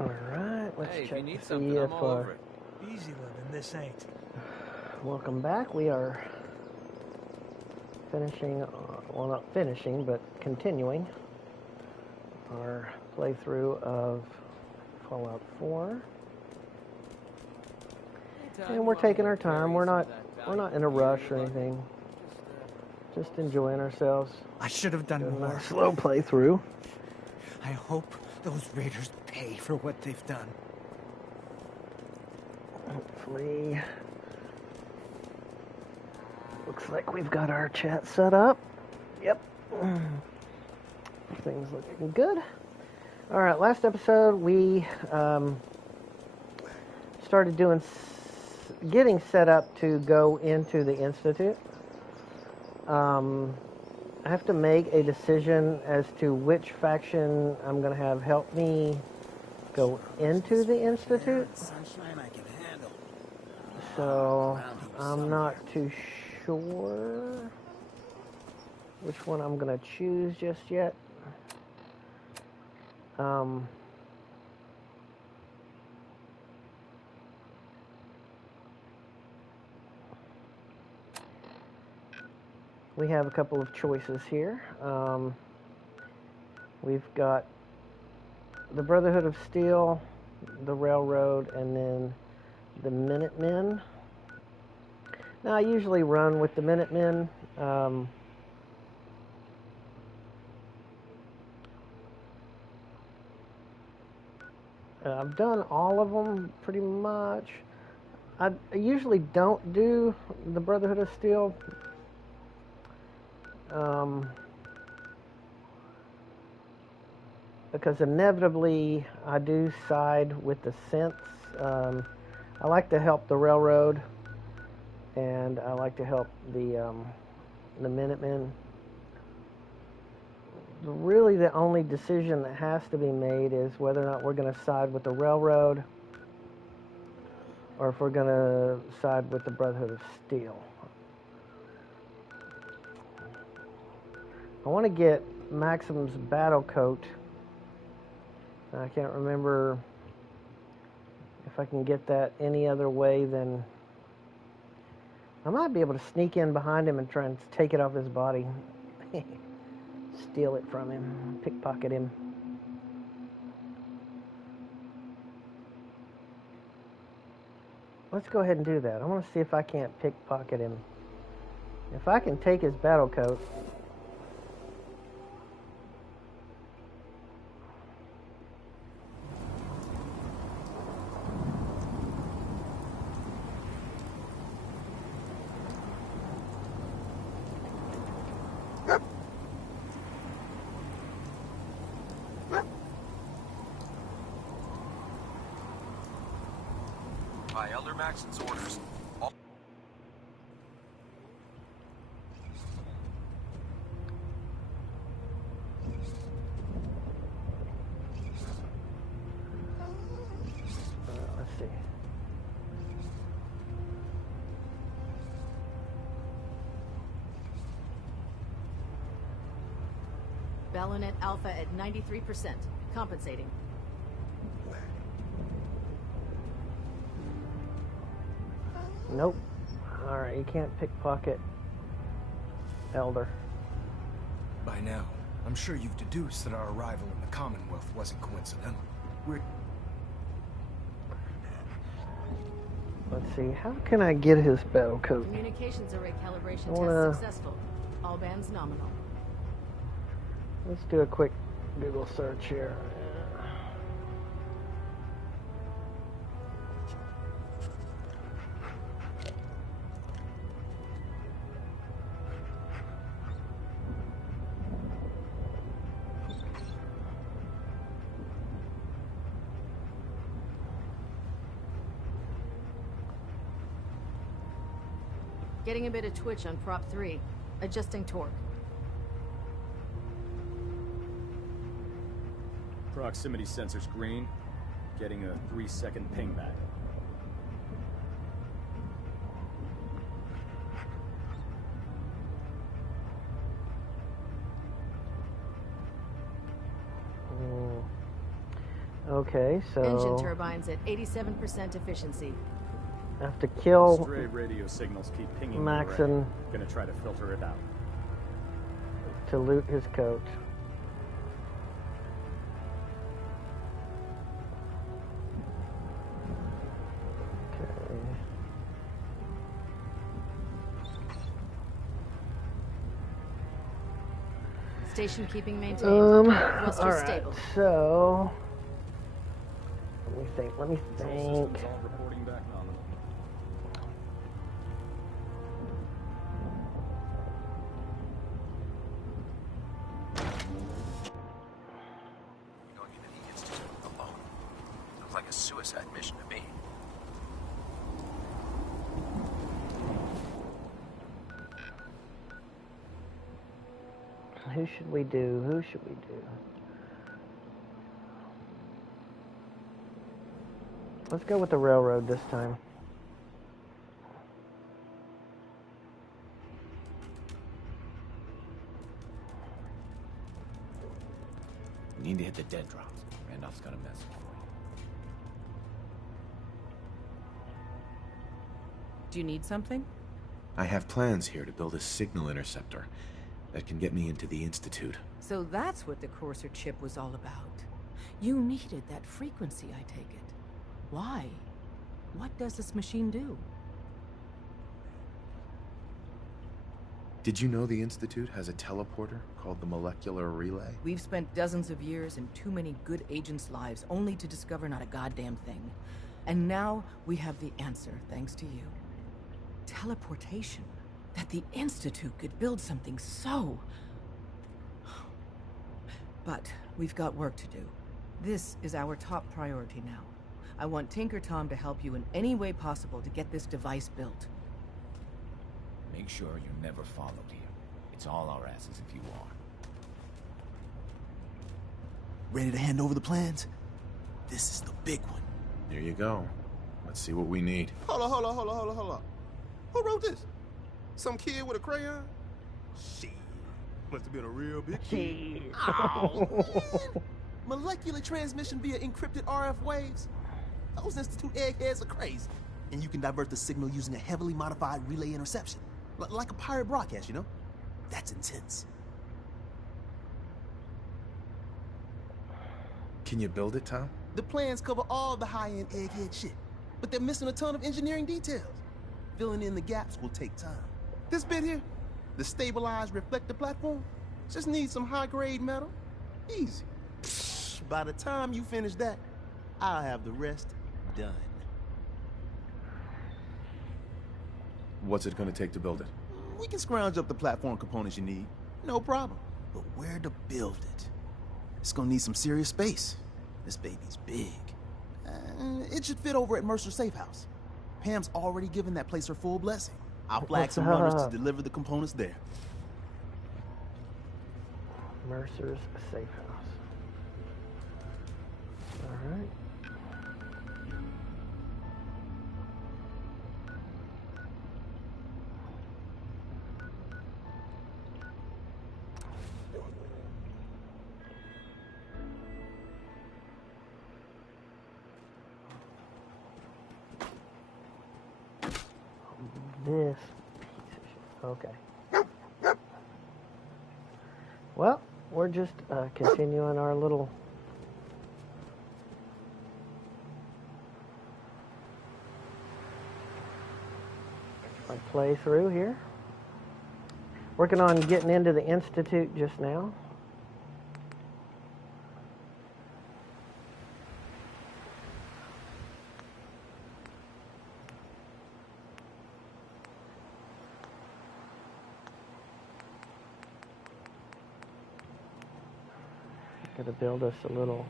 Alright, let's Hey, if check you need to something, see I'm if, all over it. Easy living, this ain't. welcome back. We are finishing, well, not finishing, but continuing our playthrough of Fallout 4. And we're taking our time. We're not in a rush or anything. Just enjoying ourselves. I should have done Doing more. a slow playthrough. I hope those raiders pay for what they've done. Hopefully. Looks like we've got our chat set up. Yep. Things looking good. Alright, last episode we started getting set up to go into the Institute. I have to make a decision as to which faction I'm going to have help me go into the Institute. Sunshine I can handle. So I'm not too sure which one I'm going to choose just yet. We have a couple of choices here. We've got the Brotherhood of Steel, the Railroad, and then the Minutemen. Now, I usually run with the Minutemen. I've done all of them pretty much. I usually don't do the Brotherhood of Steel. Because inevitably I do side with the synths. I like to help the Railroad, and I like to help the Minutemen. Really, the only decision that has to be made is whether or not we're going to side with the Railroad or if we're going to side with the Brotherhood of Steel. I want to get Maxim's battle coat. I can't remember if I can get that any other way than... I might be able to sneak in behind him and try and take it off his body. Steal it from him. Pickpocket him. Let's go ahead and do that. I want to see if I can't pickpocket him. If I can take his battle coat... By Elder Maxon's orders, all... let's see. Balonet Alpha at 93%. Compensating. Nope. Alright, you can't pickpocket Elder. By now, I'm sure you've deduced that our arrival in the Commonwealth wasn't coincidental. Let's see, how can I get his battle coat? Communications array calibration Wanna- test successful. All bands nominal. Let's do a quick Google search here. Getting a bit of twitch on prop 3. Adjusting torque. Proximity sensor's green. Getting a 3-second ping back. Okay, Engine so turbines at 87% efficiency. I have to kill Stray radio signals keep pinging Maxon Gonna try to filter it out. to loot his coat. Okay. Station keeping maintained. Thruster Alright, stable. so let me Control think. systems all reporting back nominal. Going into the Institute alone. Looks like a suicide mission to me. Who should we do? Who should we do? Let's go with the railroad this time. You need to hit the dead drops. Randolph's got a message for you. Do you need something? I have plans here to build a signal interceptor that can get me into the Institute. So that's what the Courser chip was all about. You needed that frequency, I take it. Why? What does this machine do? Did you know the Institute has a teleporter called the Molecular Relay? We've spent dozens of years and too many good agents' lives only to discover not a goddamn thing. And now we have the answer, thanks to you. Teleportation. That the Institute could build something so... But we've got work to do. This is our top priority now. I want Tinker Tom to help you in any way possible to get this device built. Make sure you're never followed here. It's all our asses if you are. Ready to hand over the plans? This is the big one. Here you go. Let's see what we need. Hold on. Who wrote this? Some kid with a crayon? Shit. Must have been a real big kid. Oh, man. Molecular transmission via encrypted RF waves? Those Institute eggheads are crazy. And you can divert the signal using a heavily modified relay interception. Like a pirate broadcast, you know? That's intense. Can you build it, Tom? The plans cover all the high-end egghead shit, but they're missing a ton of engineering details. Filling in the gaps will take time. This bit here, the stabilized reflector platform, just needs some high-grade metal. Easy. Psh, by the time you finish that, I'll have the rest done. What's it going to take to build it? We can scrounge up the platform components you need. No problem. But where to build it? It's gonna need some serious space. This baby's big. It should fit over at Mercer's safe house. Pam's already given that place her full blessing. I'll flag some runners to deliver the components there. Mercer's safe house. All right. This piece of shit. Okay. Well, we're just continuing our little playthrough here. Working on getting into the Institute just now. Gotta build us a little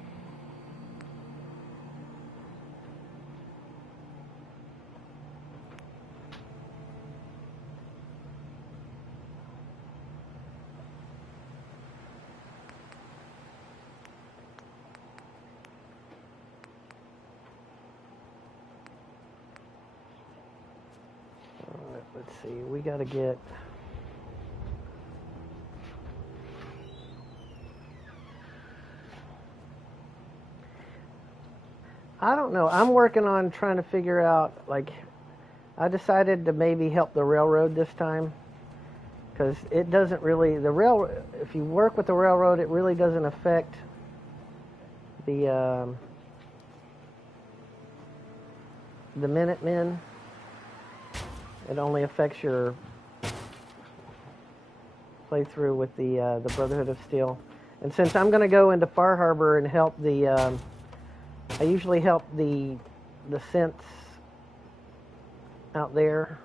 let's see, we gotta get I don't know. I'm working on trying to figure out, like, I decided to maybe help the railroad this time. Because it doesn't really, if you work with the railroad, it really doesn't affect the Minutemen. It only affects your playthrough with the Brotherhood of Steel. And since I'm going to go into Far Harbor and help I usually help the synths out there.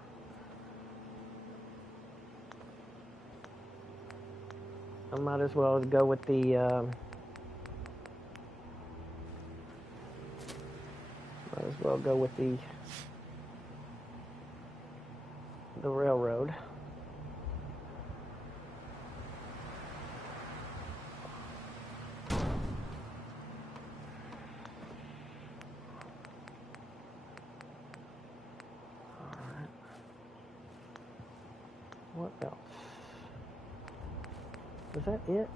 I might as well go with the railroad. What else? Was that it?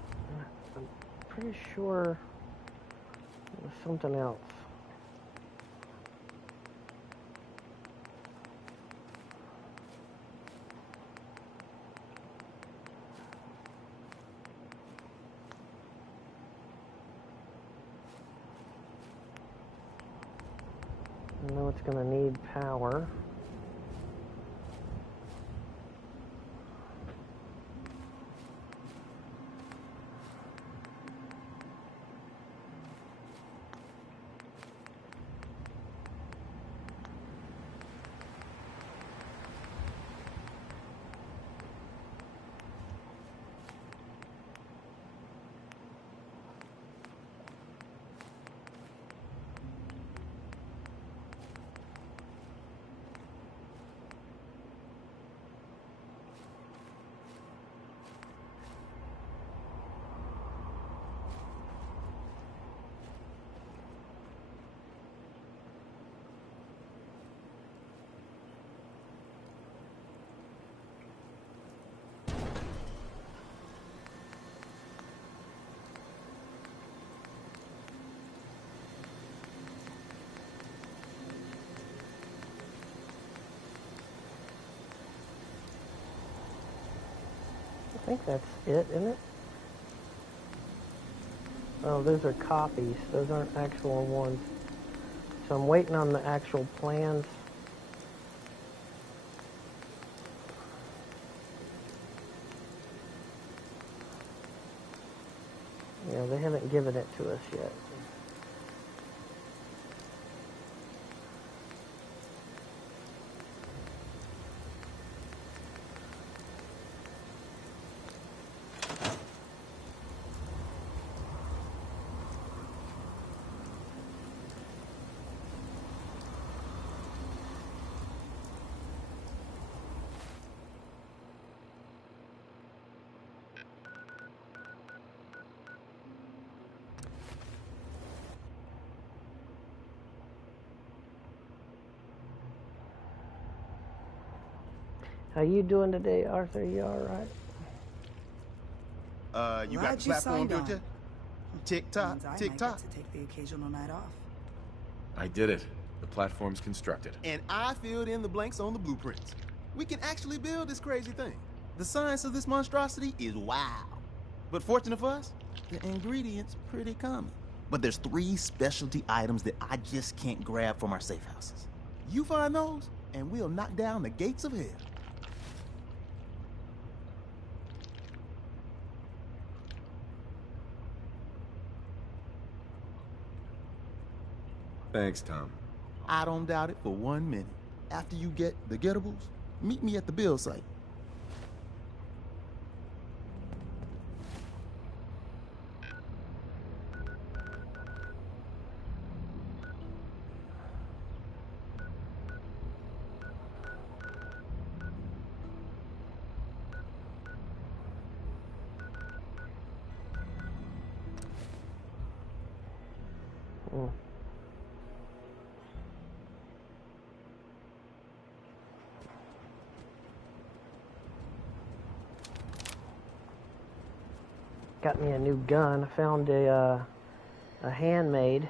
I'm pretty sure there was something else. I know it's going to need power. I think that's it, isn't it? Oh, those are copies. Those aren't actual ones. So I'm waiting on the actual plans. Yeah, they haven't given it to us yet. How you doing today, Arthur? You all right? You got the platform built yet? Tick tock, tick tock. To take the occasional night off. I did it. The platform's constructed. And I filled in the blanks on the blueprints. We can actually build this crazy thing. The science of this monstrosity is wow. But fortunate for us, the ingredients pretty common. But there's 3 specialty items that I just can't grab from our safe houses. You find those, and we'll knock down the gates of hell. Thanks, Tom. I don't doubt it for 1 minute. After you get the getables, meet me at the build site. Got me a new gun. I found a handmade.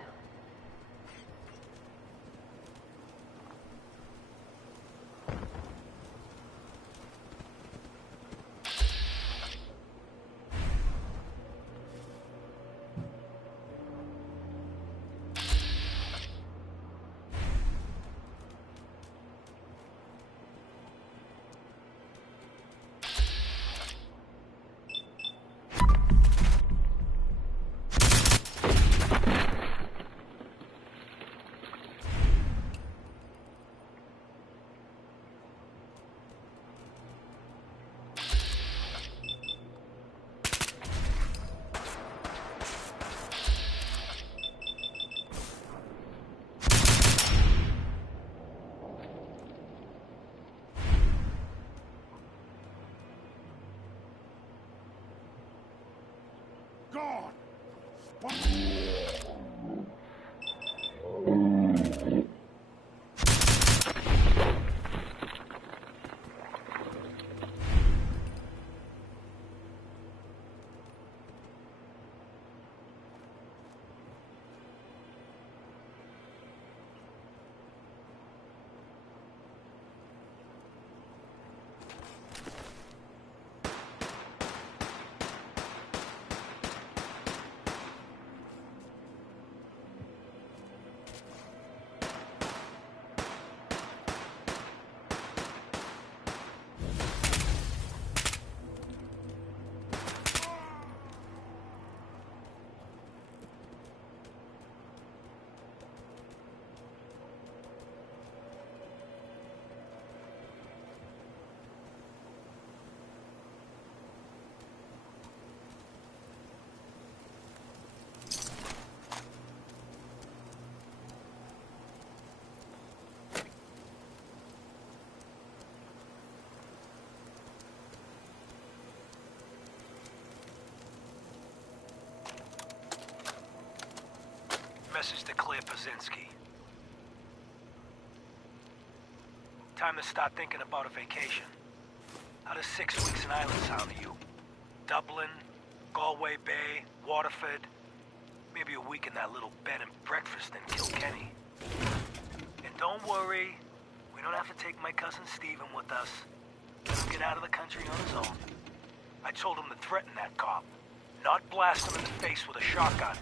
message to Claire Pazinski. Time to start thinking about a vacation. How does 6 weeks in Ireland sound to you? Dublin, Galway Bay, Waterford, maybe a week in that little bed and breakfast in Kilkenny. And don't worry, we don't have to take my cousin Stephen with us. Let him get out of the country on his own. I told him to threaten that cop, not blast him in the face with a shotgun.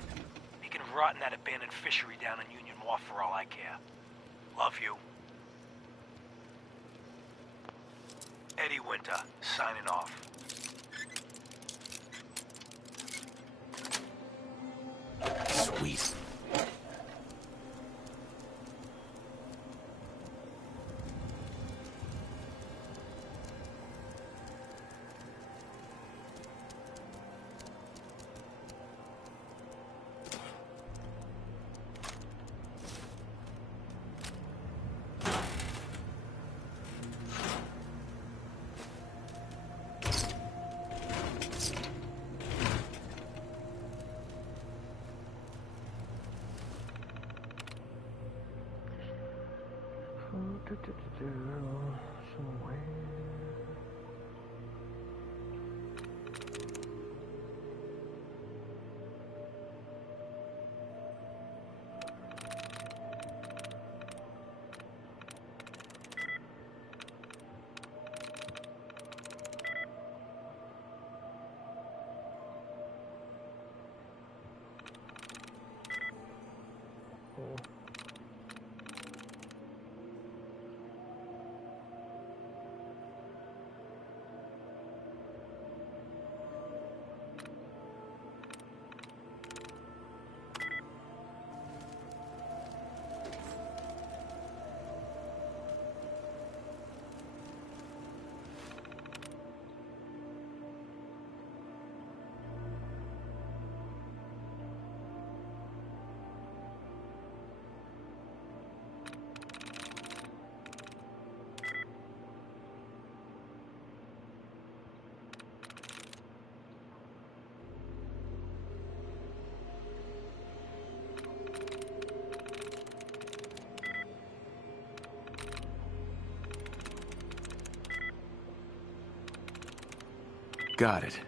He can rot in that abandoned fishery down in Union Wharf for all I care. Love you. Eddie Winter, signing off. Sweet. Somewhere. Got it.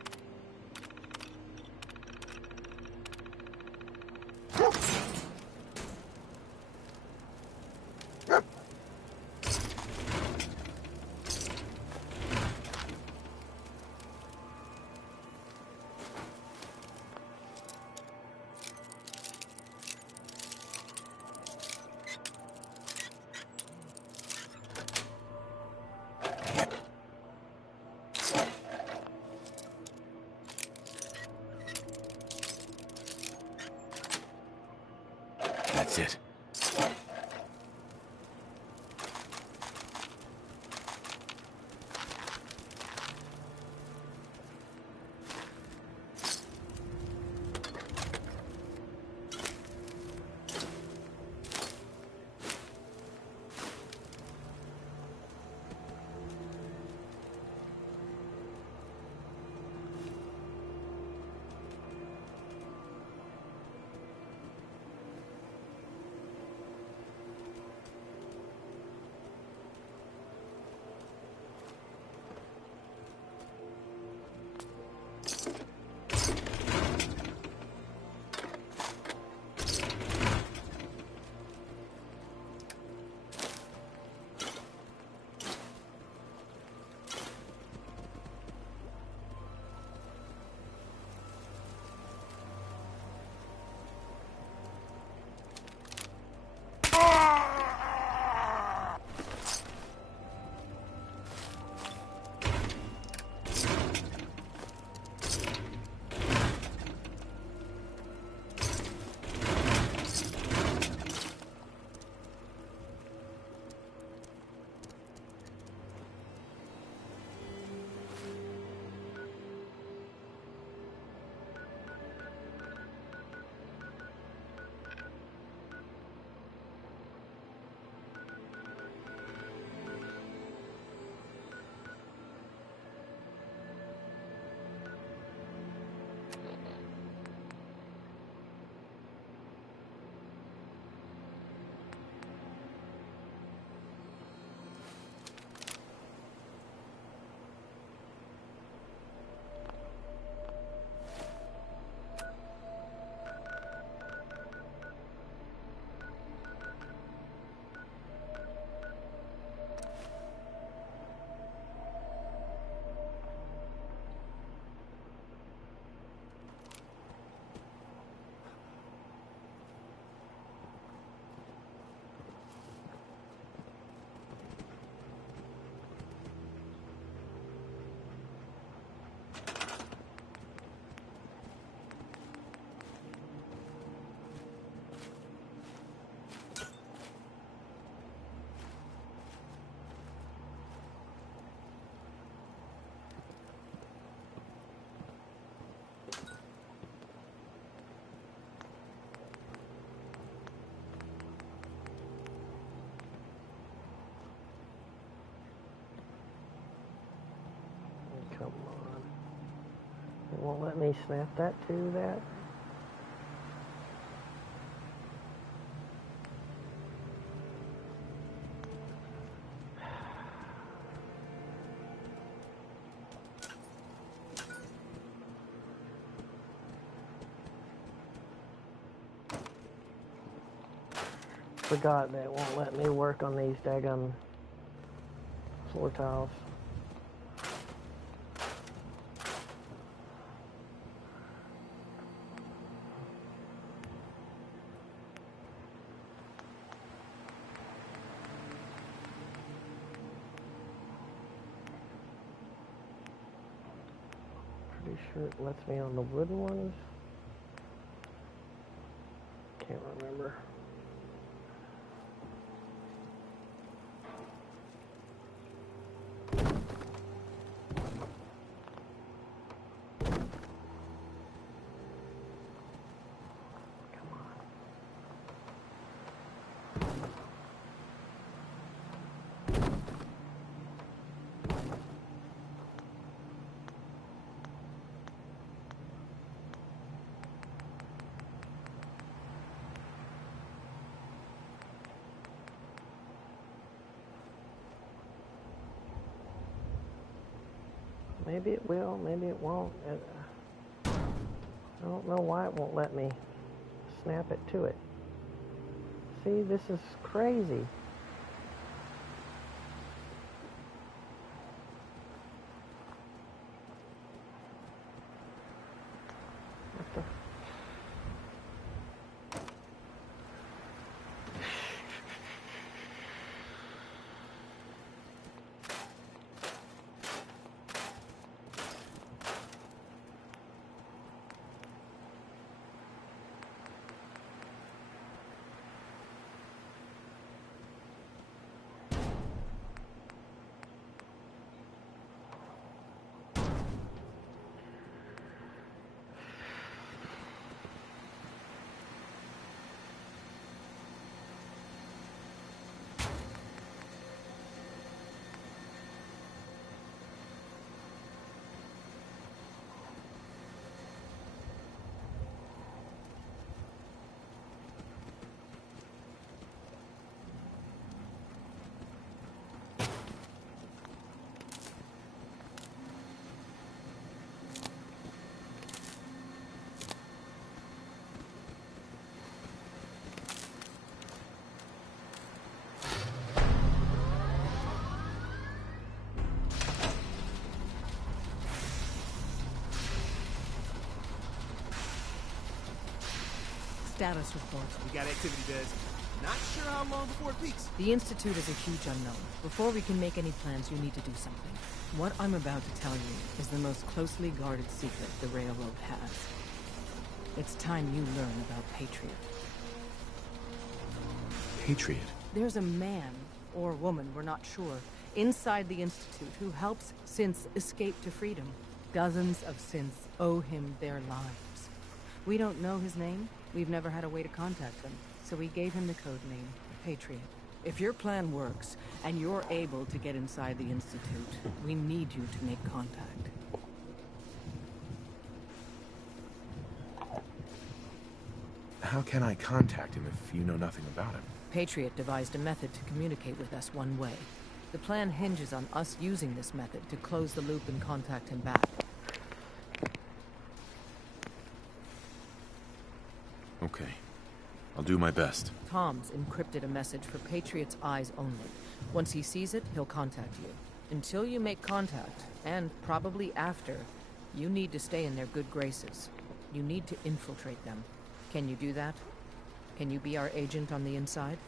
That's it. let me snap that to that. Forgot that it won't let me work on these daggum floor tiles. Pretty sure it lets me on the wooden ones. Can't remember. Maybe it will, maybe it won't. I don't know why it won't let me snap it to it. See, this is crazy. What the? Status report. We got activity, Des. Not sure how long before it peaks. The Institute is a huge unknown. Before we can make any plans, you need to do something. What I'm about to tell you is the most closely guarded secret the Railroad has. It's time you learn about Patriot. Patriot? There's a man, or woman, we're not sure, inside the Institute who helps synths escape to freedom. Dozens of synths owe him their lives. We don't know his name. We've never had a way to contact him, so we gave him the code name, Patriot. If your plan works, and you're able to get inside the Institute, we need you to make contact. How can I contact him if you know nothing about him? Patriot devised a method to communicate with us one way. The plan hinges on us using this method to close the loop and contact him back. Okay. I'll do my best. Tom's encrypted a message for Patriot's eyes only. Once he sees it, he'll contact you. Until you make contact, and probably after, you need to stay in their good graces. You need to infiltrate them. Can you do that? Can you be our agent on the inside?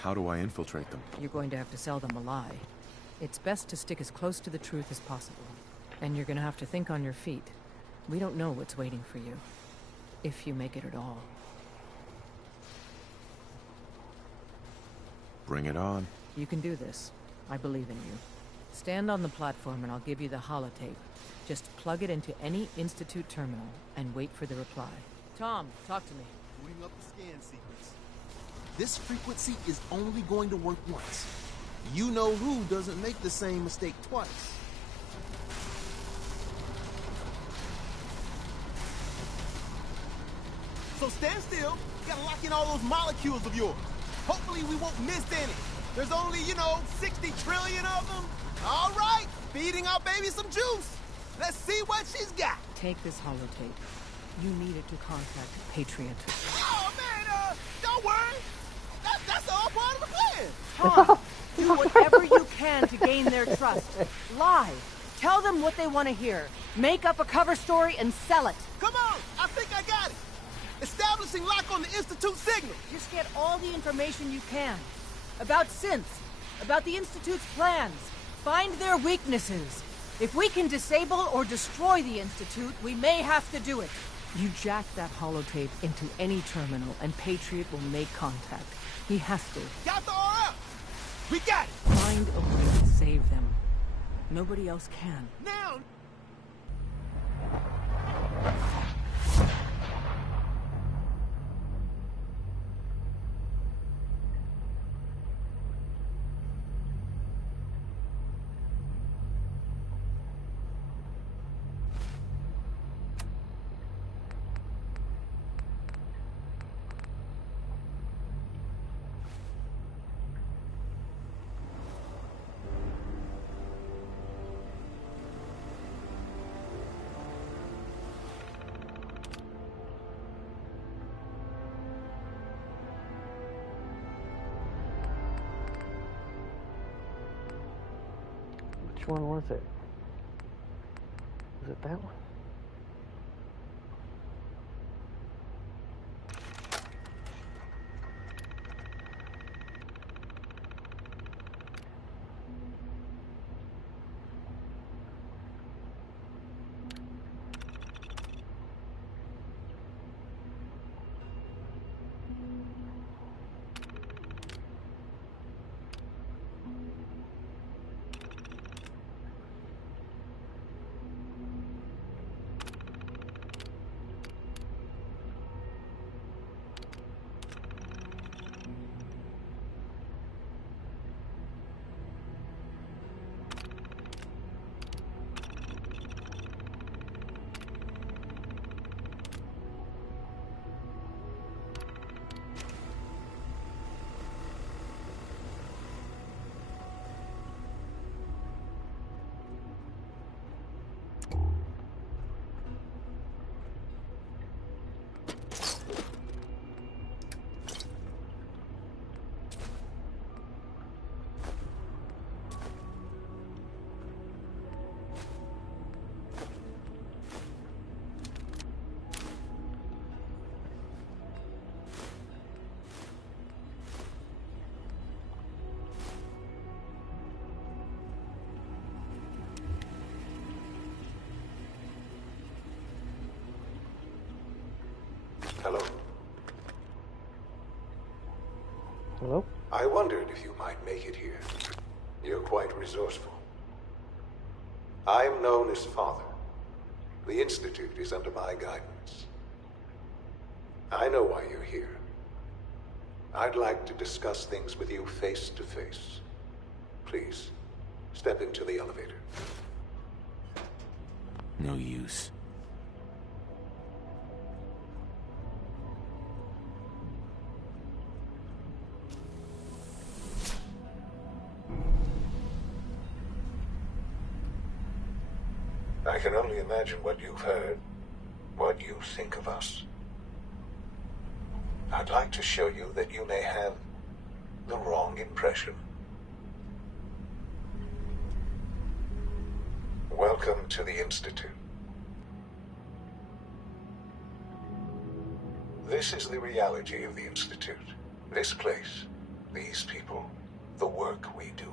How do I infiltrate them? You're going to have to sell them a lie. It's best to stick as close to the truth as possible. And you're going to have to think on your feet. We don't know what's waiting for you. If you make it at all. Bring it on. You can do this. I believe in you. Stand on the platform and I'll give you the holotape. Just plug it into any Institute terminal and wait for the reply. Tom, talk to me. Booting up the scan sequence. This frequency is only going to work once. You know who doesn't make the same mistake twice. So stand still. You gotta lock in all those molecules of yours. Hopefully we won't miss any. There's only, 60 trillion of them. All right, feeding our baby some juice. Let's see what she's got. Take this holotape. You need it to contact Patriot. Oh, man, don't worry. That's all part of the plan. Tom, do whatever you can to gain their trust. Lie. Tell them what they want to hear. Make up a cover story and sell it. Come on, I think I got it. Establishing lock on the Institute signal. Just get all the information you can. About synths. About the Institute's plans. Find their weaknesses. If we can disable or destroy the Institute, we may have to do it. You jack that holotape into any terminal, and Patriot will make contact. He has to. Got the RF! We got it! Find a way to save them. Nobody else can. Now! Which one was it? Was it that one? Hello. Hello? I wondered if you might make it here. You're quite resourceful. I'm known as Father. The Institute is under my guidance. I know why you're here. I'd like to discuss things with you face to face. Please, step into the elevator. No use. I can only imagine what you've heard, what you think of us. I'd like to show you that you may have the wrong impression. Welcome to the Institute. This is the reality of the Institute. This place, these people, the work we do.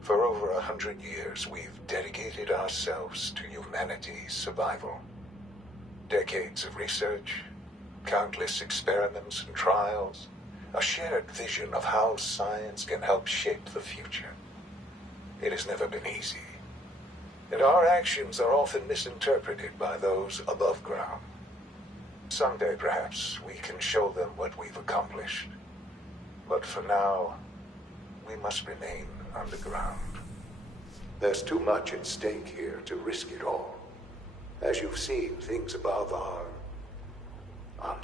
For over 100 years, we've dedicated ourselves to humanity's survival. Decades of research, countless experiments and trials, a shared vision of how science can help shape the future. It has never been easy, and our actions are often misinterpreted by those above ground. Someday, perhaps, we can show them what we've accomplished. But for now, we must remain underground. There's too much at stake here to risk it all. As you've seen, things above are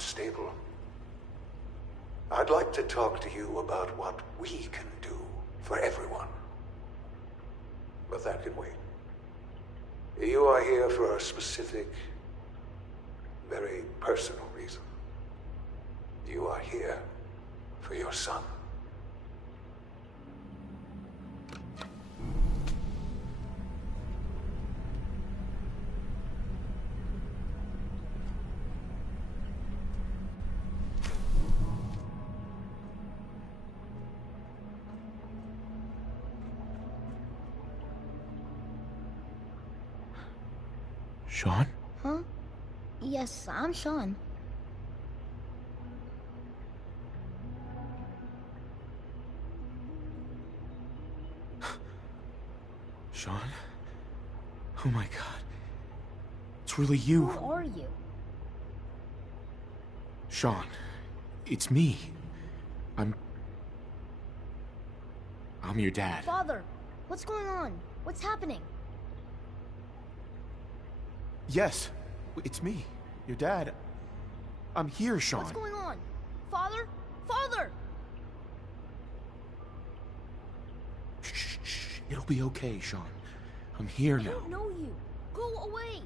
stable. I'd like to talk to you about what we can do for everyone. But that can wait. You are here for a specific, very personal reason. You are here for your son. Sean? Huh? Yes, I'm Sean. Sean? Oh my god. It's really you. Who are you? Sean, it's me. I'm your dad. Father, what's going on? What's happening? Yes, it's me. Your dad. I'm here, Sean. What's going on? Father? Father! Shh, shh. It'll be okay, Sean. I'm here now. I don't know you. Go away.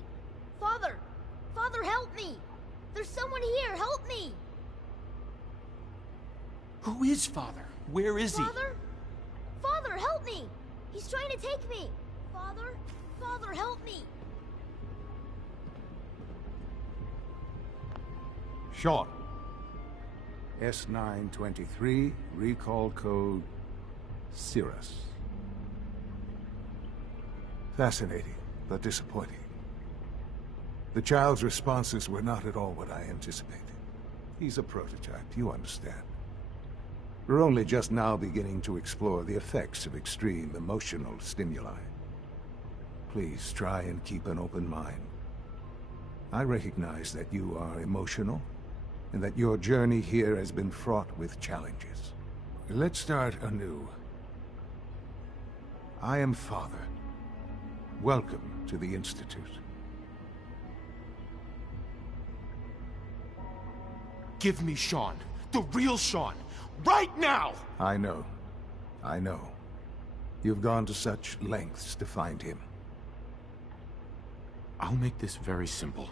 Father! Father, help me! There's someone here. Help me! Who is Father? Where is Father? Father, help me! He's trying to take me! Father? Father, help me! Sean. S923, recall code Cirrus. Fascinating, but disappointing. The child's responses were not at all what I anticipated. He's a prototype, you understand. We're only just now beginning to explore the effects of extreme emotional stimuli. Please try and keep an open mind. I recognize that you are emotional, and that your journey here has been fraught with challenges. Let's start anew. I am Father. Welcome to the Institute. Give me Sean. The real Sean. Right now! I know. I know. You've gone to such lengths to find him. I'll make this very simple.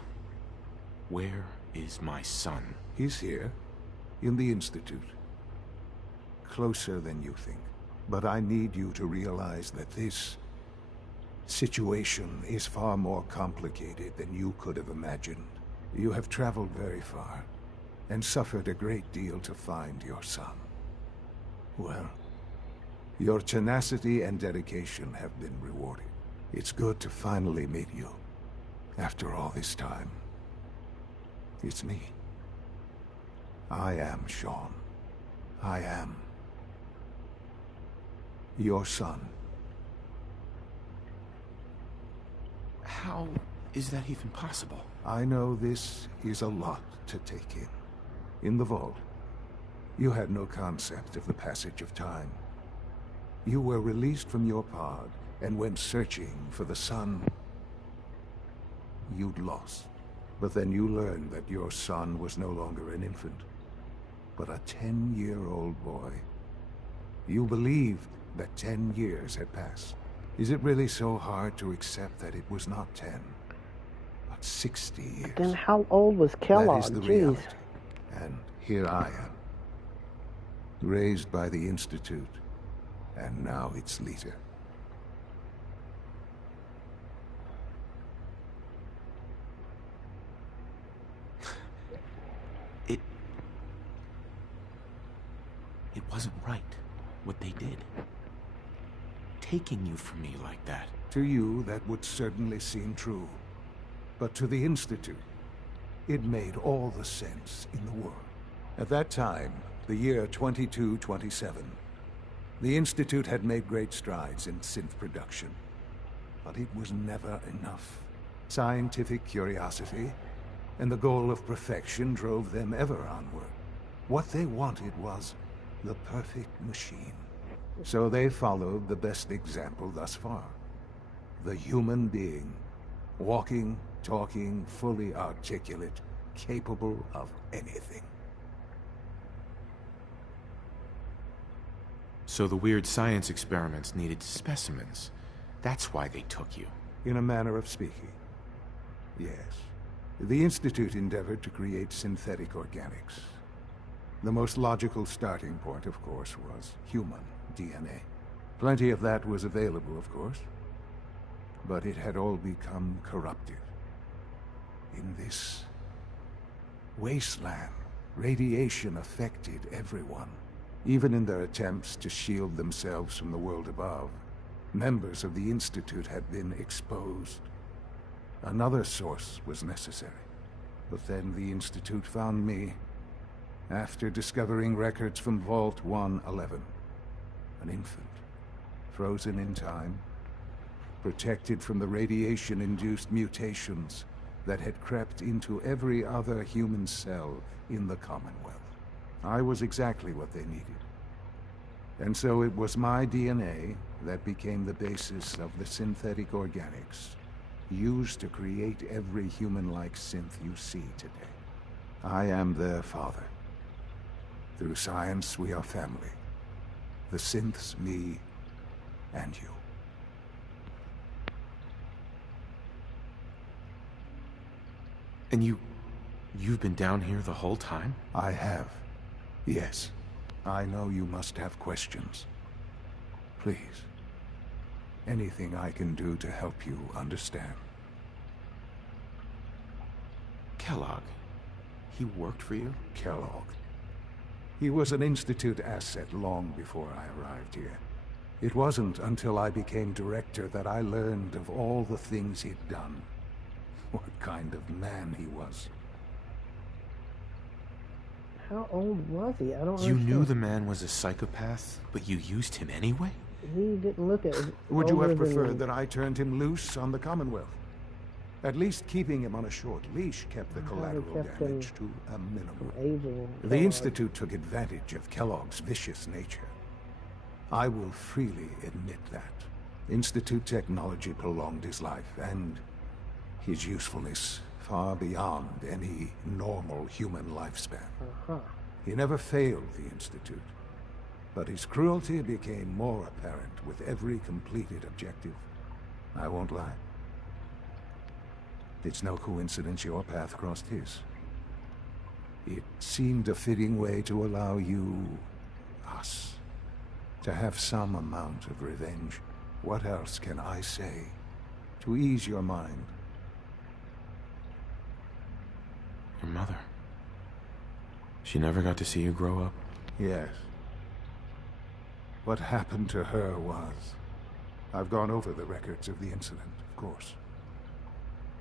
Where is my son? He's here, in the Institute. Closer than you think. But I need you to realize that this situation is far more complicated than you could have imagined. You have traveled very far, and suffered a great deal to find your son. Well, your tenacity and dedication have been rewarded. It's good to finally meet you, after all this time. It's me. I am Sean. I am your son. How is that even possible? I know this is a lot to take in. In the vault, you had no concept of the passage of time. You were released from your pod and went searching for the son you'd lost. But then you learned that your son was no longer an infant, but a 10-year-old boy. You believed that 10 years had passed. Is it really so hard to accept that it was not 10, but 60 years? Then how old was Kellogg? That is the Jeez. reality. And here I am, raised by the Institute, and now its leader. It wasn't right, what they did. Taking you from me like that. To you, that would certainly seem true. But to the Institute, it made all the sense in the world. At that time, the year 2227, the Institute had made great strides in synth production. But it was never enough. Scientific curiosity and the goal of perfection drove them ever onward. What they wanted was the perfect machine. So they followed the best example thus far. The human being. Walking, talking, fully articulate, capable of anything. So the weird science experiments needed specimens. That's why they took you. In a manner of speaking, yes. The Institute endeavored to create synthetic organics. The most logical starting point, of course, was human DNA. Plenty of that was available, of course. But it had all become corrupted. In this wasteland, radiation affected everyone. Even in their attempts to shield themselves from the world above, members of the Institute had been exposed. Another source was necessary. But then the Institute found me after discovering records from Vault 111. An infant, frozen in time, protected from the radiation-induced mutations that had crept into every other human cell in the Commonwealth. I was exactly what they needed. And so it was my DNA that became the basis of the synthetic organics used to create every human-like synth you see today. I am their father. Through science, we are family. The synths, me, and you. And you've been down here the whole time? I have. Yes. I know you must have questions. Please. Anything I can do to help you understand. Kellogg. He worked for you? Kellogg. He was an Institute asset long before I arrived here. It wasn't until I became director that I learned of all the things he'd done. What kind of man he was. How old was he? I don't You understand. knew the man was a psychopath, but you used him anyway? He didn't look at. Would you have older than- preferred that I turned him loose on the Commonwealth? At least keeping him on a short leash kept the collateral kept him damage to a minimum. Aging. The Institute took advantage of Kellogg's vicious nature. I will freely admit that. Institute technology prolonged his life, and his usefulness far beyond any normal human lifespan. He never failed the Institute, but his cruelty became more apparent with every completed objective. I won't lie. It's no coincidence your path crossed his. It seemed a fitting way to allow you, us, to have some amount of revenge. What else can I say to ease your mind? Your mother. She never got to see you grow up? Yes. What happened to her was... I've gone over the records of the incident, of course.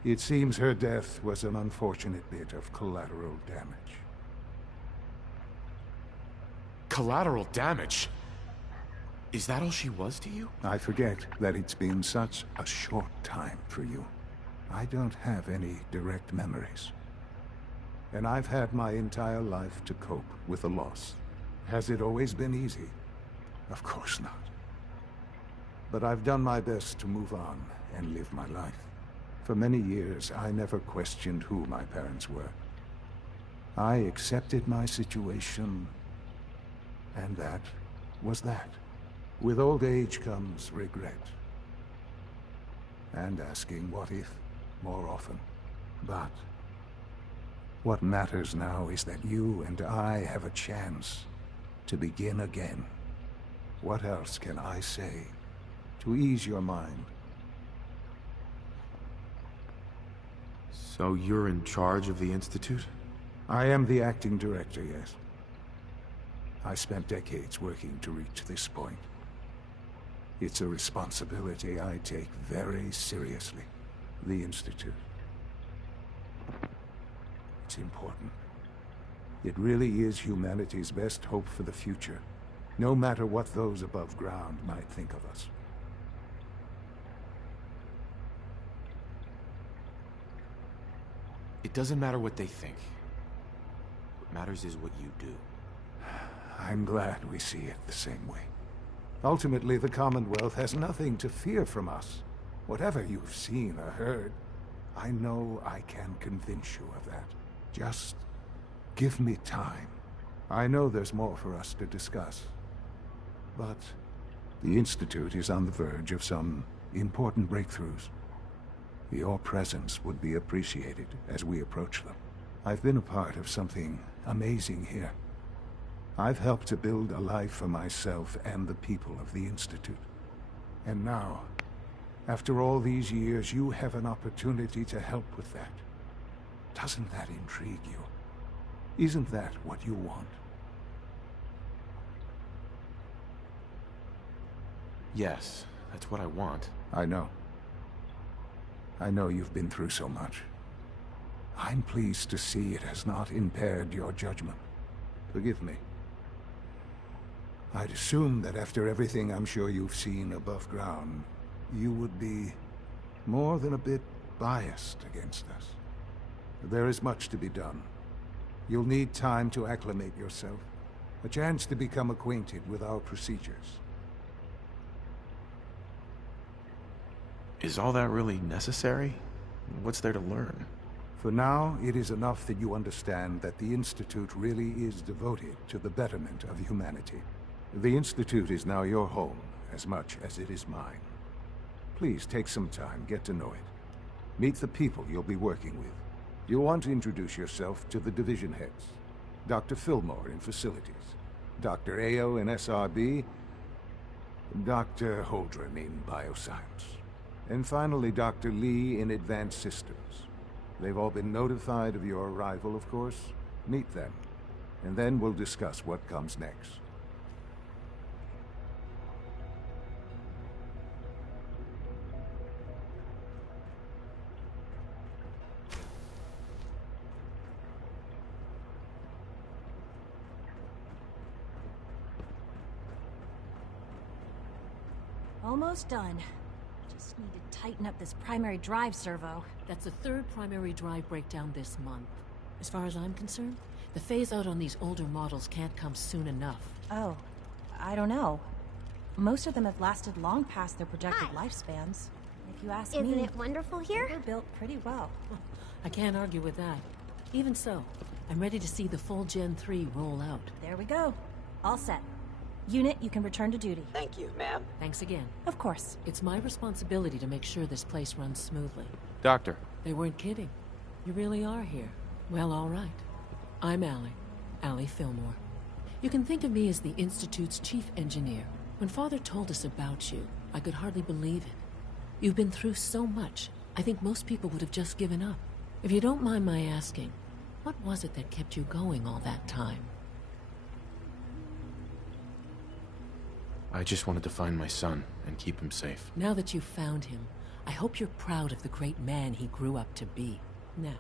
It seems her death was an unfortunate bit of collateral damage. Collateral damage? Is that all she was to you? I forget that it's been such a short time for you. I don't have any direct memories. And I've had my entire life to cope with the loss. Has it always been easy? Of course not. But I've done my best to move on and live my life. For many years, I never questioned who my parents were. I accepted my situation, and that was that. With old age comes regret. And asking what if more often. But what matters now is that you and I have a chance to begin again. What else can I say to ease your mind? So you're in charge of the Institute? I am the acting director, yes. I spent decades working to reach this point. It's a responsibility I take very seriously. The Institute. It's important. It really is humanity's best hope for the future, no matter what those above ground might think of us. It doesn't matter what they think. What matters is what you do. I'm glad we see it the same way. Ultimately, the Commonwealth has nothing to fear from us. Whatever you've seen or heard, I know I can convince you of that. Just give me time. I know there's more for us to discuss. But the Institute is on the verge of some important breakthroughs. Your presence would be appreciated as we approach them. I've been a part of something amazing here. I've helped to build a life for myself and the people of the Institute. And now, after all these years, you have an opportunity to help with that. Doesn't that intrigue you? Isn't that what you want? Yes, that's what I want. I know. I know you've been through so much. I'm pleased to see it has not impaired your judgment. Forgive me. I'd assume that after everything I'm sure you've seen above ground, you would be more than a bit biased against us. There is much to be done. You'll need time to acclimate yourself, a chance to become acquainted with our procedures. Is all that really necessary? What's there to learn? For now, it is enough that you understand that the Institute really is devoted to the betterment of humanity. The Institute is now your home, as much as it is mine. Please take some time, get to know it. Meet the people you'll be working with. You'll want to introduce yourself to the division heads. Dr. Fillmore in Facilities, Dr. Ayo in SRB, Dr. Holdren in Bioscience, and finally Dr. Lee in Advanced Systems. They've all been notified of your arrival, of course. Meet them, and then we'll discuss what comes next. Almost done. Just need to tighten up this primary drive servo. That's the third primary drive breakdown this month. As far as I'm concerned, the phase-out on these older models can't come soon enough. Oh, I don't know. Most of them have lasted long past their projected lifespans. If you ask me... Isn't it wonderful here? They were built pretty well. I can't argue with that. Even so, I'm ready to see the full Gen 3 roll out. There we go. All set. Unit, you can return to duty. Thank you, ma'am. Thanks again. Of course. It's my responsibility to make sure this place runs smoothly. Doctor. They weren't kidding. You really are here. Well, all right. I'm Allie Fillmore. You can think of me as the Institute's chief engineer. When Father told us about you, I could hardly believe it. You've been through so much, I think most people would have just given up. If you don't mind my asking, what was it that kept you going all that time? I just wanted to find my son and keep him safe. Now that you've found him, I hope you're proud of the great man he grew up to be. Now,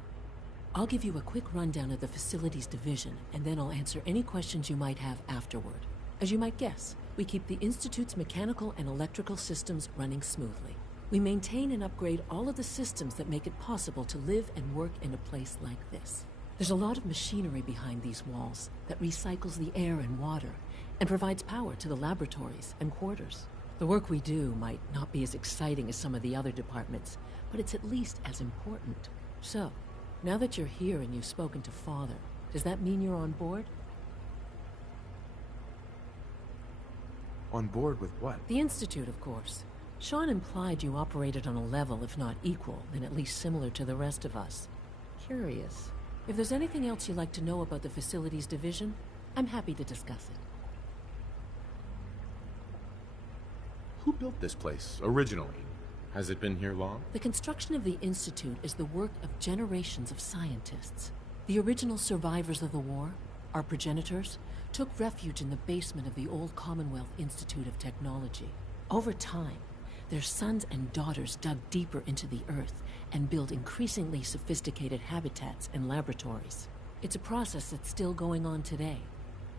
I'll give you a quick rundown of the Facilities Division, and then I'll answer any questions you might have afterward. As you might guess, we keep the Institute's mechanical and electrical systems running smoothly. We maintain and upgrade all of the systems that make it possible to live and work in a place like this. There's a lot of machinery behind these walls that recycles the air and water, and provides power to the laboratories and quarters. The work we do might not be as exciting as some of the other departments, but it's at least as important. So, now that you're here and you've spoken to Father, does that mean you're on board? On board with what? The Institute, of course. Sean implied you operated on a level, if not equal, then at least similar to the rest of us. Curious. If there's anything else you'd like to know about the Facilities Division, I'm happy to discuss it. Who built this place, originally? Has it been here long? The construction of the Institute is the work of generations of scientists. The original survivors of the war, our progenitors, took refuge in the basement of the old Commonwealth Institute of Technology. Over time, their sons and daughters dug deeper into the earth and built increasingly sophisticated habitats and laboratories. It's a process that's still going on today.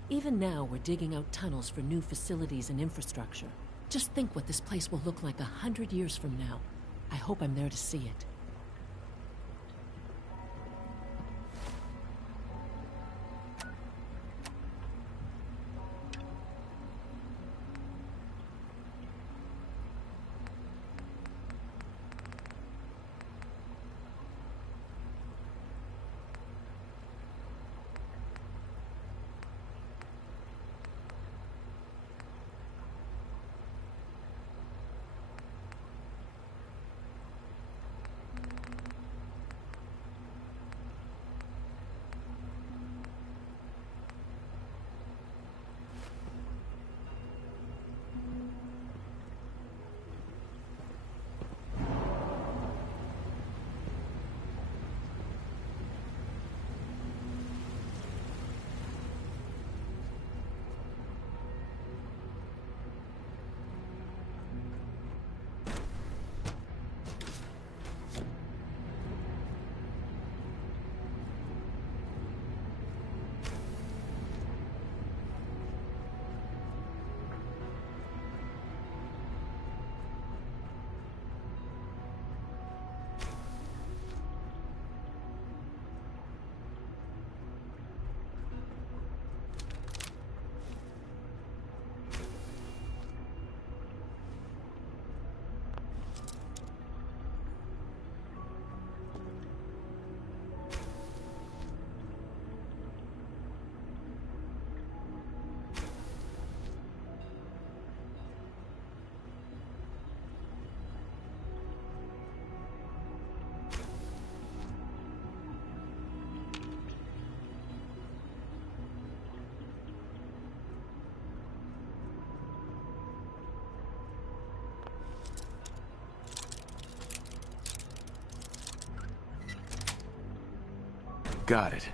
Even now, we're digging out tunnels for new facilities and infrastructure. Just think what this place will look like 100 years from now. I hope I'm there to see it. Got it.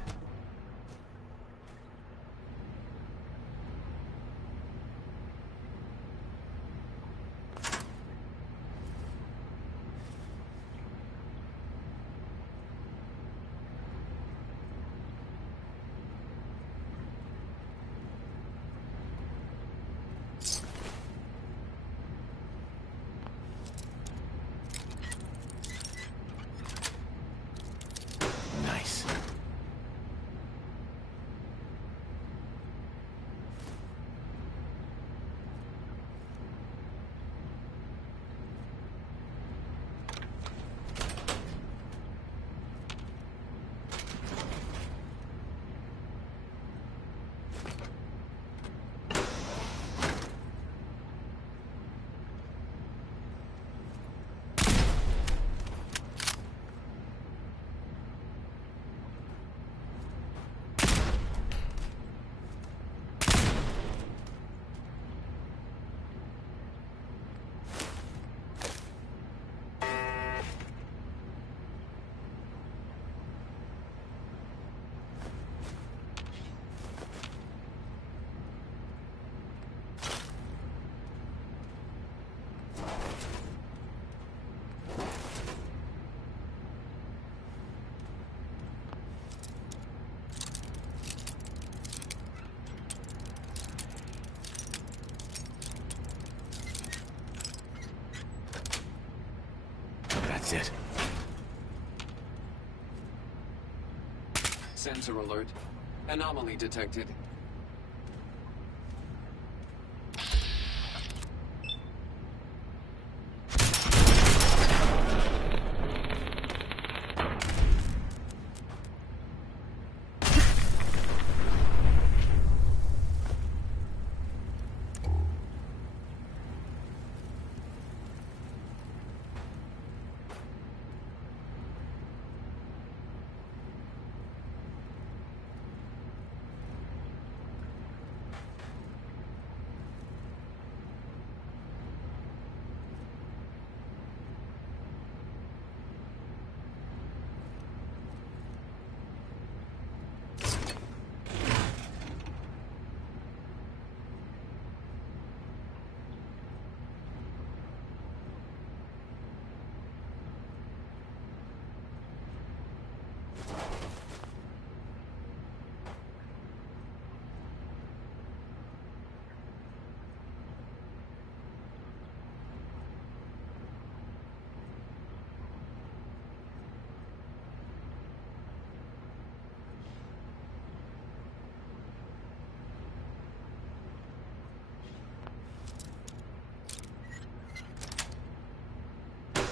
Nice. That's it. Sensor alert. Anomaly detected.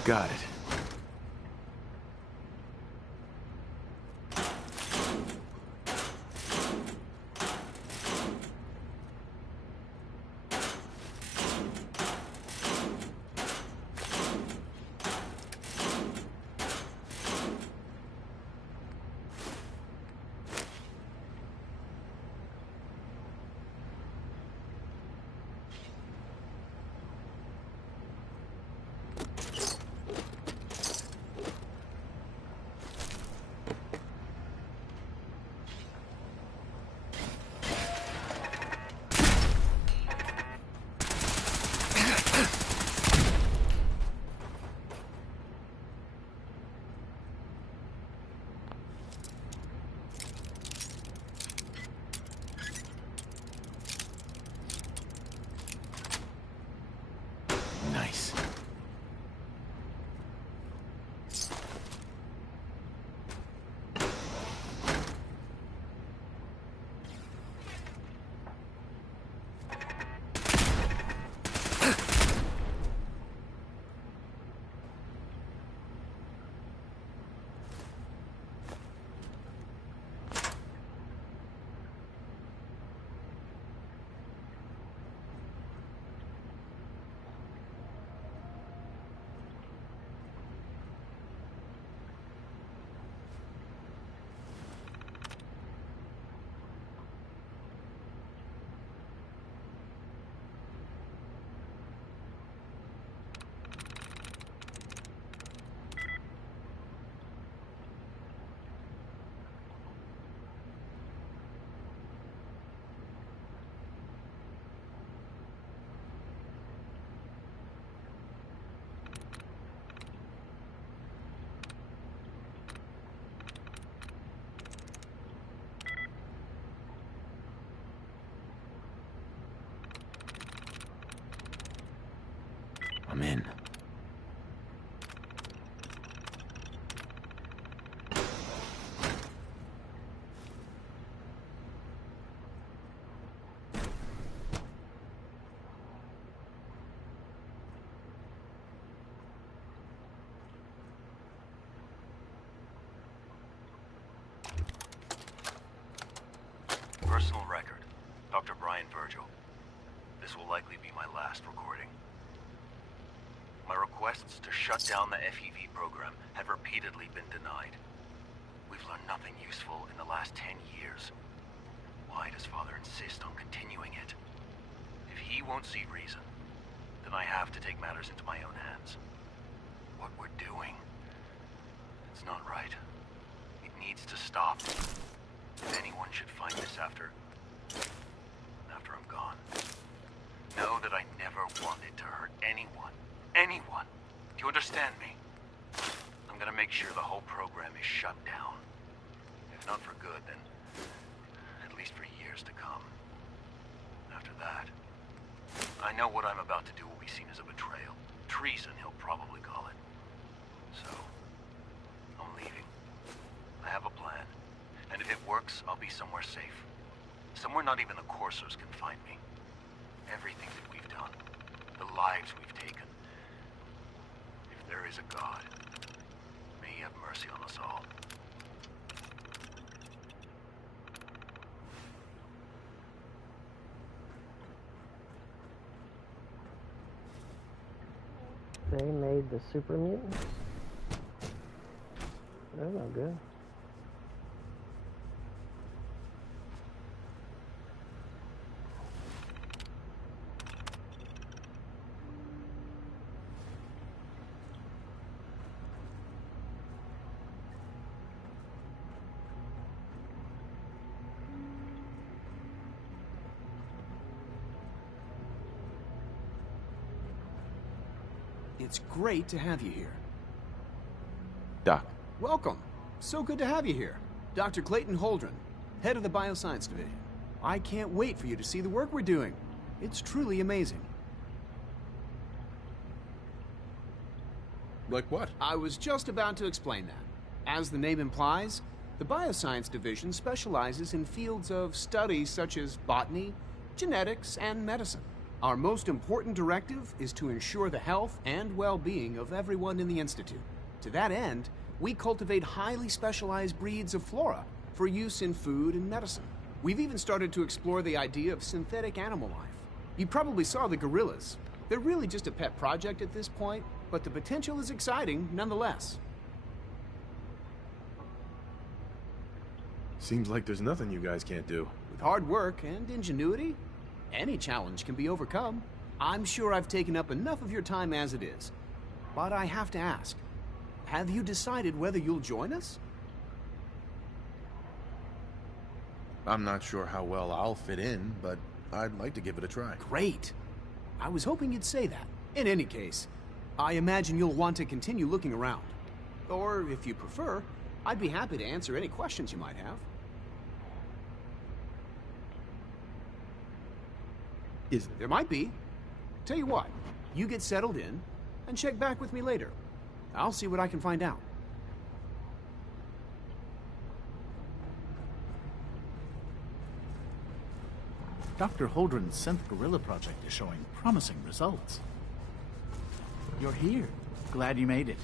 Got it. personal record, Dr. Brian Virgil. This will likely be my last recording. My requests to shut down the FEV program have repeatedly been denied. We've learned nothing useful in the last 10 years. Why does Father insist on continuing it? If he won't see reason, then I have to take matters into my own hands. What we're doing, it's not right. It needs to stop. If anyone should find this after I'm gone, know that I never wanted to hurt anyone. Anyone. Do you understand me? I'm gonna make sure the whole program is shut down. If not for good, then at least for years to come. After that, I know what I'm about to do will be seen as a betrayal. Treason, he'll probably call it. So, I'm leaving. I have a plan. And if it works, I'll be somewhere safe. Somewhere not even the Coursers can find me. Everything that we've done, the lives we've taken. If there is a God, may he have mercy on us all. They made the super mutants? They're no good. It's great to have you here. Doc. Welcome. So good to have you here. Dr. Clayton Holdren, head of the Bioscience Division. I can't wait for you to see the work we're doing. It's truly amazing. Like what? I was just about to explain that. As the name implies, the Bioscience Division specializes in fields of study such as botany, genetics, and medicine. Our most important directive is to ensure the health and well-being of everyone in the Institute. To that end, we cultivate highly specialized breeds of flora for use in food and medicine. We've even started to explore the idea of synthetic animal life. You probably saw the gorillas. They're really just a pet project at this point, but the potential is exciting nonetheless. Seems like there's nothing you guys can't do. With hard work and ingenuity, any challenge can be overcome. I'm sure I've taken up enough of your time as it is. But I have to ask, have you decided whether you'll join us? I'm not sure how well I'll fit in, but I'd like to give it a try. Great. I was hoping you'd say that. In any case, I imagine you'll want to continue looking around. Or, if you prefer, I'd be happy to answer any questions you might have. There might be. Tell you what, you get settled in, and check back with me later. I'll see what I can find out. Dr. Holdren's Synth Gorilla project is showing promising results. You're here. Glad you made it.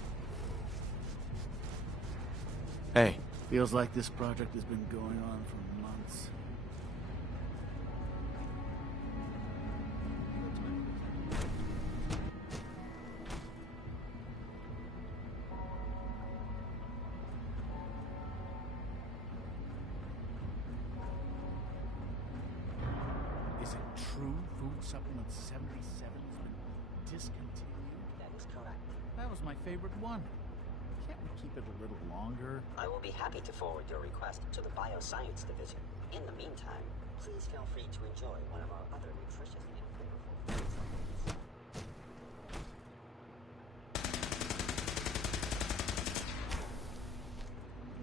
Hey. Feels like this project has been going on for months. Is it true Food Supplement 77's been discontinued? That is correct. That was my favorite one. Can't we keep it a little longer? I will be happy to forward your request to the Bioscience Division. In the meantime, please feel free to enjoy one of our other nutritious and flavorful food supplements.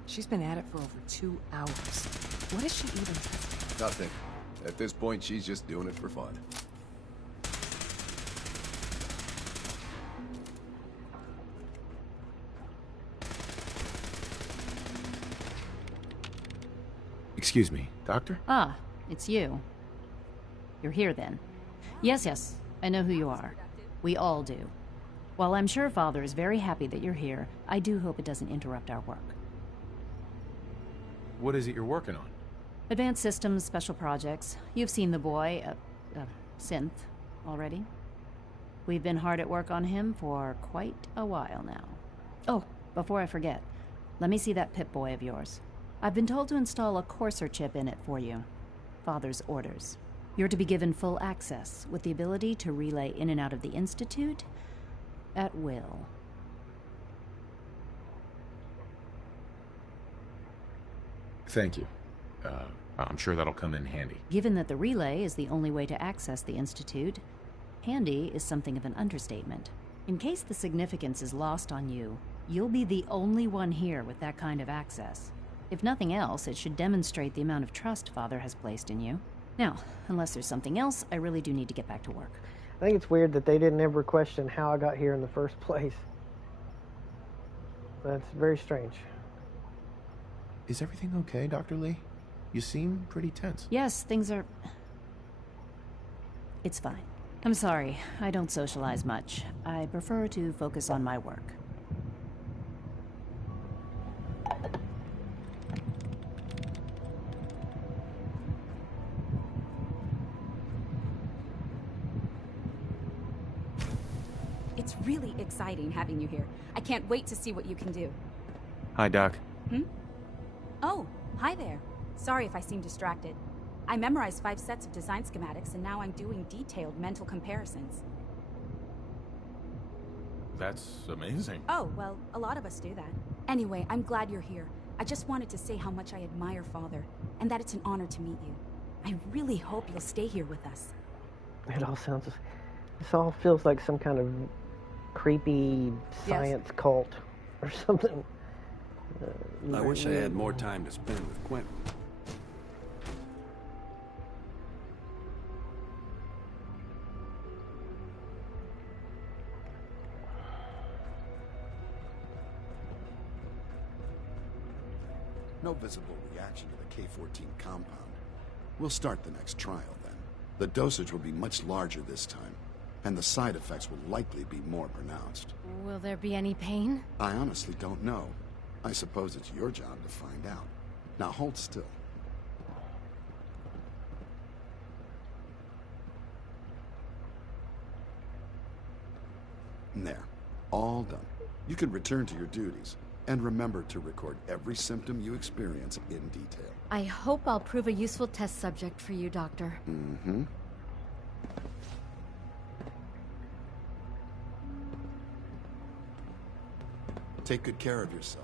She's been at it for over 2 hours. What is she even testing? Nothing. At this point, she's just doing it for fun. Excuse me, Doctor? Ah, it's you. You're here then. Yes, I know who you are. We all do. While I'm sure Father is very happy that you're here, I do hope it doesn't interrupt our work. What is it you're working on? Advanced Systems, Special Projects. You've seen the boy, Synth, already. We've been hard at work on him for quite a while now. Oh, before I forget, let me see that Pip-Boy of yours. I've been told to install a Courser chip in it for you. Father's orders. You're to be given full access, with the ability to relay in and out of the Institute at will. Thank you. I'm sure that'll come in handy. Given that the relay is the only way to access the Institute, handy is something of an understatement. In case the significance is lost on you, you'll be the only one here with that kind of access. If nothing else, it should demonstrate the amount of trust Father has placed in you. Now, unless there's something else, I really do need to get back to work. I think it's weird that they didn't ever question how I got here in the first place. That's very strange. Is everything okay, Dr. Lee? You seem pretty tense. Yes, things are... It's fine. I'm sorry, I don't socialize much. I prefer to focus on my work. It's really exciting having you here. I can't wait to see what you can do. Hi, Doc. Oh, hi there. Sorry if I seem distracted. I memorized 5 sets of design schematics, and now I'm doing detailed mental comparisons. That's amazing. Oh, well, a lot of us do that. Anyway, I'm glad you're here. I just wanted to say how much I admire Father, and that it's an honor to meet you. I really hope you'll stay here with us. It all sounds... This all feels like some kind of creepy science cult or something. I wish I had more time to spend with Quentin. No visible reaction to the K-14 compound. We'll start the next trial then. The dosage will be much larger this time, and the side effects will likely be more pronounced. Will there be any pain? I honestly don't know. I suppose it's your job to find out. Now hold still. There. All done. You can return to your duties. And remember to record every symptom you experience in detail. I hope I'll prove a useful test subject for you, Doctor. Mm-hmm. Take good care of yourself.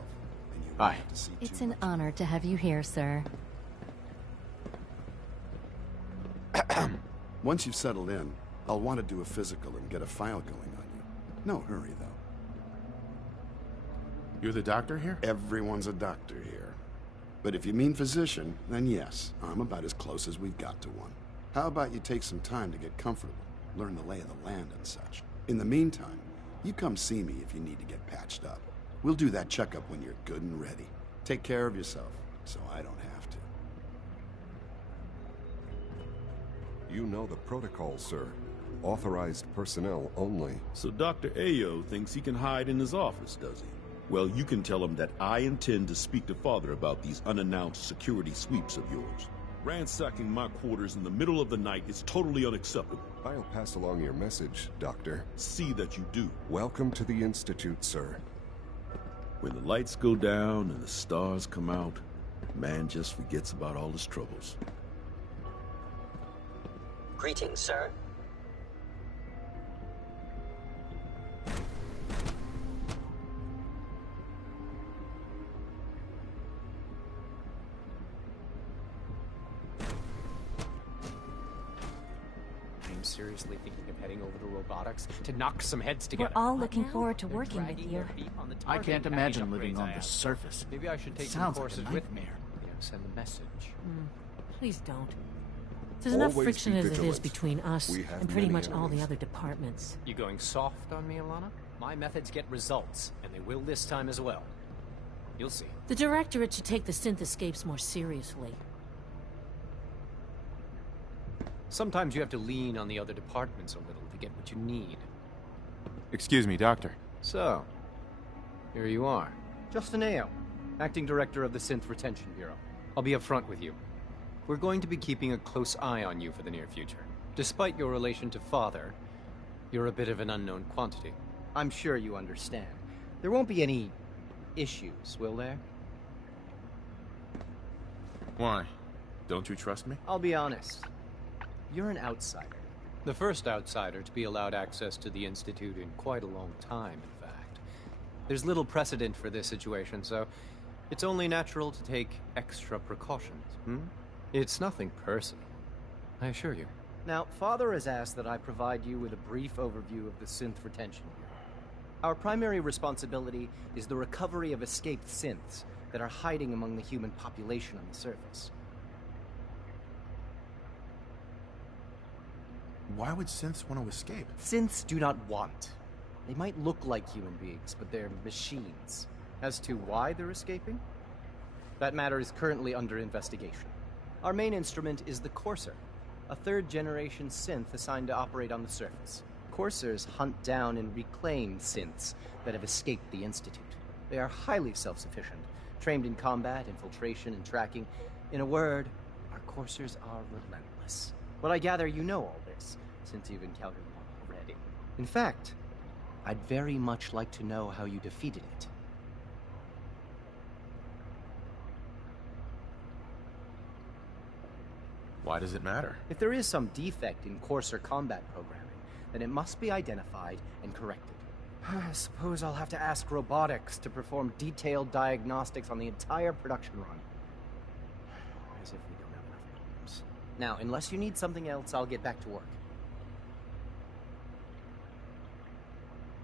And you won't have to see It's too an honor to have you here, sir. Once you've settled in, I'll want to do a physical and get a file going on you. No hurry, though. You're the doctor here? Everyone's a doctor here. But if you mean physician, then yes, I'm about as close as we've got to one. How about you take some time to get comfortable, learn the lay of the land and such. In the meantime, you come see me if you need to get patched up. We'll do that checkup when you're good and ready. Take care of yourself, so I don't have to. You know the protocol, sir. Authorized personnel only. So Dr. Ayo thinks he can hide in his office, does he? Well, you can tell him that I intend to speak to Father about these unannounced security sweeps of yours. Ransacking my quarters in the middle of the night is totally unacceptable. I'll pass along your message, Doctor. See that you do. Welcome to the Institute, sir. When the lights go down and the stars come out, man just forgets about all his troubles. Greetings, sir. I'm seriously thinking of heading over to robotics to knock some heads together. We're all looking forward to working with you. I can't imagine living on the surface. Maybe I should take some Sounds like courses a with me. nightmare. Send a message. Please don't. There's enough Always friction be as it is vigilant. between us We have and pretty many much all the enemies. other departments. You going soft on me, Alana? My methods get results, and they will this time as well. You'll see. The Directorate should take the synth escapes more seriously. Sometimes you have to lean on the other departments a little to get what you need. Excuse me, Doctor. So, here you are. Justin Ayo, Acting Director of the Synth Retention Bureau. I'll be up front with you. we're going to be keeping a close eye on you for the near future. Despite your relation to Father, you're a bit of an unknown quantity. I'm sure you understand. There won't be any issues, will there? Why? Don't you trust me? I'll be honest. You're an outsider. The first outsider to be allowed access to the Institute in quite a long time, in fact. There's little precedent for this situation, so it's only natural to take extra precautions, It's nothing personal, I assure you. Now, Father has asked that I provide you with a brief overview of the synth retention here. Our primary responsibility is the recovery of escaped synths that are hiding among the human population on the surface. Why would synths want to escape? Synths do not want. They might look like human beings, but they're machines. As to why they're escaping? That matter is currently under investigation. Our main instrument is the Courser, a third-generation synth assigned to operate on the surface. Coursers hunt down and reclaim synths that have escaped the Institute. They are highly self-sufficient, trained in combat, infiltration, and tracking. In a word, our Coursers are relentless. But I gather you know all this, since you've encountered one already. In fact, I'd very much like to know how you defeated it. Why does it matter? If there is some defect in Courser combat programming, then it must be identified and corrected. I suppose I'll have to ask robotics to perform detailed diagnostics on the entire production run. As if we don't have enough problems. Now, unless you need something else, I'll get back to work.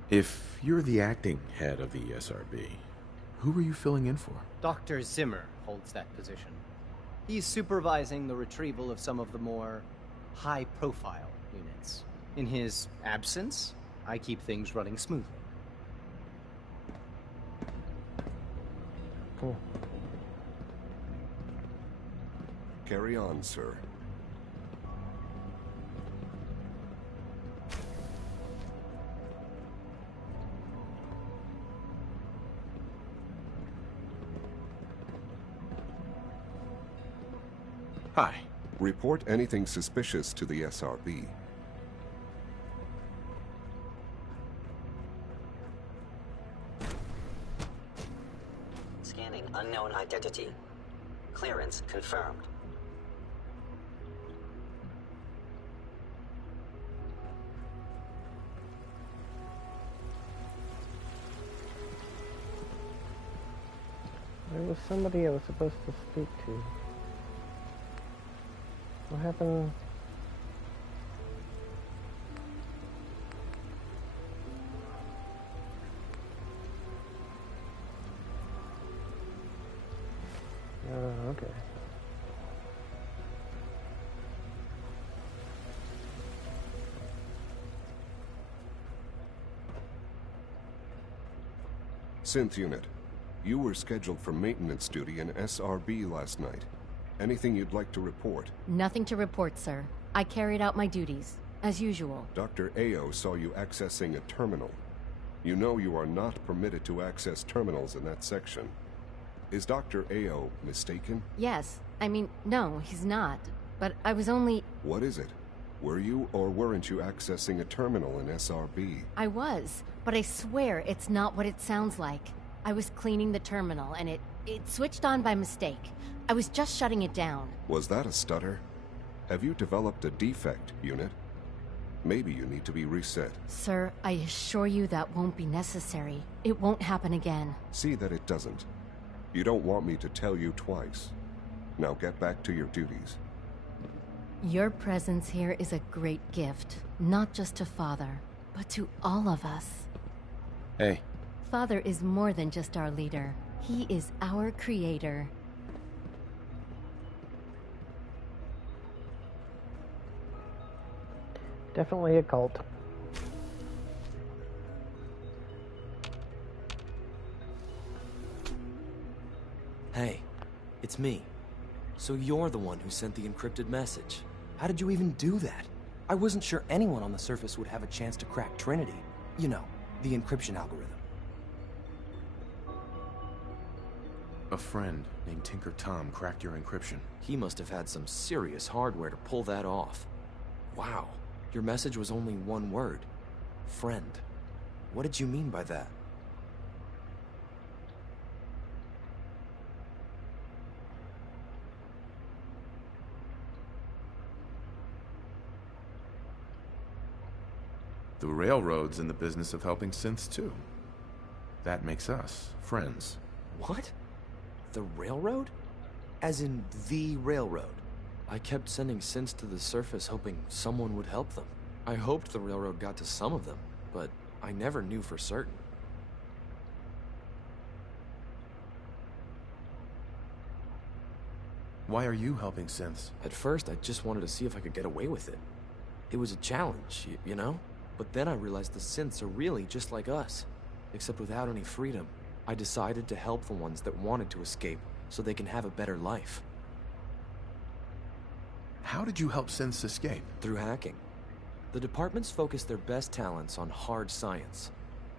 If you're the acting head of the SRB, who are you filling in for? Dr. Zimmer holds that position. He's supervising the retrieval of some of the more high-profile units. In his absence, I keep things running smoothly. Cool. Carry on, sir. Hi. Report anything suspicious to the SRB. Scanning unknown identity. Clearance confirmed. There was somebody I was supposed to speak to. What happened? Okay. Synth unit, you were scheduled for maintenance duty in SRB last night. Anything you'd like to report? Nothing to report, sir. I carried out my duties, as usual. Dr. Ao saw you accessing a terminal. You know you are not permitted to access terminals in that section. Is Dr. Ao mistaken? Yes. I mean, no, he's not. But I was only... What is it? Were you or weren't you accessing a terminal in SRB? I was, but I swear it's not what it sounds like. I was cleaning the terminal, and it switched on by mistake. I was just shutting it down. Was that a stutter? Have you developed a defect, unit? Maybe you need to be reset. Sir, I assure you that won't be necessary. It won't happen again. See that it doesn't. You don't want me to tell you twice. Now get back to your duties. Your presence here is a great gift, not just to Father, but to all of us. Hey. Father is more than just our leader. He is our creator. Definitely a cult. Hey, it's me. So you're the one who sent the encrypted message. How did you even do that? I wasn't sure anyone on the surface would have a chance to crack Trinity. You know, the encryption algorithm. A friend named Tinker Tom cracked your encryption. He must have had some serious hardware to pull that off. Wow, your message was only one word. Friend. What did you mean by that? The Railroad's in the business of helping synths too. That makes us friends. What? The Railroad? As in the Railroad? I kept sending synths to the surface hoping someone would help them. I hoped the Railroad got to some of them, but I never knew for certain. Why are you helping synths? At first, I just wanted to see if I could get away with it. It was a challenge, you know? But then I realized the synths are really just like us, except without any freedom. I decided to help the ones that wanted to escape so they can have a better life. How did you help synths escape? Through hacking. The departments focus their best talents on hard science.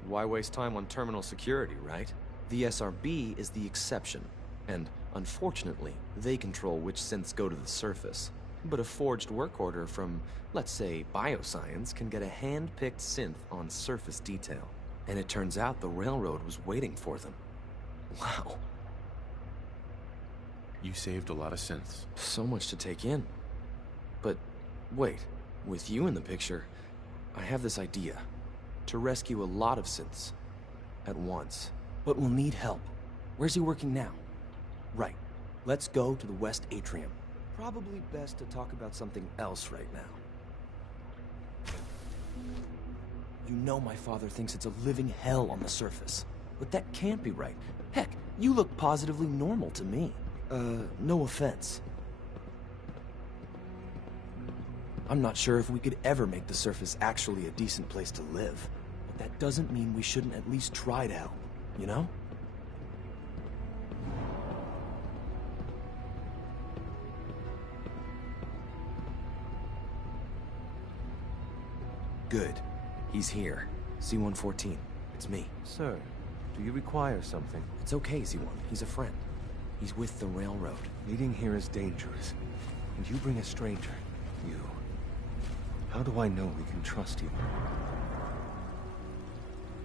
Why waste time on terminal security, right? The SRB is the exception, and unfortunately, they control which synths go to the surface. But a forged work order from, let's say, bioscience can get a hand-picked synth on surface detail. And it turns out the Railroad was waiting for them. Wow. You saved a lot of synths. So much to take in. But wait, with you in the picture, I have this idea. To rescue a lot of synths at once. But we'll need help. Where's he working now? Right. Let's go to the West Atrium. Probably best to talk about something else right now. You know my father thinks it's a living hell on the surface. But that can't be right. Heck, you look positively normal to me. No offense. I'm not sure if we could ever make the surface actually a decent place to live. But that doesn't mean we shouldn't at least try to help, you know? Good. He's here. C-114. It's me. Sir, do you require something? It's okay, Z-1. He's a friend. He's with the Railroad. Meeting here is dangerous. And you bring a stranger. You. How do I know we can trust you?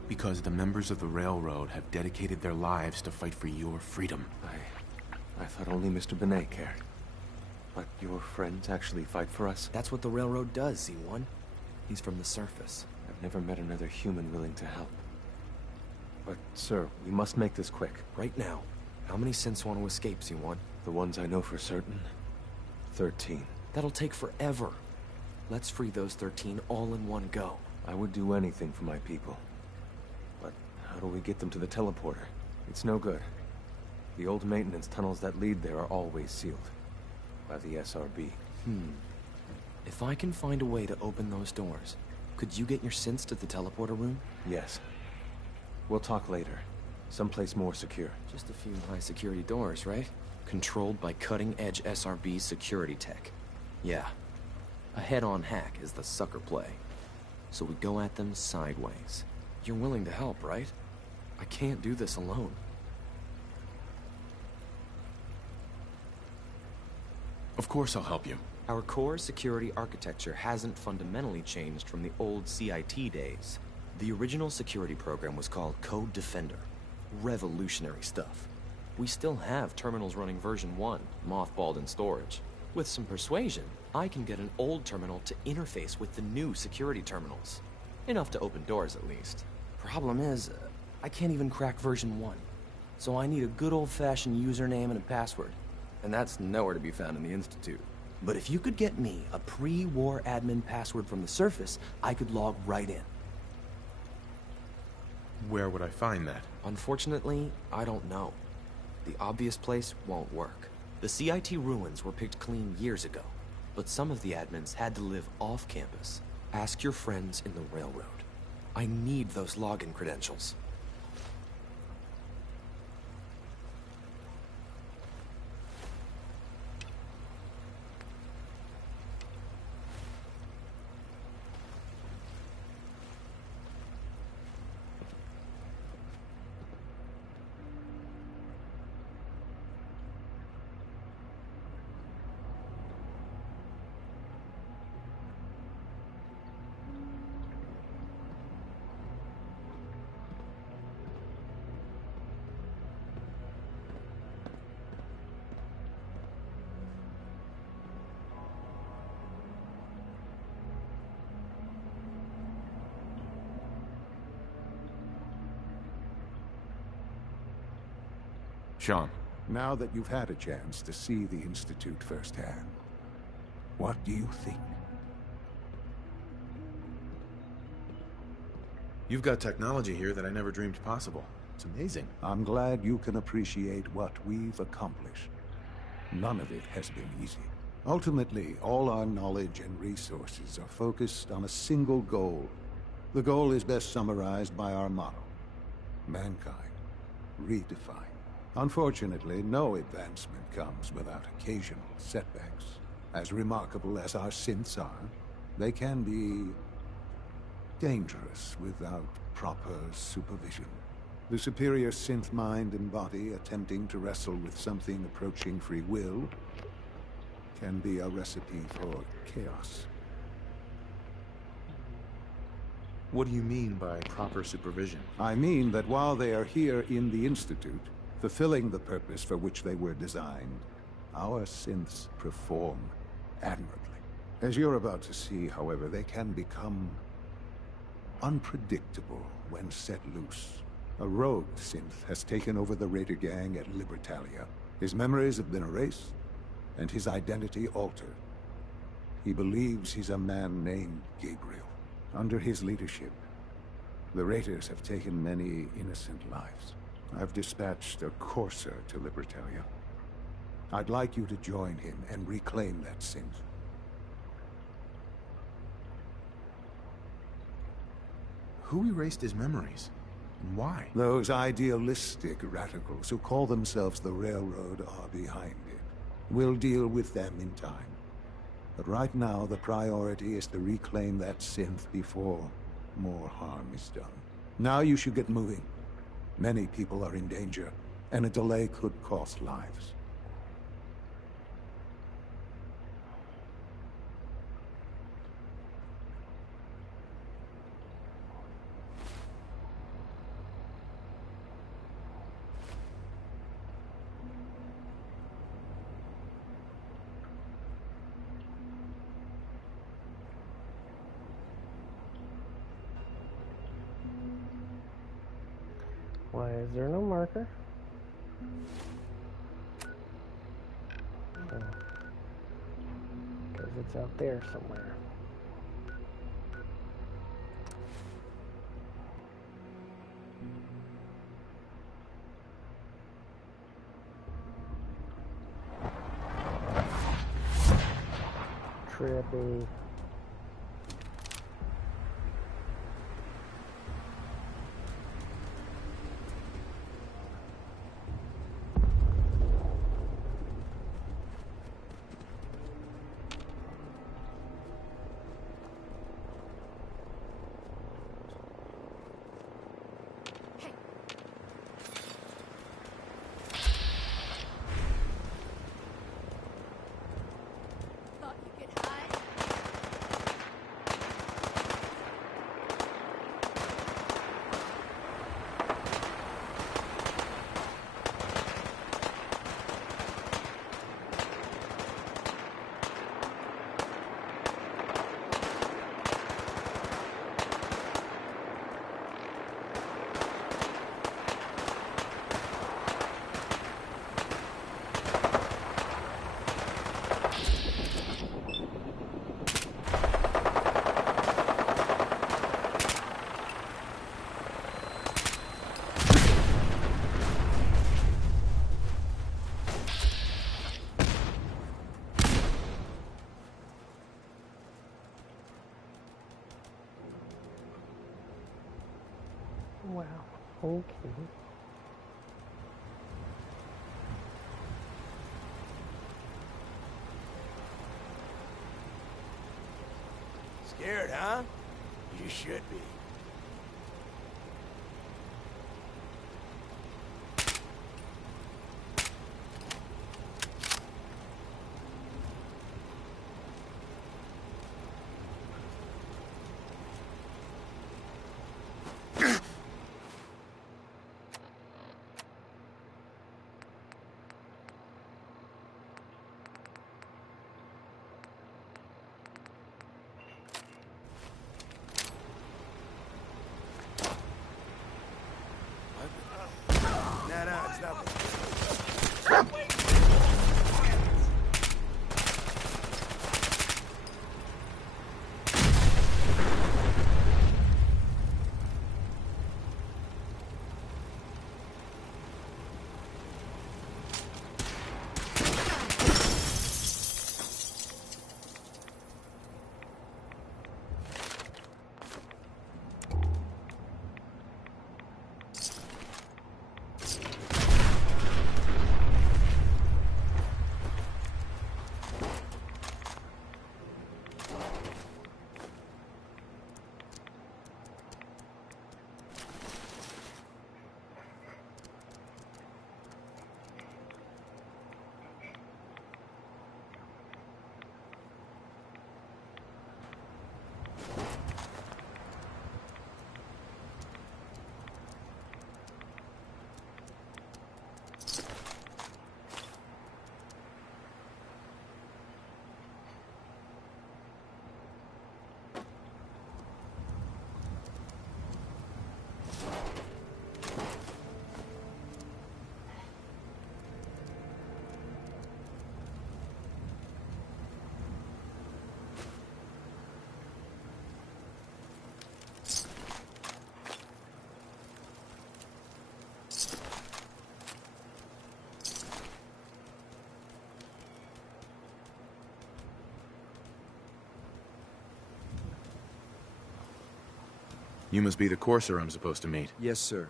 Because the members of the Railroad have dedicated their lives to fight for your freedom. I thought only Mr. Benet cared. But your friends actually fight for us? That's what the Railroad does, Z-1. He's from the surface. I've never met another human willing to help. But, sir, we must make this quick. Right now. How many synths want to escape, Z-1? The ones I know for certain. 13. That'll take forever. Let's free those 13 all in one go. I would do anything for my people. But how do we get them to the teleporter? It's no good. The old maintenance tunnels that lead there are always sealed. By the SRB. If I can find a way to open those doors, could you get your synths to the teleporter room? Yes. We'll talk later. Someplace more secure. Just a few high-security doors, right? Controlled by cutting-edge SRB security tech. Yeah. A head-on hack is the sucker play. So we go at them sideways. You're willing to help, right? I can't do this alone. Of course I'll help you. Our core security architecture hasn't fundamentally changed from the old CIT days. The original security program was called Code Defender. Revolutionary stuff. We still have terminals running version 1, mothballed in storage. With some persuasion, I can get an old terminal to interface with the new security terminals. Enough to open doors, at least. Problem is, I can't even crack version 1. So I need a good old-fashioned username and a password. And that's nowhere to be found in the Institute. But if you could get me a pre-war admin password from the surface, I could log right in. Where would I find that? Unfortunately, I don't know. The obvious place won't work. The CIT ruins were picked clean years ago, but some of the admins had to live off campus. Ask your friends in the Railroad. I need those login credentials. Sean. Now that you've had a chance to see the Institute firsthand, what do you think? You've got technology here that I never dreamed possible. It's amazing. I'm glad you can appreciate what we've accomplished. None of it has been easy. Ultimately, all our knowledge and resources are focused on a single goal. The goal is best summarized by our motto: mankind, redefined. Unfortunately, no advancement comes without occasional setbacks. As remarkable as our synths are, they can be dangerous without proper supervision. The superior synth mind and body attempting to wrestle with something approaching free will can be a recipe for chaos. What do you mean by proper supervision? I mean that while they are here in the Institute, fulfilling the purpose for which they were designed, our synths perform admirably. As you're about to see, however, they can become unpredictable when set loose. A rogue synth has taken over the Raider gang at Libertalia. His memories have been erased, and his identity altered. He believes he's a man named Gabriel. Under his leadership, the Raiders have taken many innocent lives. I've dispatched a courser to Libertalia. I'd like you to join him and reclaim that synth. Who erased his memories? And why? Those idealistic radicals who call themselves the Railroad are behind it. We'll deal with them in time. But right now, the priority is to reclaim that synth before more harm is done. Now you should get moving. Many people are in danger, and a delay could cost lives. Why is there no marker? Because it's out there somewhere. Trippy. Wow, okay. Scared, huh? You should be. You must be the courser I'm supposed to meet. Yes, sir.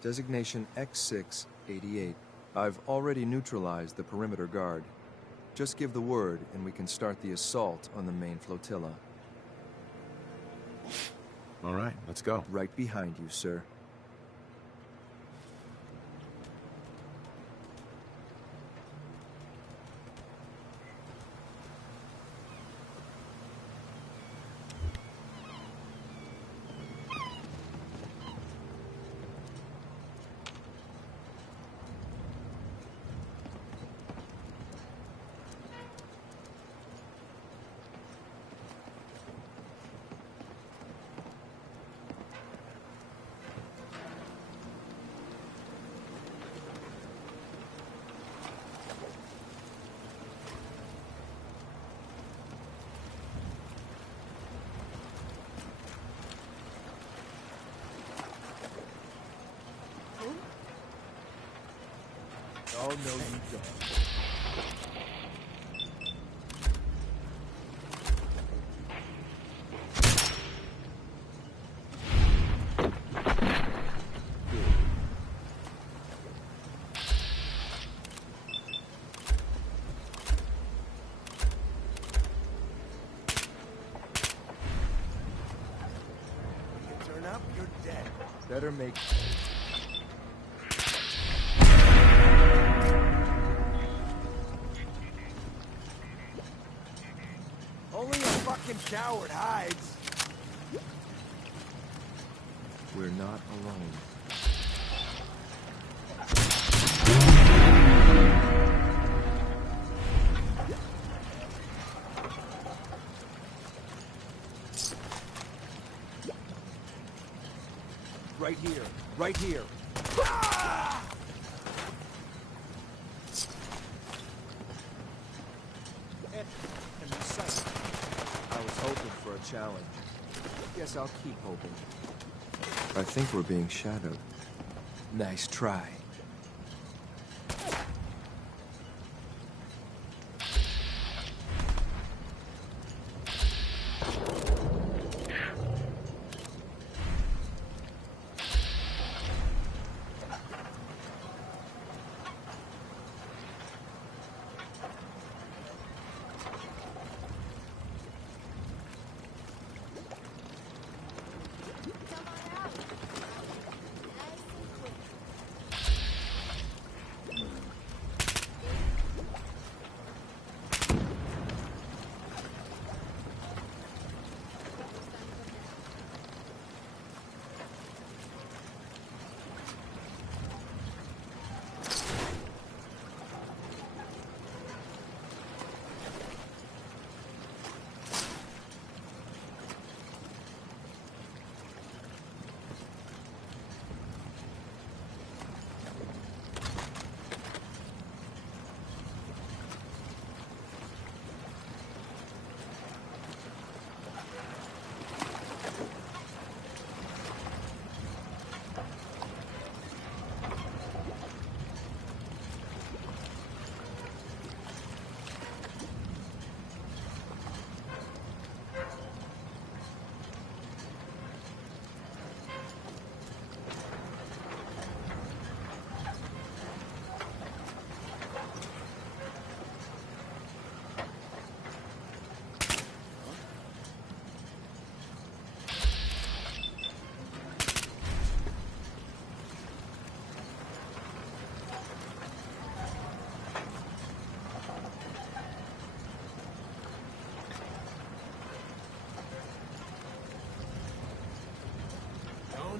Designation X688. I've already neutralized the perimeter guard. Just give the word, and we can start the assault on the main flotilla. All right, let's go. Right behind you, sir. Oh, no, you don't. Turn up, you're dead. Better make... Only a fucking coward hides. We're not alone. Right here. Right here. I was hoping for a challenge. Guess I'll keep hoping. I think we're being shadowed. Nice try.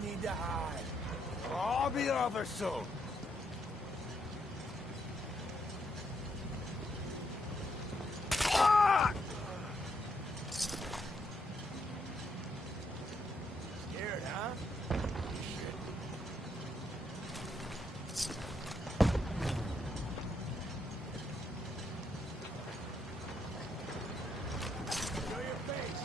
need to hide. I'll be over soon. Ah! Scared, huh? Show your face.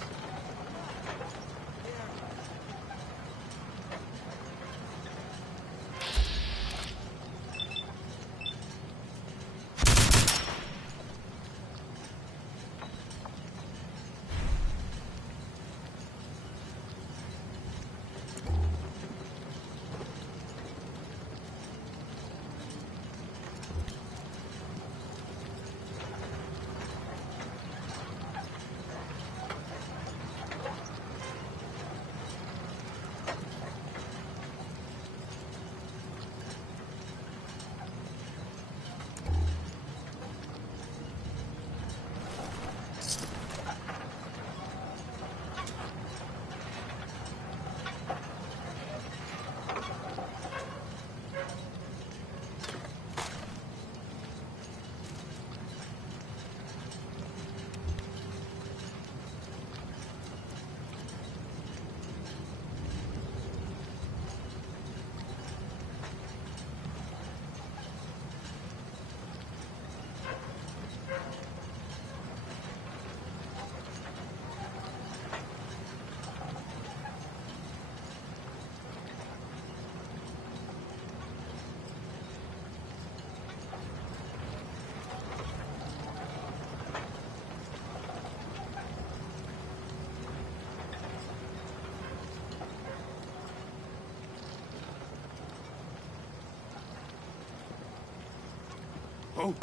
Oh!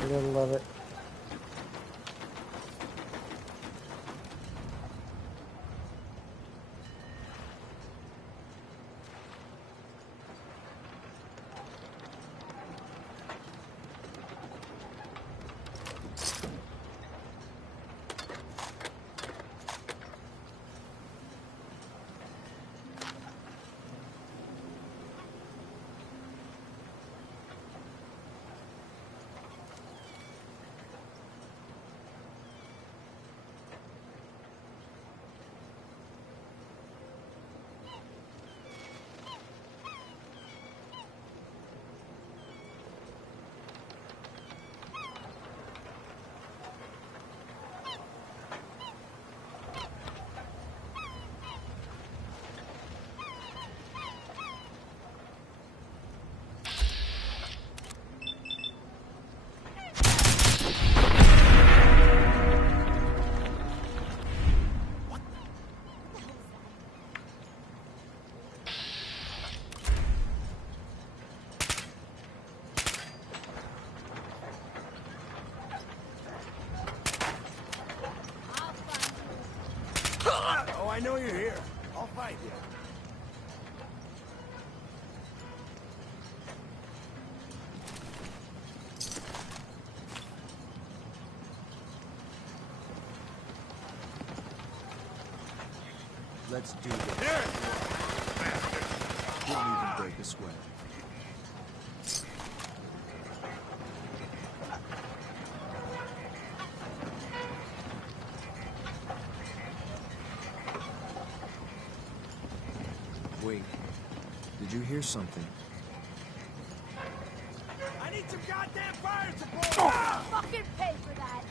I didn't love it. know you're here. I'll find you. Let's do this. Didn't even break a sweat. Wait, did you hear something? I need some goddamn fire support! Oh, fucking pay for that!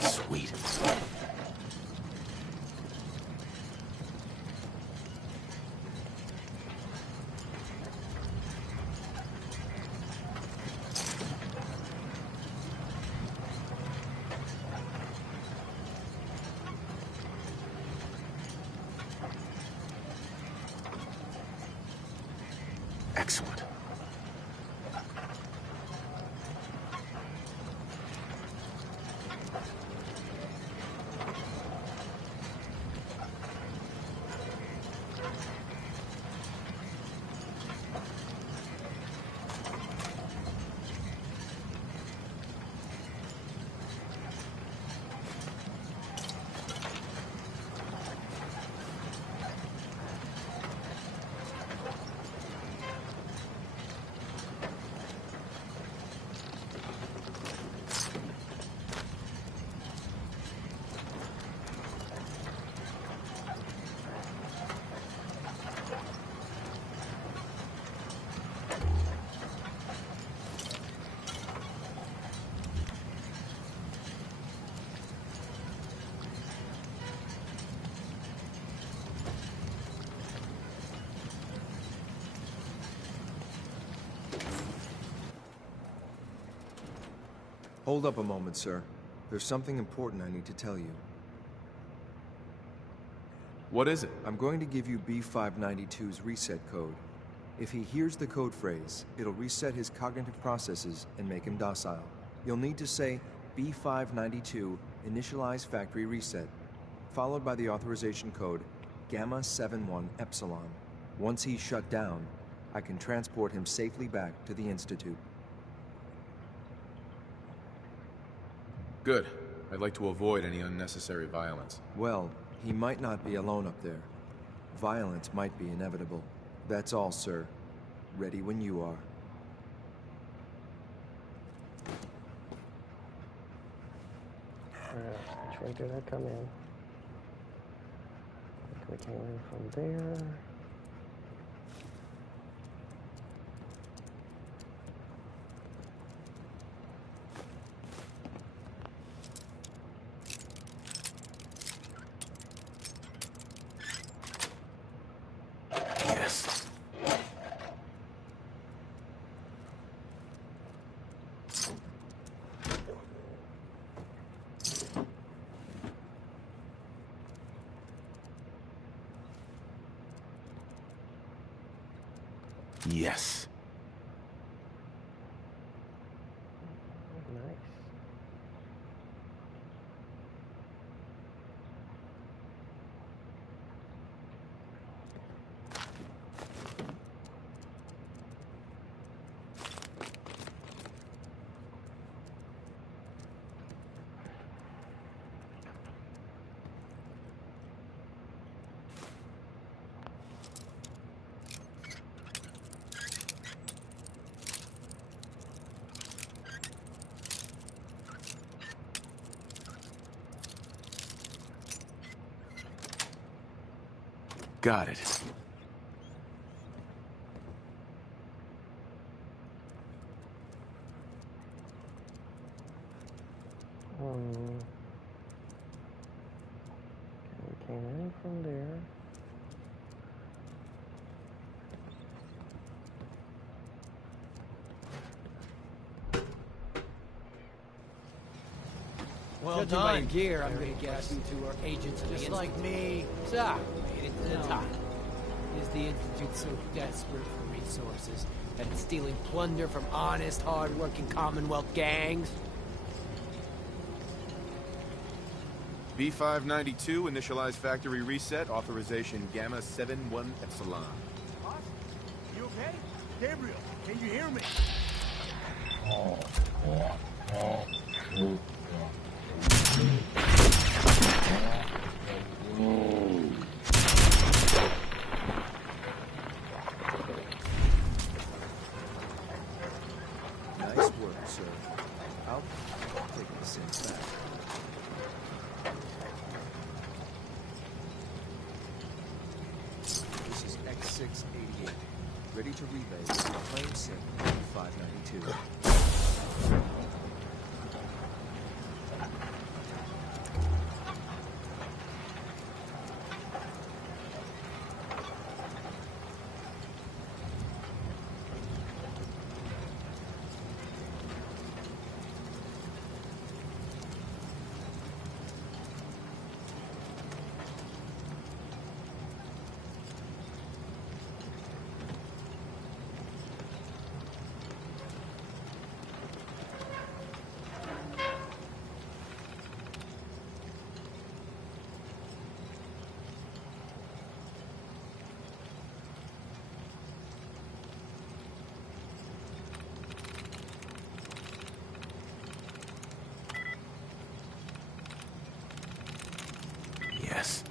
Sweet. Excellent. Hold up a moment, sir. There's something important I need to tell you. What is it? I'm going to give you B592's reset code. If he hears the code phrase, it'll reset his cognitive processes and make him docile. You'll need to say B592 initialize factory reset, followed by the authorization code Gamma 71 Epsilon. Once he's shut down, I can transport him safely back to the Institute. Good. I'd like to avoid any unnecessary violence. Well, he might not be alone up there. Violence might be inevitable. That's all, sir. Ready when you are. Which way did I come in? I think we came in from there. Yes. Nice. Got it. Okay, came in from there. Well Judging done. by your gear, I'm gonna guess you two are agents of the Just like me. So, made it to the top. Is the Institute so desperate for resources that it's stealing plunder from honest, hard-working Commonwealth gangs? B592, initialize factory reset, authorization Gamma 71 Epsilon. Boss, you okay? Gabriel, can you hear me? Nice work, sir. I'll take this in back. This is X688. Ready to relay to claim set 592. Yes.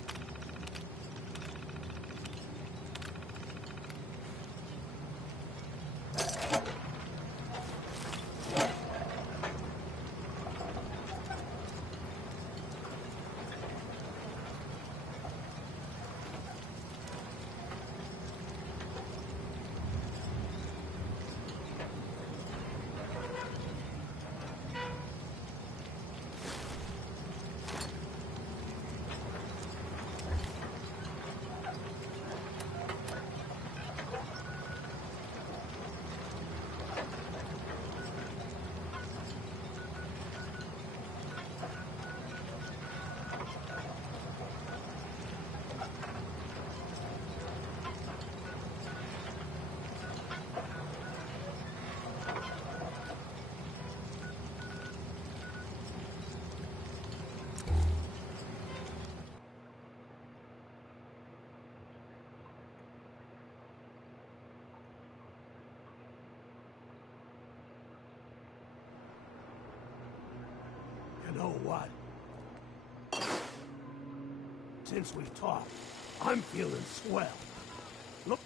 You know what? Since we've talked, I'm feeling swell. Look.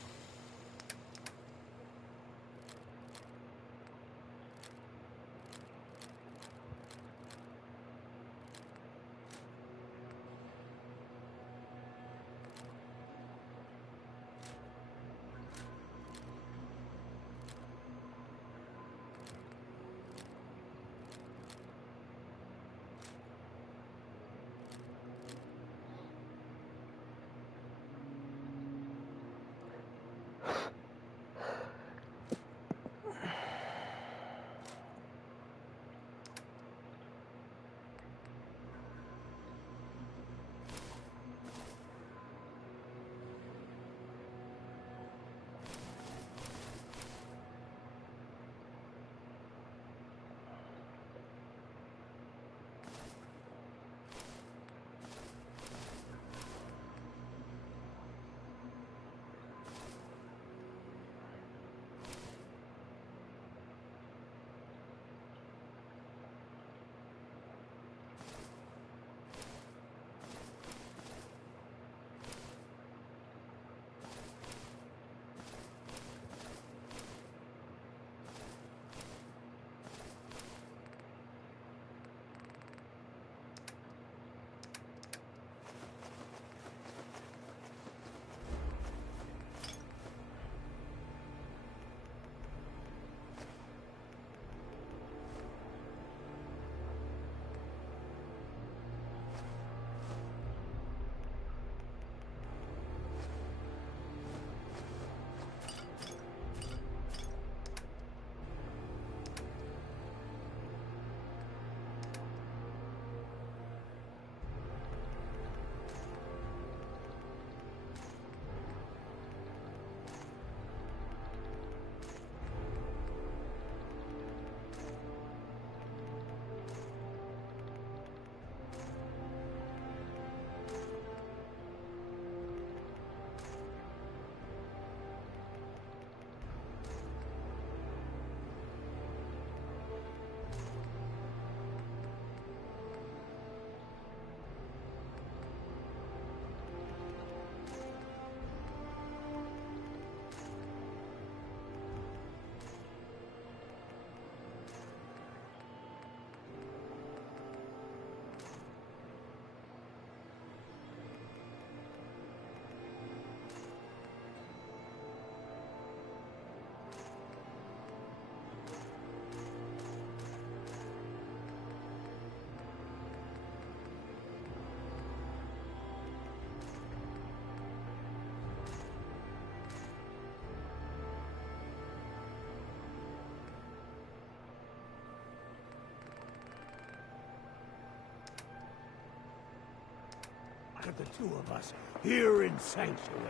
Look at the two of us here in Sanctuary.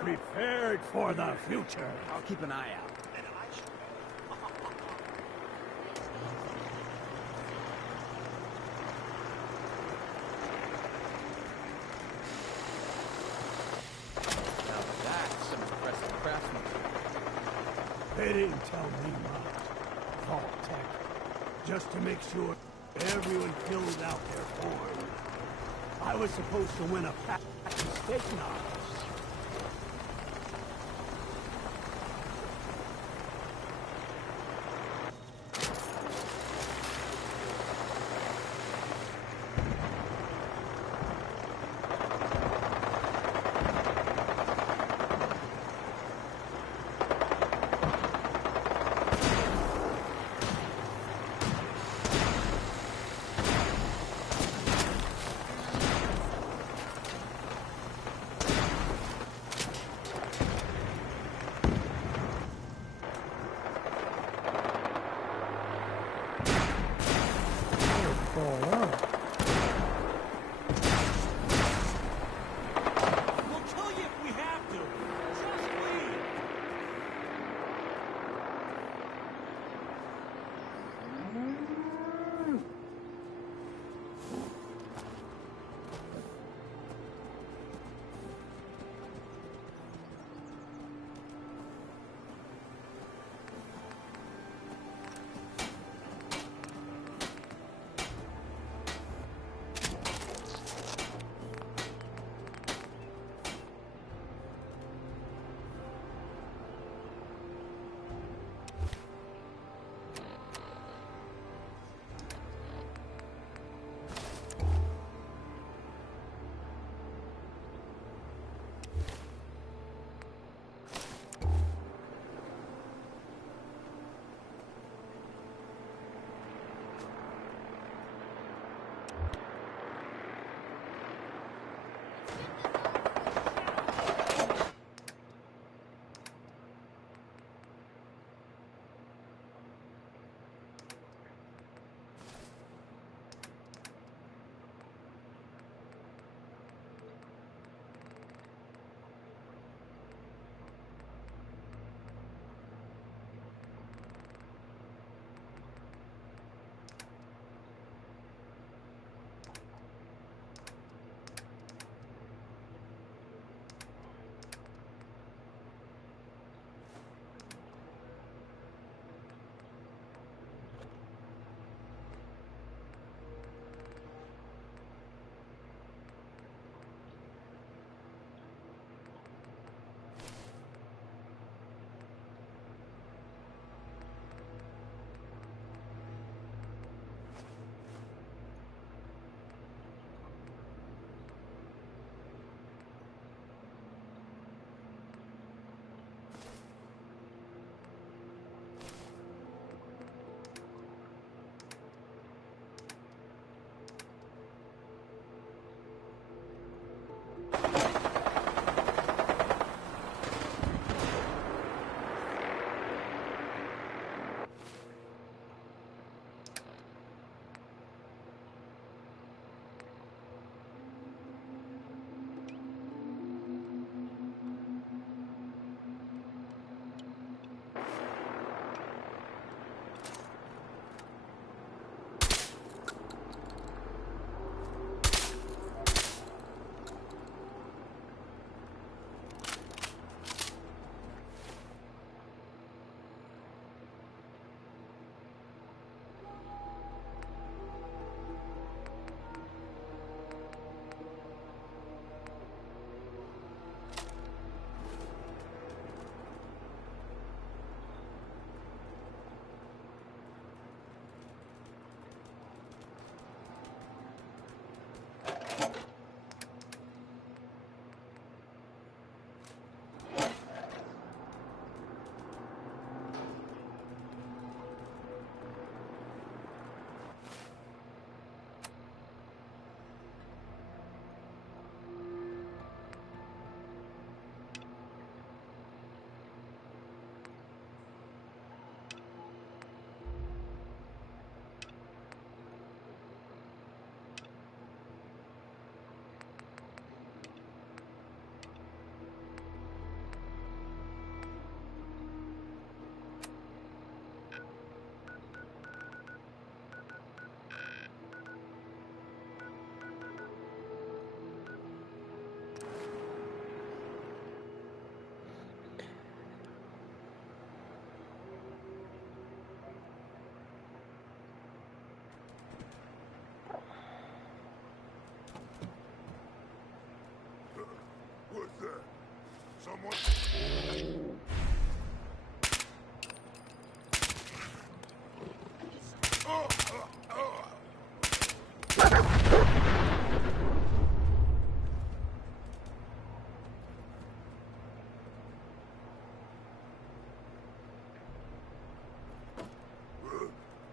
Prepared for the future. I'll keep an eye out. Now that's some impressive craftsmanship. They didn't tell me much. Vault tech. Just to make sure everyone filled out their forms. I was supposed to win a pack of steak knives. there? Someone?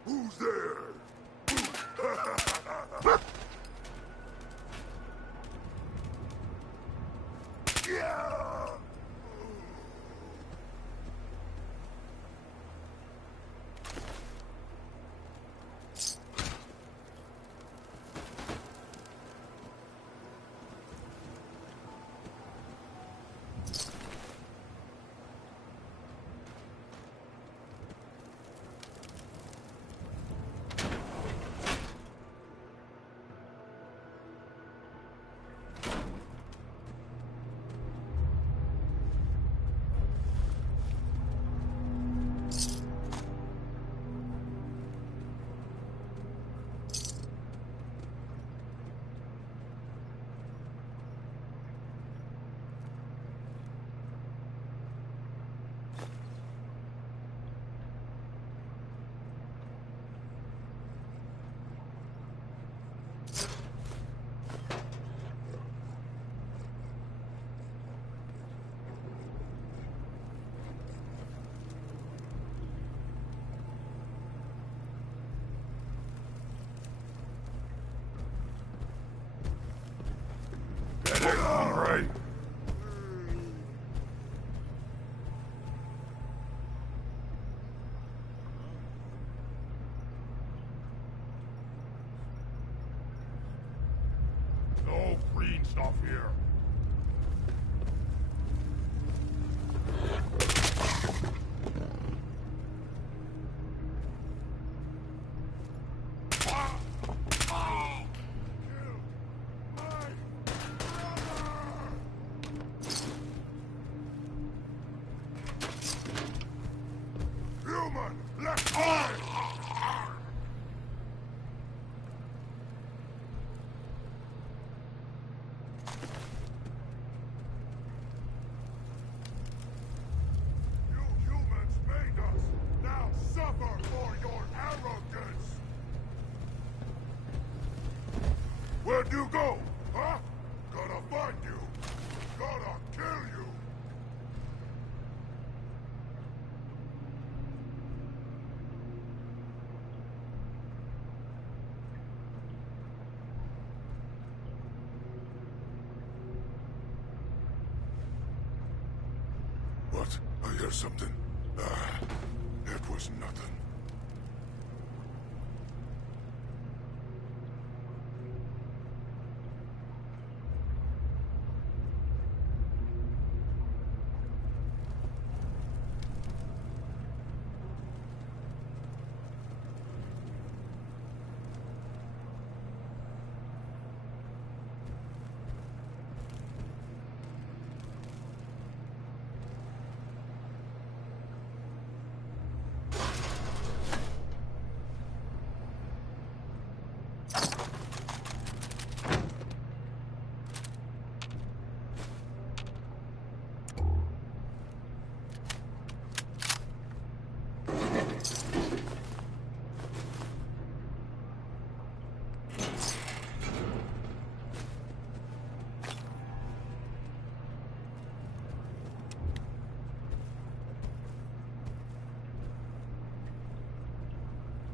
Who's there? Yeah! Right. No green stuff here. Human, left eye! You humans made us. Now suffer for your arrogance. Where'd you go? Huh? Gonna find you. Gonna kill you. What? I hear something. It was nothing.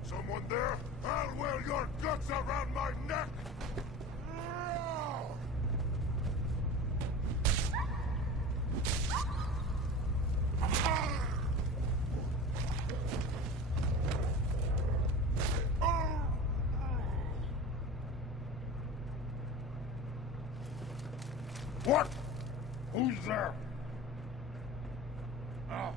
Someone there? I'll wear your guts around my neck! What? Who's there? Ah.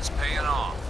investment's paying off.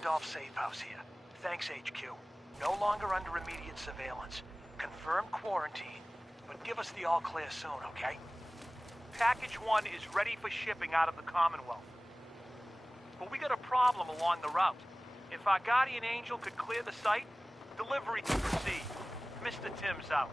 Randolph Safe House here. Thanks, HQ. No longer under immediate surveillance. Confirmed quarantine, but give us the all clear soon, okay? Package 1 is ready for shipping out of the Commonwealth. But we got a problem along the route. If our guardian angel could clear the site, delivery can proceed. Mr. Tim's out.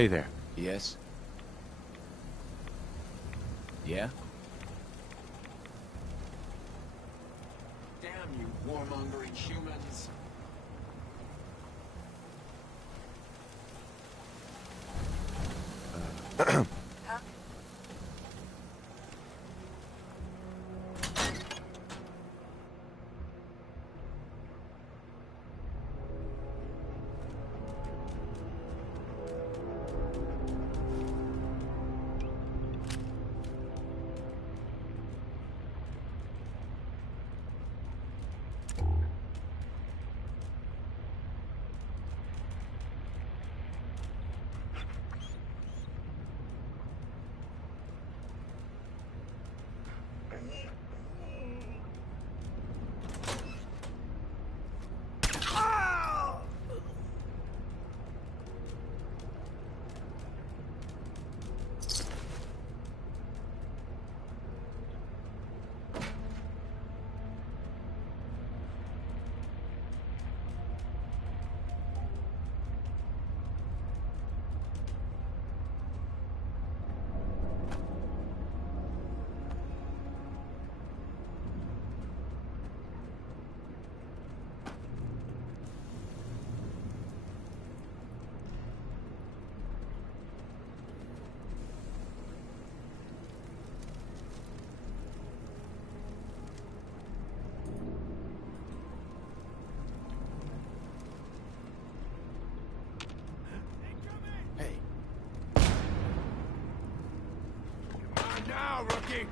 Hey there. Yes? Yeah? Damn you warmongering humans. Now, rookie!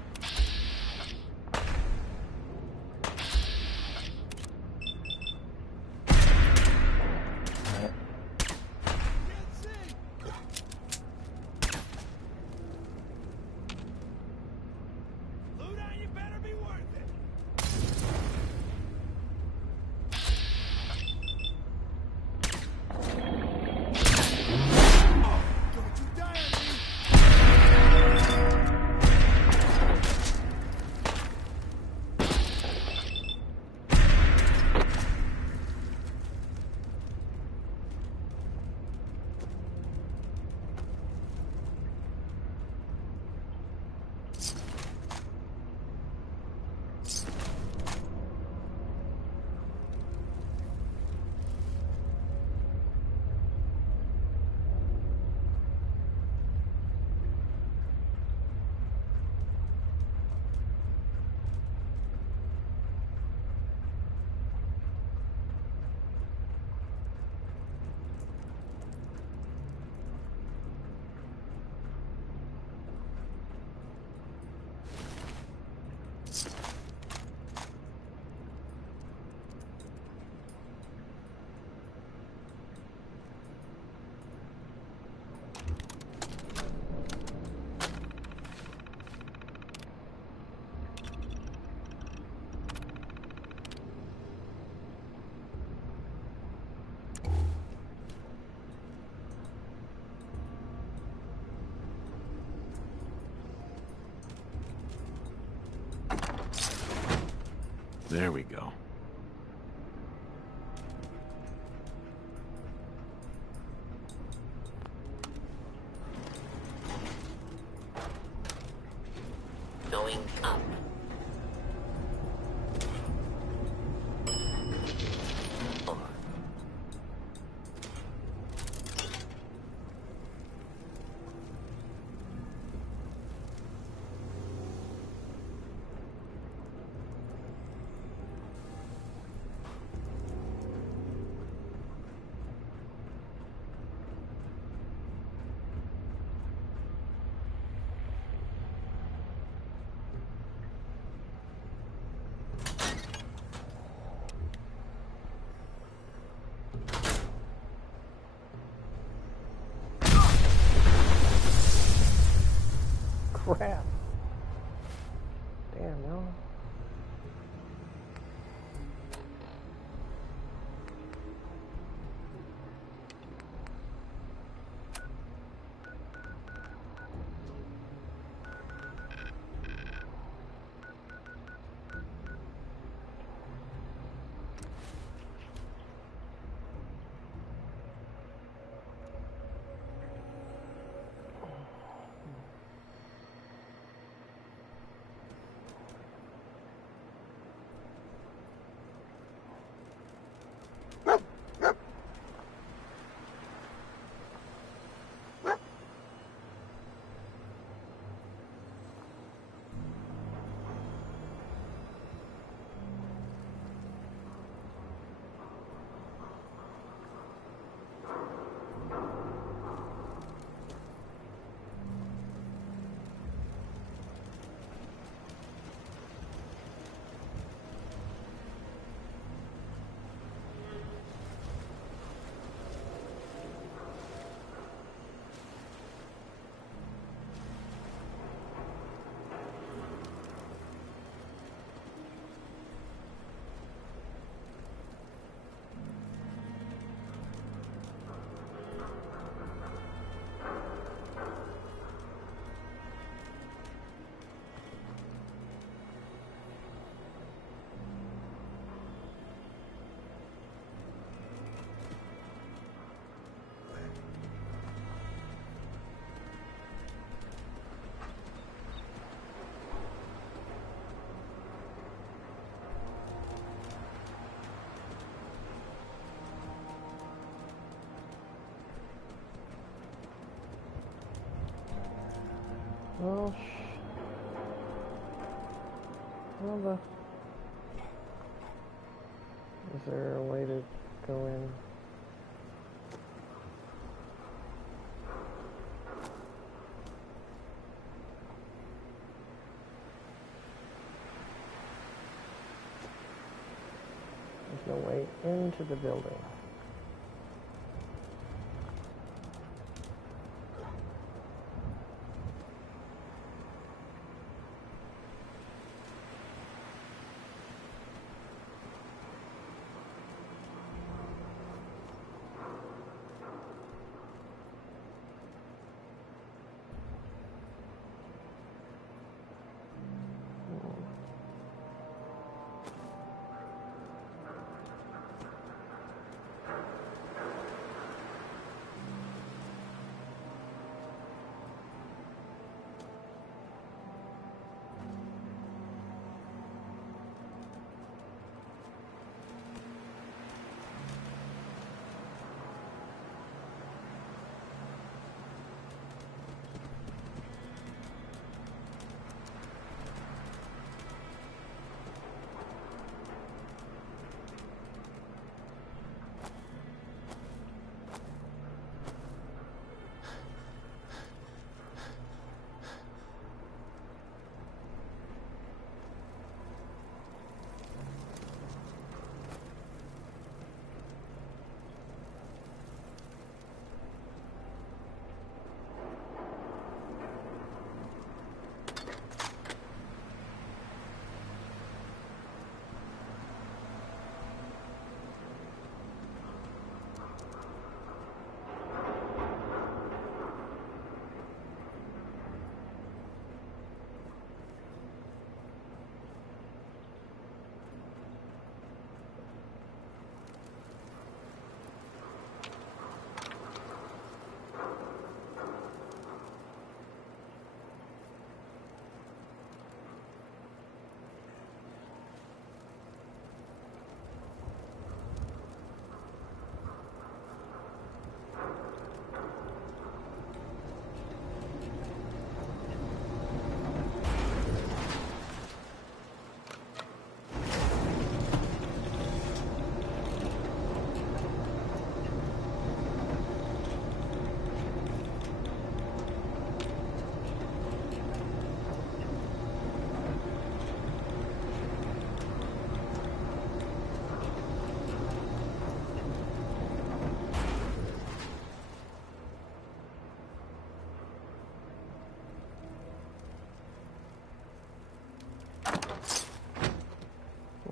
There we go. Going up. Well, is there a way to go in? There's no way into the building.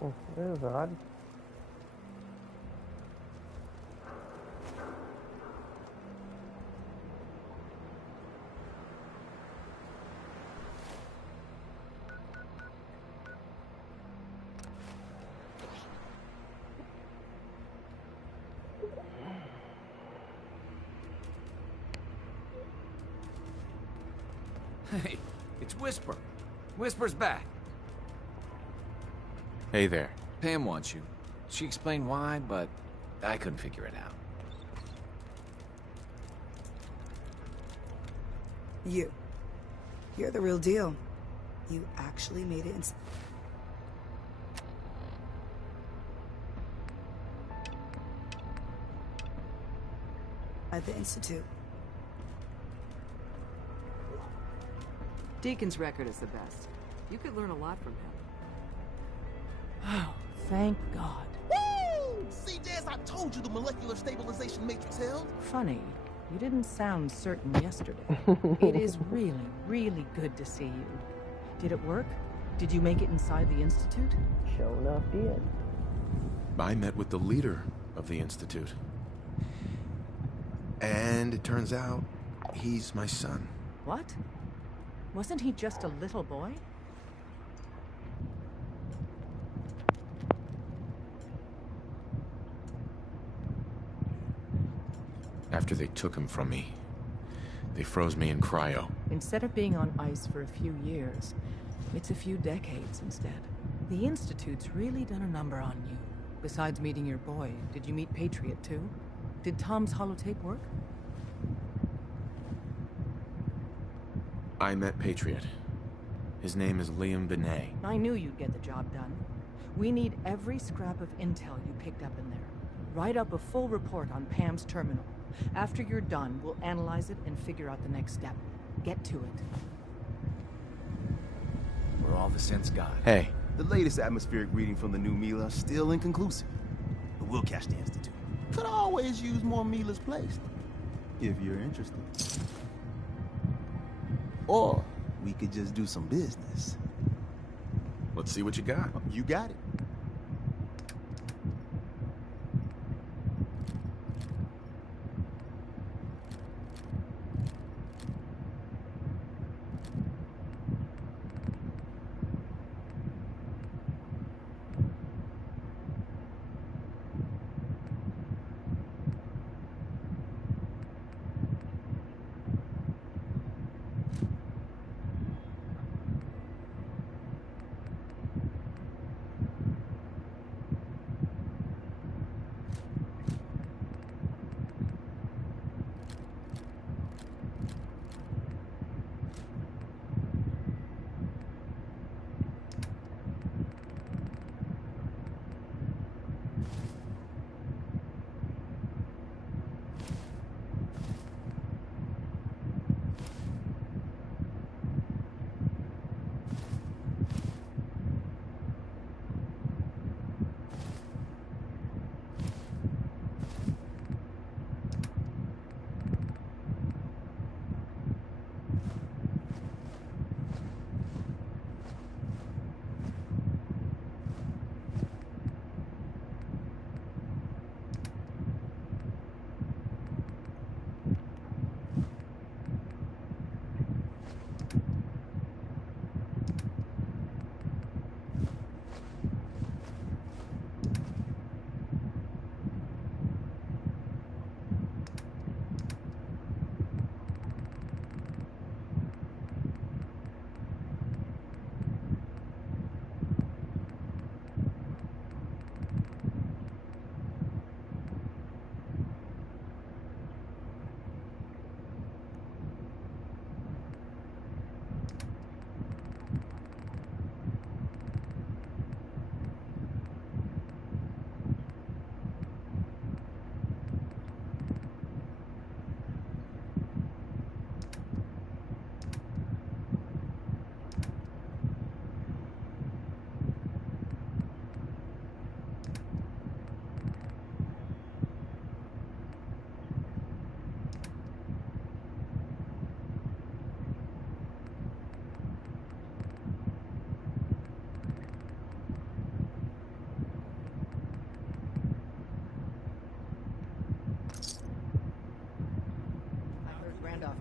Oh, that was odd. Hey, it's Whisper. Whisper's back. Hey there. Pam wants you. She explained why, but I couldn't figure it out. You're the real deal. You actually made it at the Institute. Deacon's record is the best. You could learn a lot from him. Oh, thank God. Woo! See, Jazz, I told you the molecular stabilization matrix held. Funny, you didn't sound certain yesterday. It is really, really good to see you. Did it work? Did you make it inside the Institute? Sure enough did. I met with the leader of the Institute. And it turns out, he's my son. What? Wasn't he just a little boy? After they took him from me, they froze me in cryo. Instead of being on ice for a few years, it's a few decades instead. The Institute's really done a number on you. Besides meeting your boy, did you meet Patriot too? Did Tom's holotape work? I met Patriot. His name is Liam Benet. I knew you'd get the job done. We need every scrap of intel you picked up in there. Write up a full report on Pam's terminal. After you're done, we'll analyze it and figure out the next step. Get to it. We're all the sense gone. Hey. The latest atmospheric reading from the new Mila is still inconclusive. But we'll catch the Institute. Could always use more Mila's placed, if you're interested. Or we could just do some business. Let's see what you got. You got it.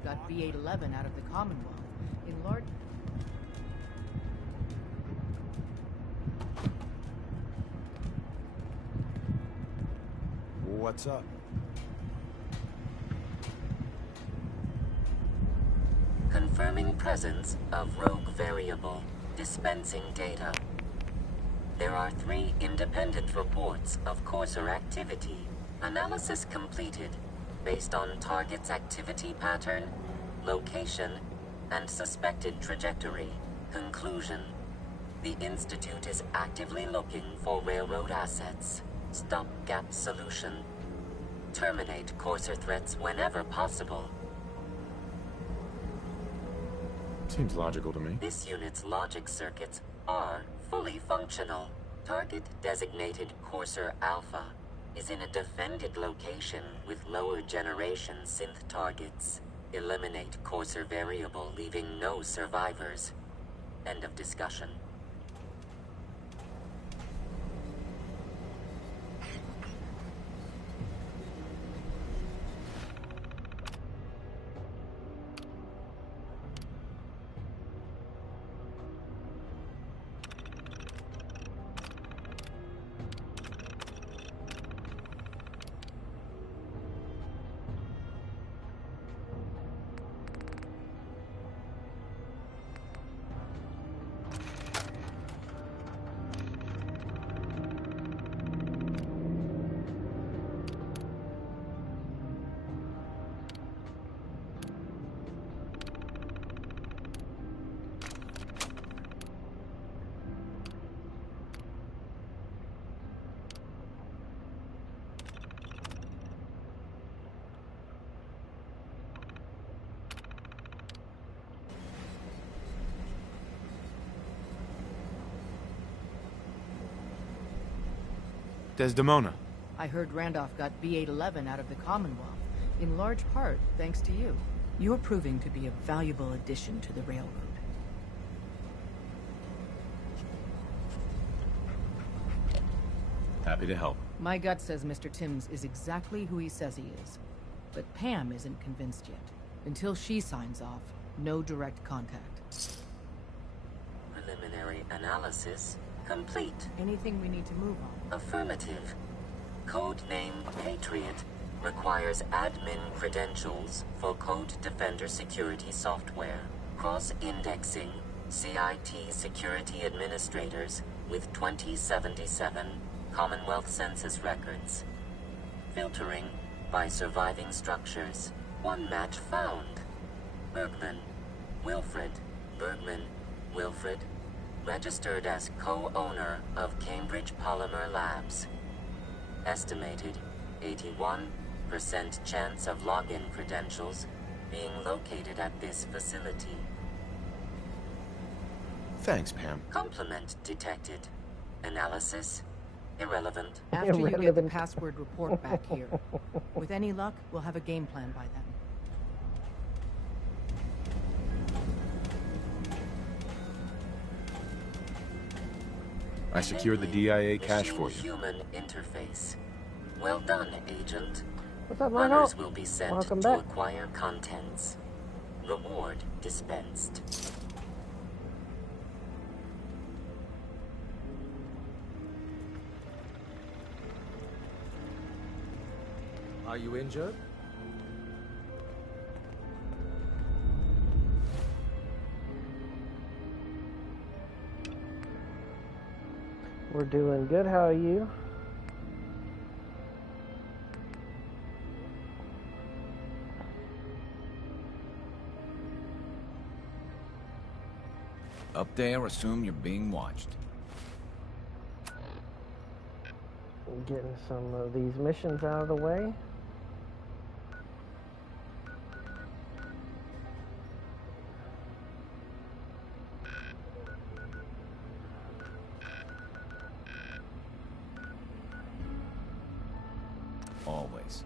Got B811 out of the Commonwealth. In large... What's up? Confirming presence of rogue variable. Dispensing data. There are 3 independent reports of Courser activity. Analysis completed. Based on target's activity pattern, location, and suspected trajectory. Conclusion. The Institute is actively looking for railroad assets. Stopgap solution. Terminate Courser threats whenever possible. Seems logical to me. This unit's logic circuits are fully functional. Target designated Courser Alpha is in a defended location with lower generation synth targets. Eliminate Courser variable, leaving no survivors. End of discussion. Desdemona. I heard Randolph got B-811 out of the Commonwealth, in large part thanks to you. You're proving to be a valuable addition to the Railroad. Happy to help. My gut says Mr. Timms is exactly who he says he is. But Pam isn't convinced yet. Until she signs off, no direct contact. Preliminary analysis complete. Anything we need to move on? Affirmative. Codename Patriot requires admin credentials for Code Defender security software. Cross-indexing CIT security administrators with 2077 Commonwealth Census records. Filtering by surviving structures. One match found. Bergman. Wilfred. Bergman. Wilfred. Registered as co-owner of Cambridge Polymer Labs. Estimated 81% chance of login credentials being located at this facility. Thanks, Pam. Complement detected. Analysis irrelevant. After you get the password report back here. With any luck, we'll have a game plan by then. I secured the DIA cache for you. Human interface. Well done, Agent. What's up, Runners Michael? will be sent Welcome to back. acquire contents. Reward dispensed. Are you injured? We're doing good. How are you? Up there, assume you're being watched. Getting some of these missions out of the way. Always.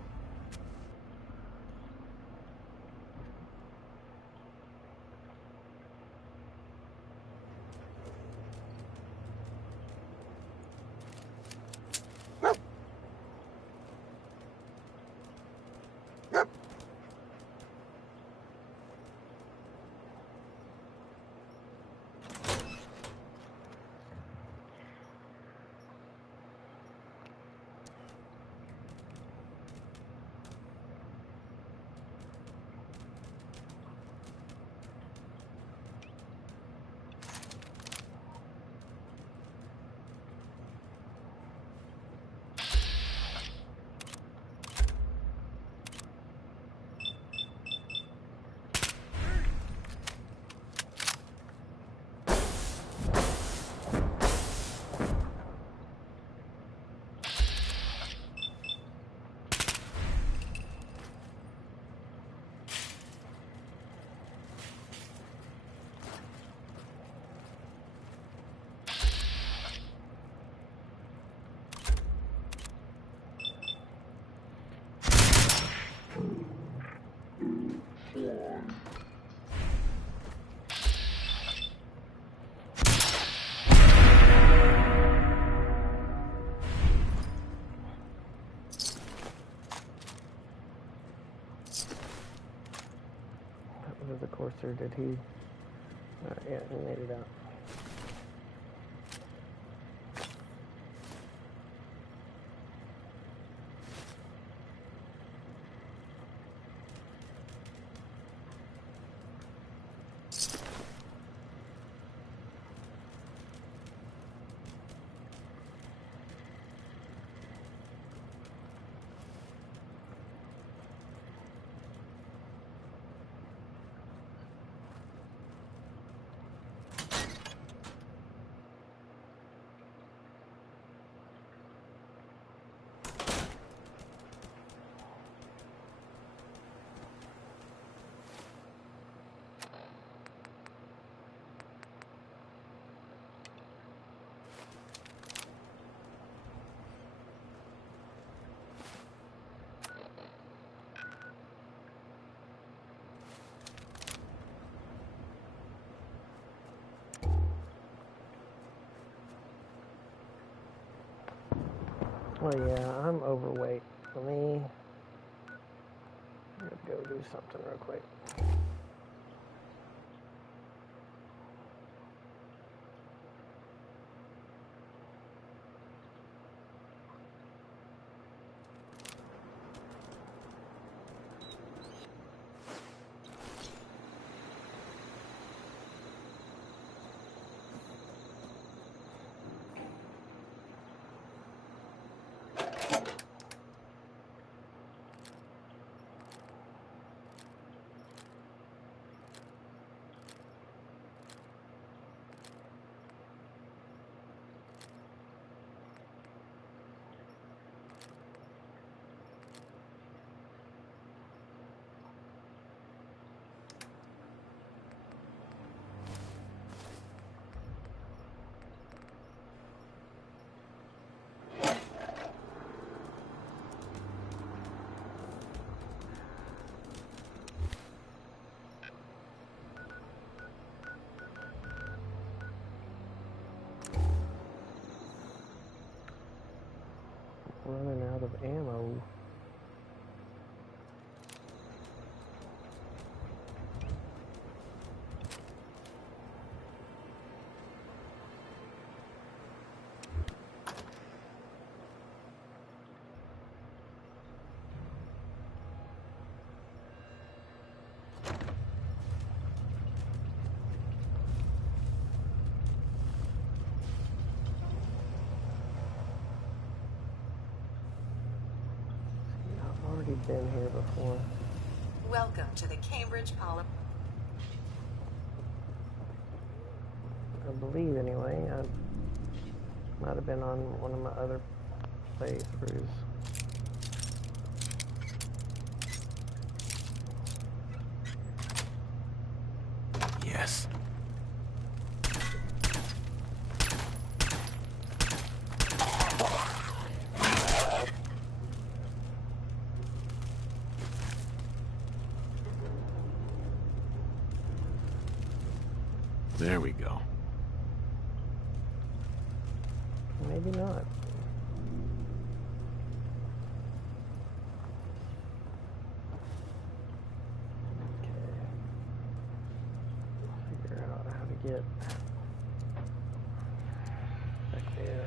The Courser, did he? Yeah, he made it out. Oh yeah, I'm overweight. Let me go do something real quick. Running out of ammo. Been here before. Welcome to the Cambridge Poly. I believe anyway. I might have been on one of my other playthroughs. Yes. There we go. Maybe not. Okay. Figure out how to get back there.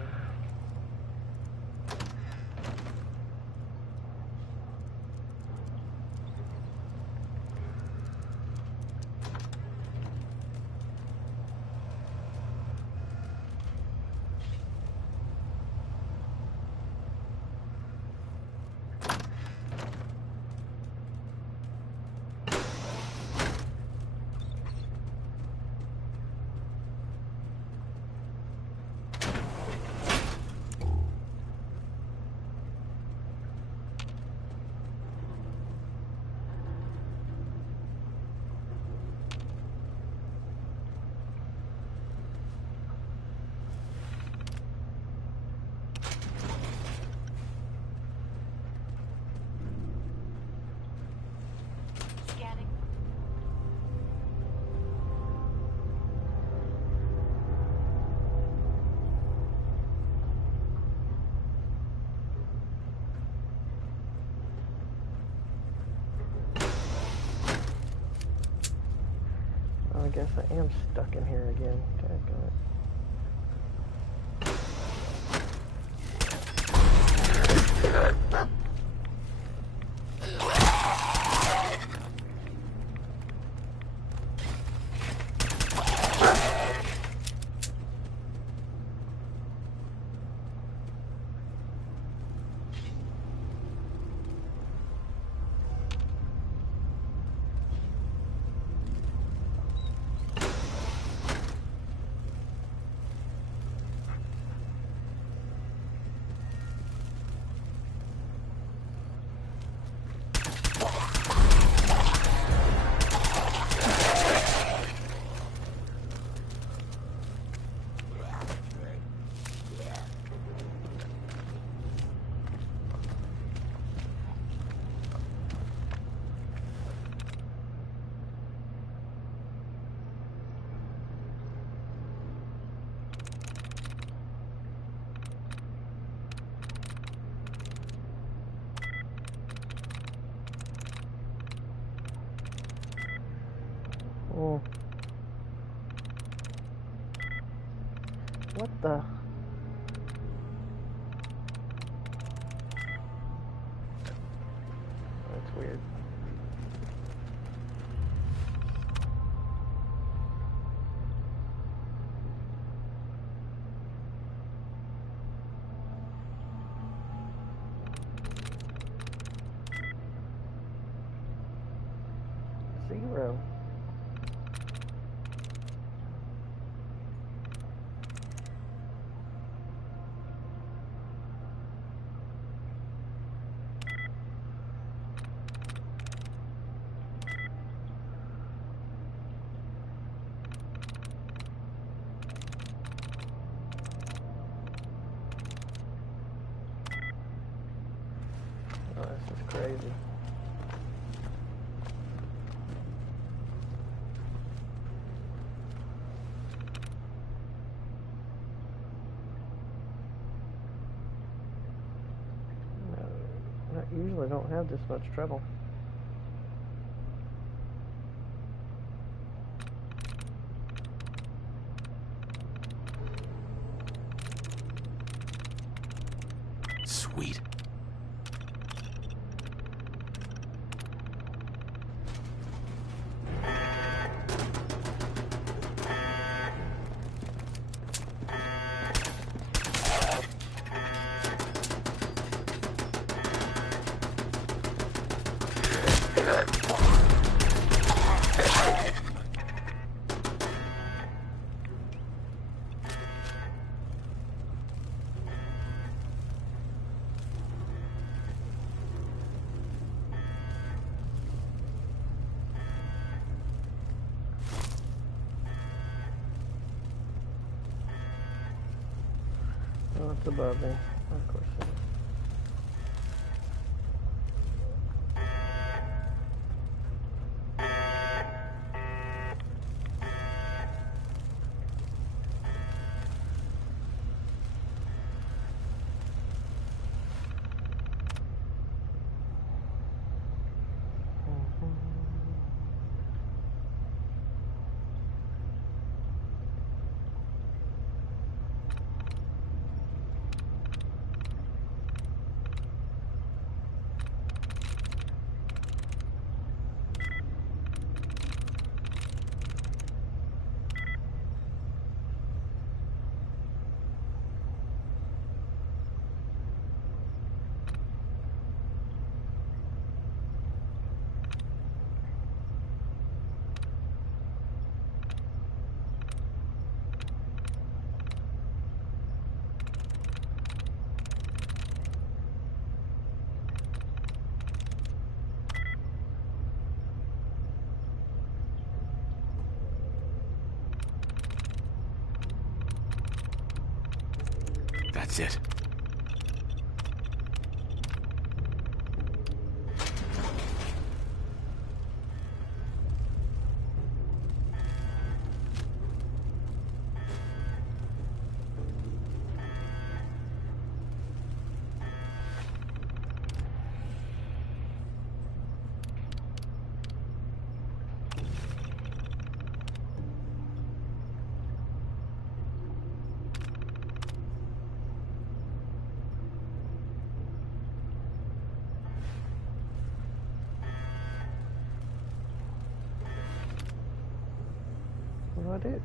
I guess I am stuck in here again. Dadgummit. Oh. What the? That's weird. Zero. Oh, this is crazy. I usually don't have this much trouble. Sweet. Oh, it's above me. Of course it is. That's it. What do I do?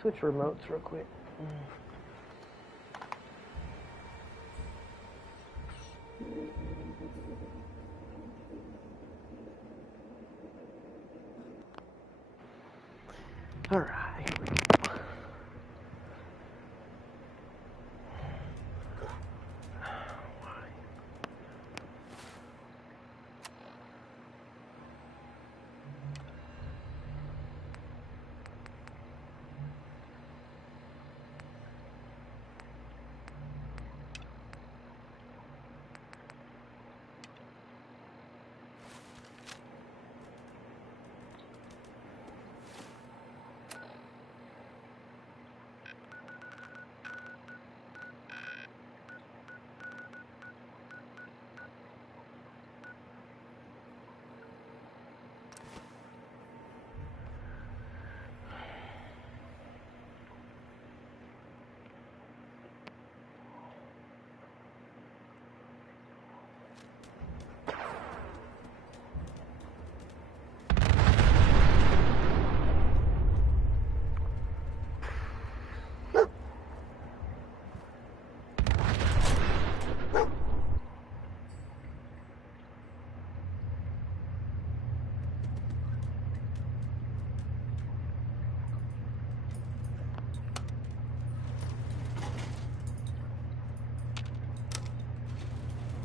Switch remotes real quick. All right, here we go.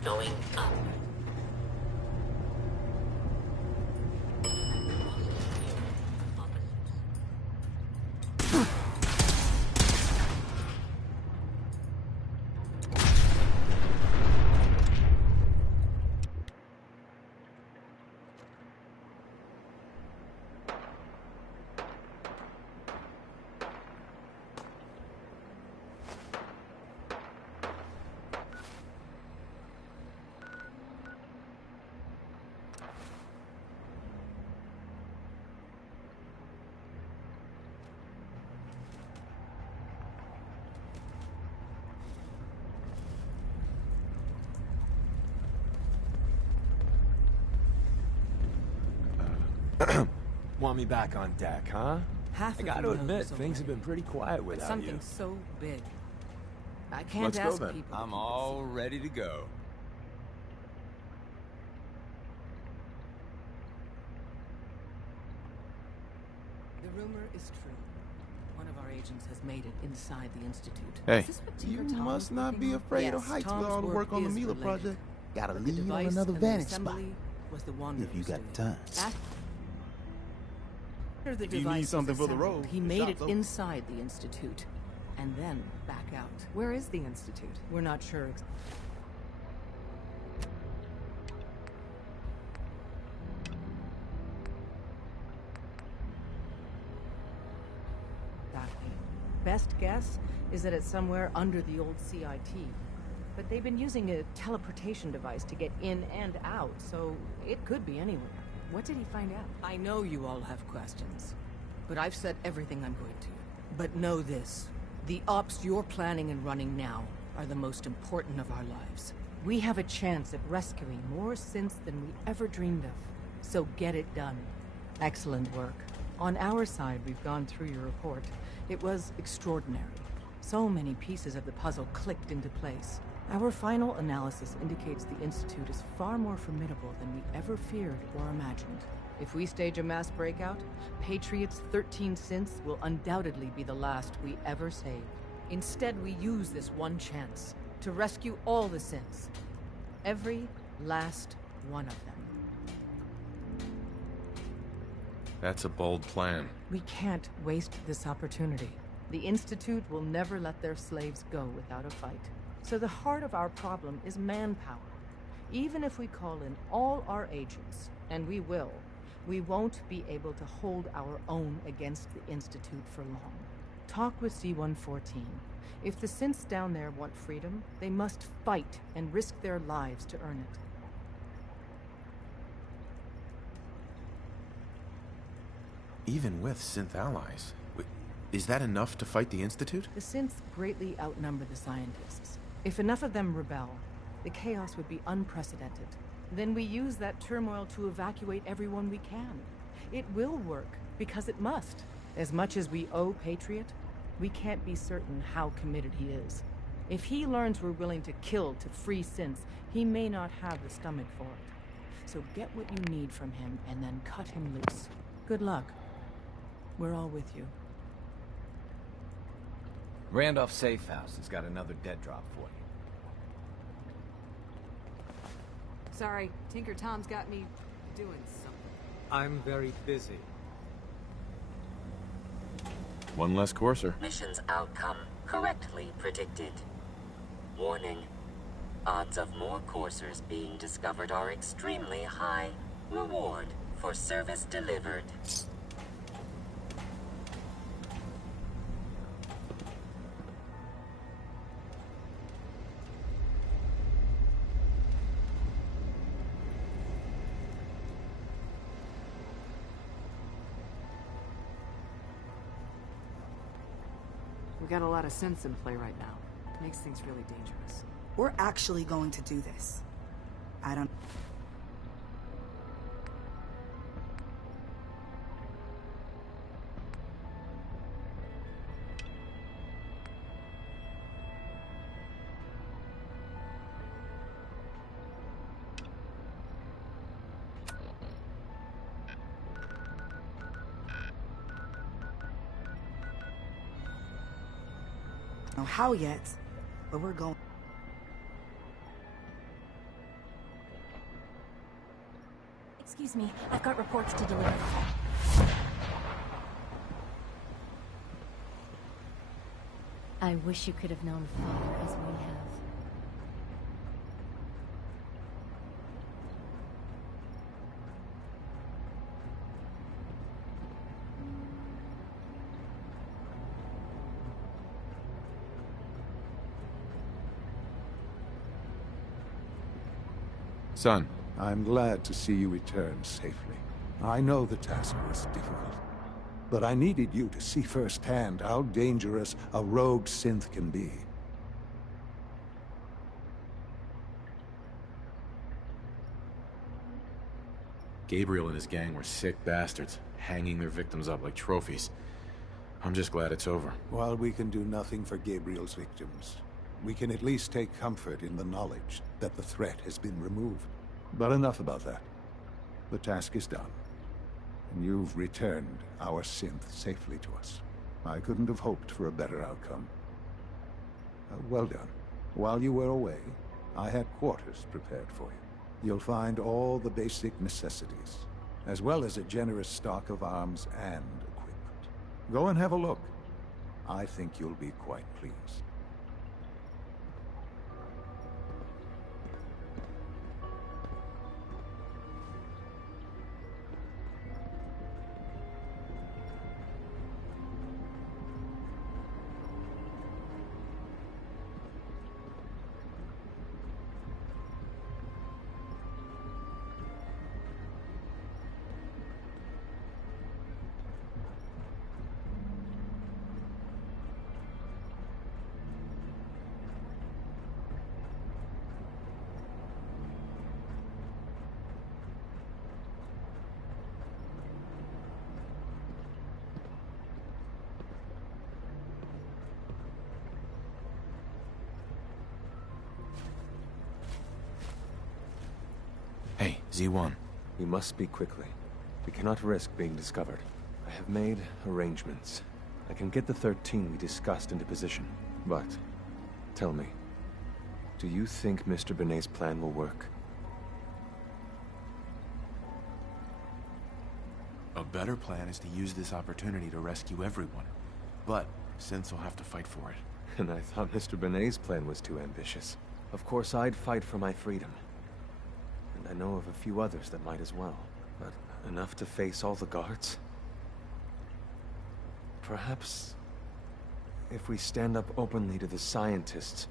Going up. Want me back on deck, huh? Half I of gotta you admit, knows things have been pretty quiet But without something you. so big. I can't Let's ask go then. people. I'm all ready to go. The rumor is true. One of our agents has made it inside the Institute. Hey, Is this what you Tinker Tom must was not working be on? afraid Yes, of heights Tom's with all the work on the is Mila related. project. Gotta But the leave on device another and the vantage spot. assembly was the Wanderer's If you got doing. time. After the If you need device was something for the assembled, road, he the made it shop's open. inside the Institute, and then back out. Where is the Institute? We're not sure. Exactly. Best guess is that it's somewhere under the old CIT. But they've been using a teleportation device to get in and out, so it could be anywhere. What did he find out? I know you all have questions, but I've said everything I'm going to. But know this. The ops you're planning and running now are the most important of our lives. We have a chance at rescuing more synths than we ever dreamed of. So get it done. Excellent work. On our side, we've gone through your report. It was extraordinary. So many pieces of the puzzle clicked into place. Our final analysis indicates the Institute is far more formidable than we ever feared or imagined. If we stage a mass breakout, Patriot's 13 synths will undoubtedly be the last we ever save. Instead, we use this one chance to rescue all the synths. Every last one of them. That's a bold plan. We can't waste this opportunity. The Institute will never let their slaves go without a fight. So the heart of our problem is manpower. Even if we call in all our agents, and we will, we won't be able to hold our own against the Institute for long. Talk with C-114. If the synths down there want freedom, they must fight and risk their lives to earn it. Even with synth allies, is that enough to fight the Institute? The synths greatly outnumber the scientists. If enough of them rebel, the chaos would be unprecedented. Then we use that turmoil to evacuate everyone we can. It will work, Because it must. As much as we owe Patriot, we can't be certain how committed he is. If he learns we're willing to kill to free synths, he may not have the stomach for it. So get what you need from him and then cut him loose. Good luck. We're all with you. Randolph Safe House has got another dead drop for you. Sorry, Tinker Tom's got me doing something. I'm very busy. One less courser. Mission's outcome correctly predicted. Warning. Odds of more coursers being discovered are extremely high. Reward for service delivered. We got a lot of synths in play right now. Makes things really dangerous. We're actually going to do this. I don't... know how yet, but we're going. Excuse me, I've got reports to deliver. I wish you could have known Father as we have. Son. I'm glad to see you return safely. I know the task was difficult, but I needed you to see firsthand how dangerous a rogue synth can be. Gabriel and his gang were sick bastards, hanging their victims up like trophies. I'm just glad it's over. While we can do nothing for Gabriel's victims, we can at least take comfort in the knowledge that the threat has been removed. But enough about that. The task is done. And you've returned our synth safely to us. I couldn't have hoped for a better outcome. Well done. While you were away, I had quarters prepared for you. You'll find all the basic necessities, as well as a generous stock of arms and equipment. Go and have a look. I think you'll be quite pleased. Hey, Z1. We must speak quickly. We cannot risk being discovered. I have made arrangements. I can get the 13 we discussed into position. But, tell me, do you think Mr. Benet's plan will work? A better plan is to use this opportunity to rescue everyone. But synths will have to fight for it. And I thought Mr. Benet's plan was too ambitious. Of course, I'd fight for my freedom. And I know of a few others that might as well. But enough to face all the guards? Perhaps if we stand up openly to the scientists,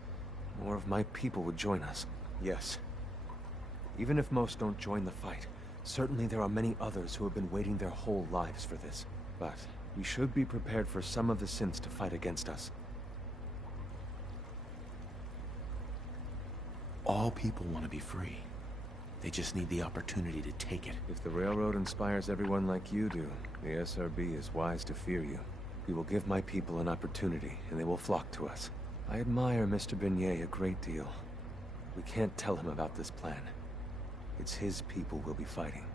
more of my people would join us. Yes. Even if most don't join the fight, certainly there are many others who have been waiting their whole lives for this. But we should be prepared for some of the synths to fight against us. All people want to be free. They just need the opportunity to take it. If the railroad inspires everyone like you do, the SRB is wise to fear you. We will give my people an opportunity, and they will flock to us. I admire Mr. Beignet a great deal. We can't tell him about this plan. It's his people we'll be fighting.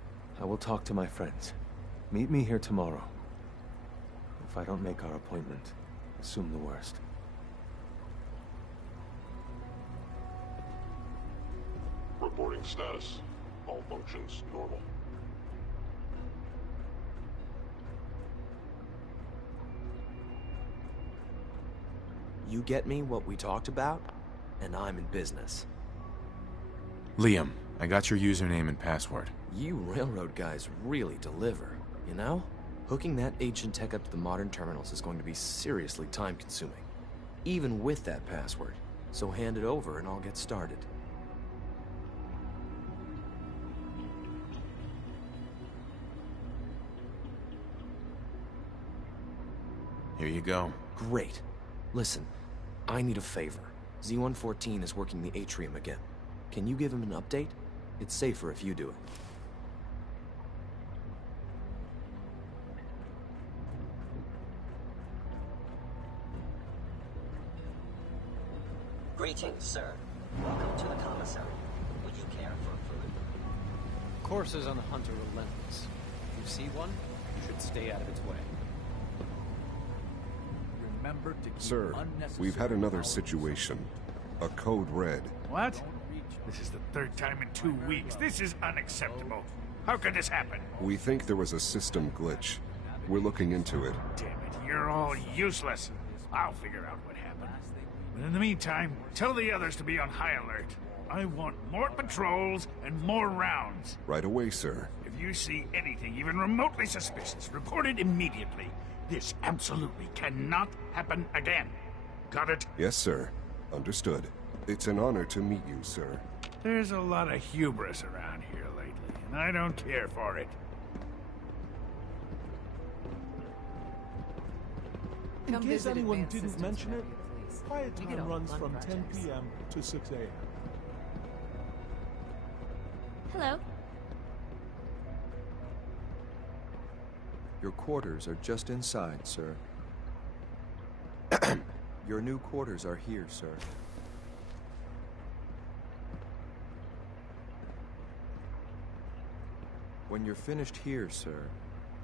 I will talk to my friends. Meet me here tomorrow. If I don't make our appointment, assume the worst. Reporting status. All functions normal. You get me what we talked about, and I'm in business. Liam, I got your username and password. You railroad guys really deliver, you know? Hooking that ancient tech up to the modern terminals is going to be seriously time-consuming, even with that password. So hand it over and I'll get started. Here you go. Great. Listen, I need a favor. Z-114 is working the atrium again. Can you give him an update? It's safer if you do it. Greetings, sir. Welcome to the commissary. Would you care for food? Coursers on the hunt are relentless. If you see one, you should stay out of its way. Remember to keep Sir, we've had another situation. A code red. What? This is the third time in 2 weeks. This is unacceptable. How could this happen? We think there was a system glitch. We're looking into it. Damn it, you're all useless. I'll figure out what happened. But in the meantime, tell the others to be on high alert. I want more patrols and more rounds. Right away, sir. If you see anything even remotely suspicious, report it immediately. This absolutely cannot happen again. Got it? Yes, sir. Understood. It's an honor to meet you, sir. There's a lot of hubris around here lately, and I don't care for it. Come In case visit anyone Advanced didn't Systems mention it, Area, please. quiet We get time all runs fun from 10 projects. p.m. to 6 a.m. Hello. Your quarters are just inside, sir. Your new quarters are here, sir. When you're finished here, sir,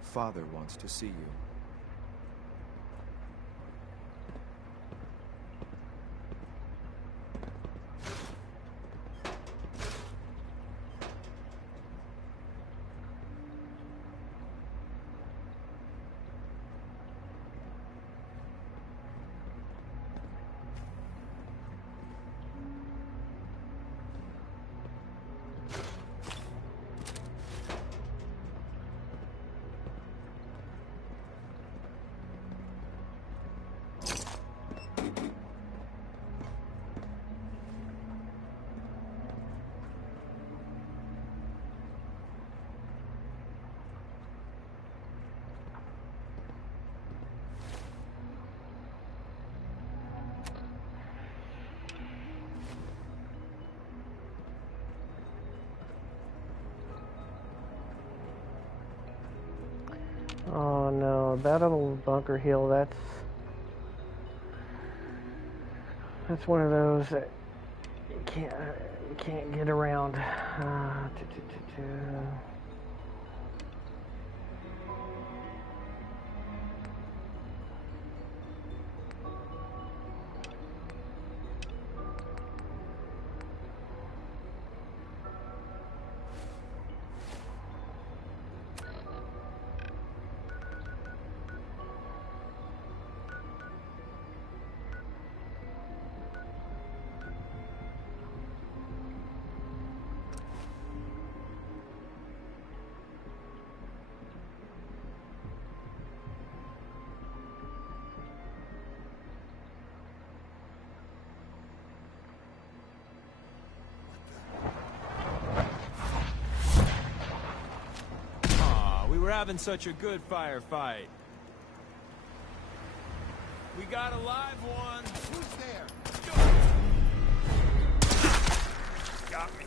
Father wants to see you. Oh no, that old Bunker Hill, that's one of those that you can't get around. We're having such a good firefight. We got a live one. Who's there? Got me.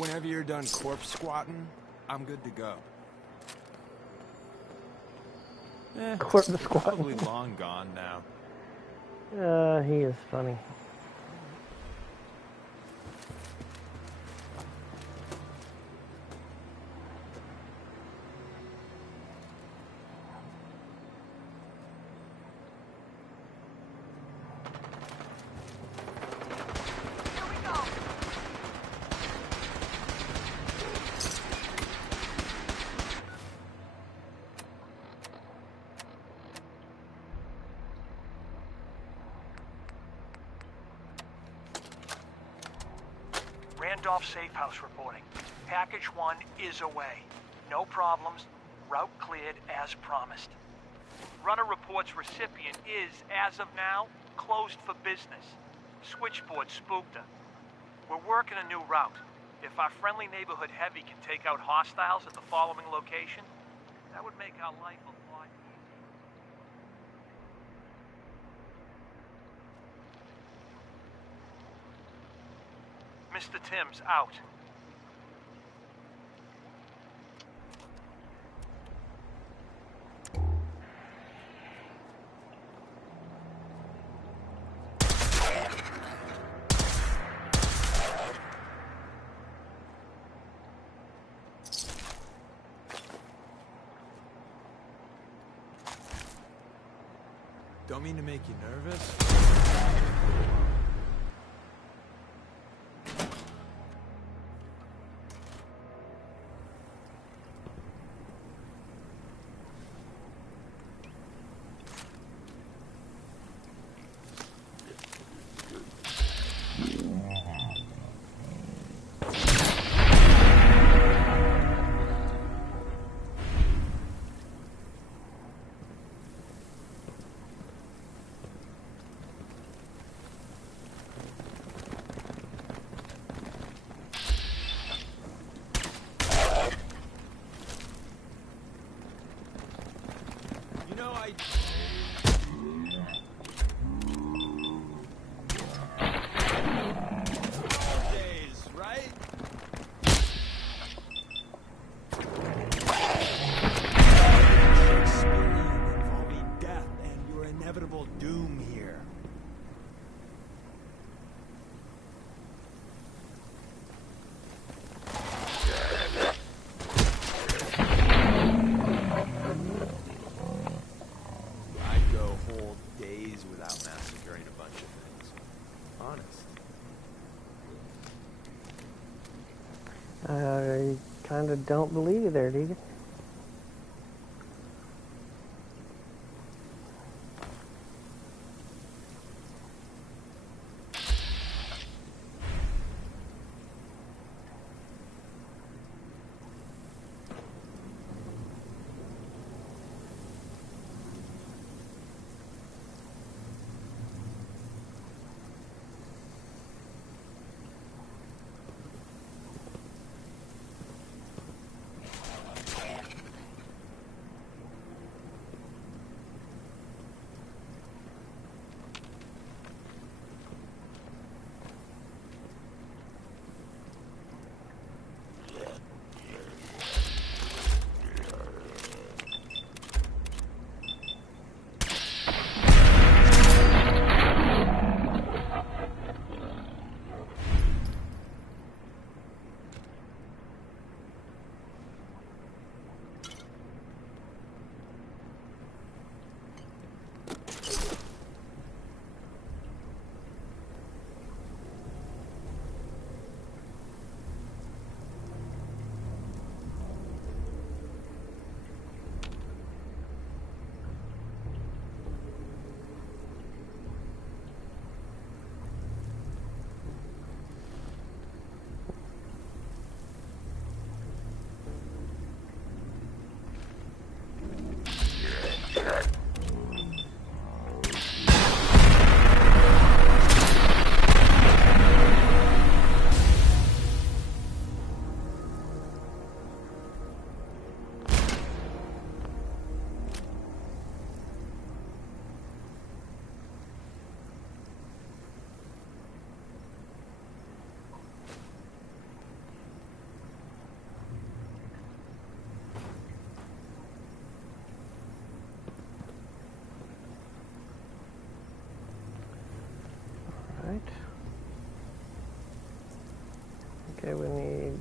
Whenever you're done corpse squatting, I'm good to go. Corpse squatting. Probably long gone now. He is funny. Randolph Safe House reporting. Package 1 is away. No problems. Route cleared as promised. Runner reports recipient is, as of now, closed for business. Switchboard spooked her. We're working a new route. If our friendly neighborhood heavy can take out hostiles at the following location, that would make our life a lot easier. Mr. Timms, out. Don't mean to make you nervous. Doom here. I'd go whole days without massacring a bunch of things. Honest. I kind of don't believe you there, do you?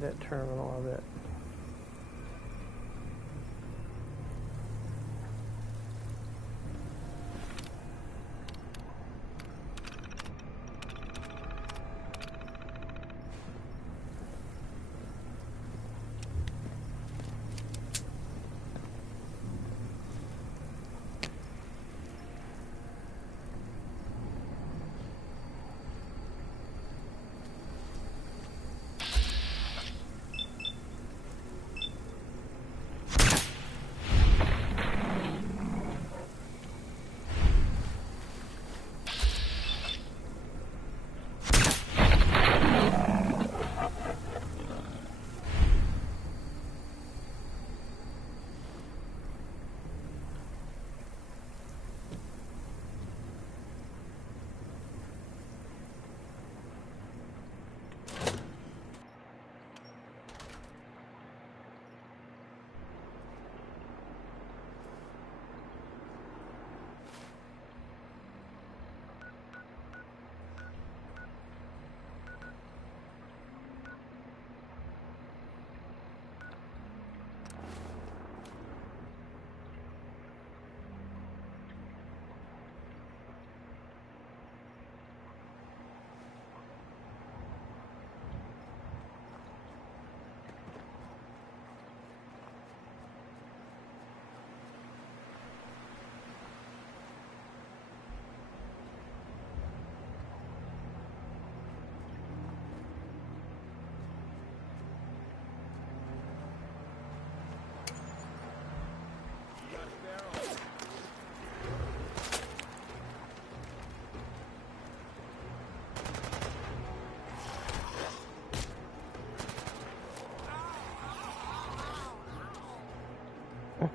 that terminal of it.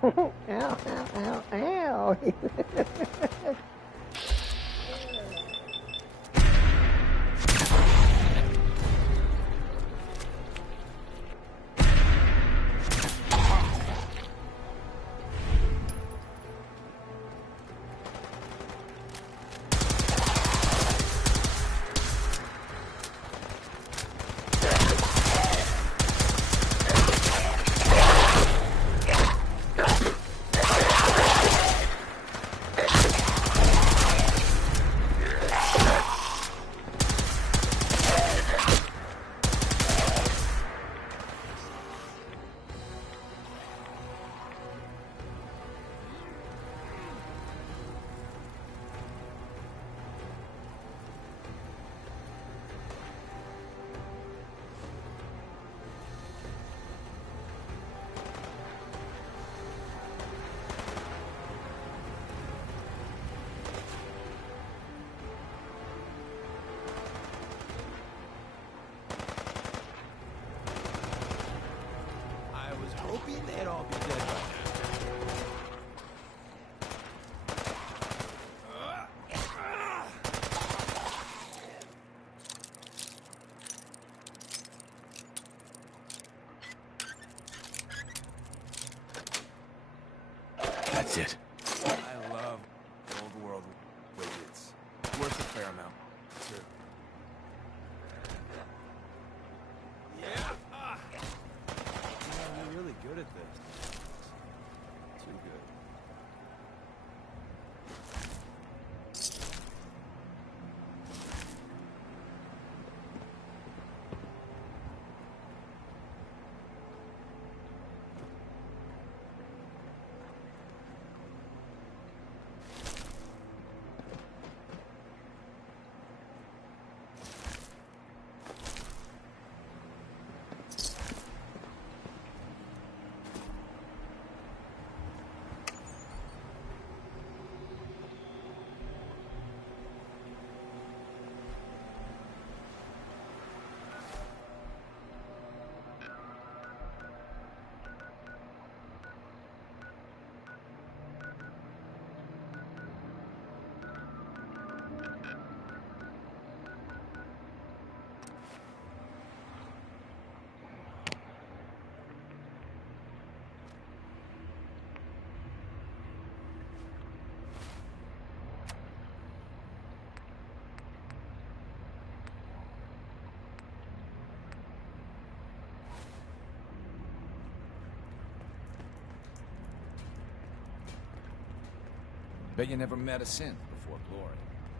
Ow, ow, ow, ow. Hoping they'd all be dead by now. That's it. I love old world widgets. Worth a fair amount, too. Yeah! You're really good at this. Too good. Bet you never met a synth before Glory.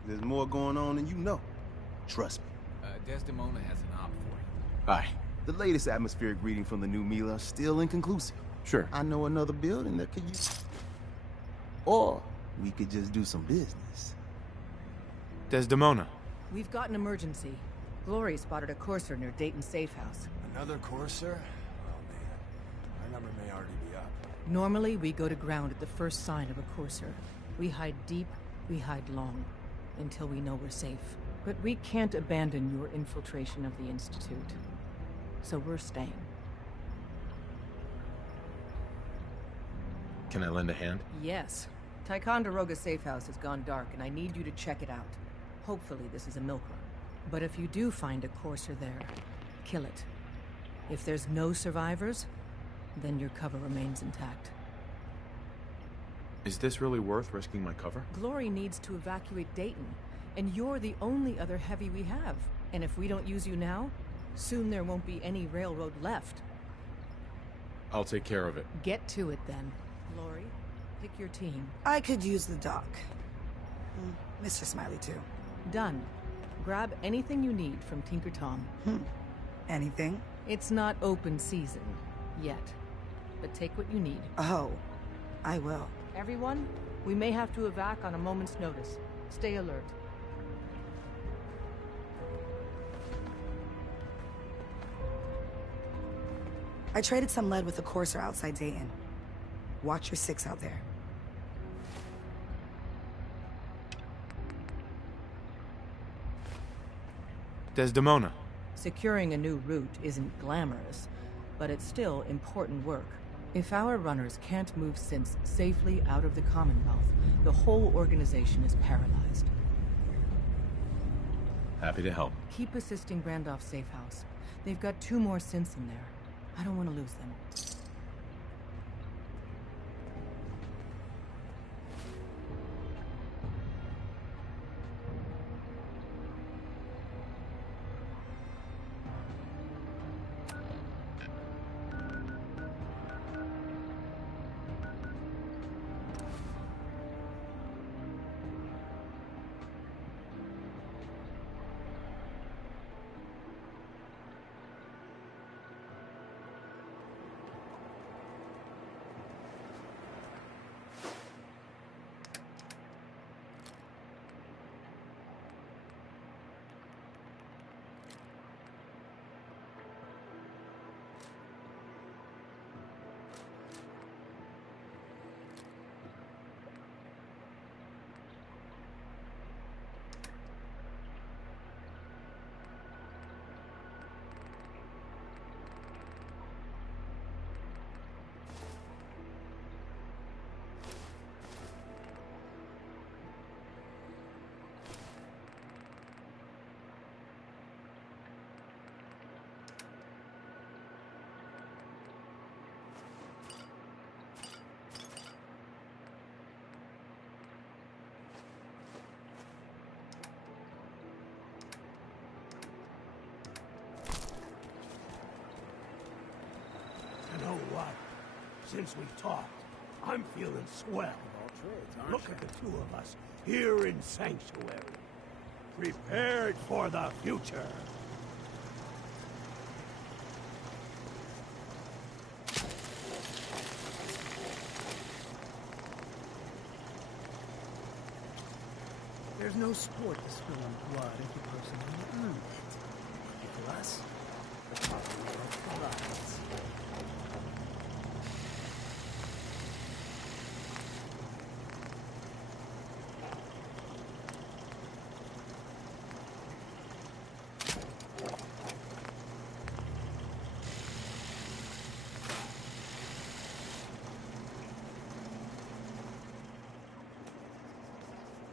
There's more going on than you know. Trust me. Desdemona has an op for you. Hi. The latest atmospheric reading from the new Mila is still inconclusive. Sure. I know another building that could use... Or we could just do some business. Desdemona. We've got an emergency. Glory spotted a courser near Dayton's safe house. Another courser? Oh man, our number may already be up. Normally, we go to ground at the first sign of a courser. We hide deep, we hide long, until we know we're safe. But we can't abandon your infiltration of the Institute. So we're staying. Can I lend a hand? Yes. Ticonderoga safe house has gone dark, and I need you to check it out. Hopefully this is a milk run. But if you do find a courser there, kill it. If there's no survivors, then your cover remains intact. Is this really worth risking my cover? Glory needs to evacuate Dayton, and you're the only other heavy we have. And if we don't use you now, soon there won't be any railroad left. I'll take care of it. Get to it then. Glory, pick your team. I could use the dock. Mr. Smiley, too. Done. Grab anything you need from Tinker Tom. Anything? It's not open season yet, but take what you need. Oh, I will. Everyone, we may have to evac on a moment's notice. Stay alert. I traded some lead with the courser outside Dayton. Watch your 6 out there. Desdemona. Securing a new route isn't glamorous, but it's still important work. If our runners can't move synths safely out of the Commonwealth, the whole organization is paralyzed. Happy to help. Keep assisting Randolph's safe house. They've got 2 more synths in there. I don't want to lose them. You know what? Since we talked, I'm feeling swell. Look at the 2 of us here in Sanctuary, prepared for the future. There's no sport to spilling blood if you personally earned it. For us, the problem of lives.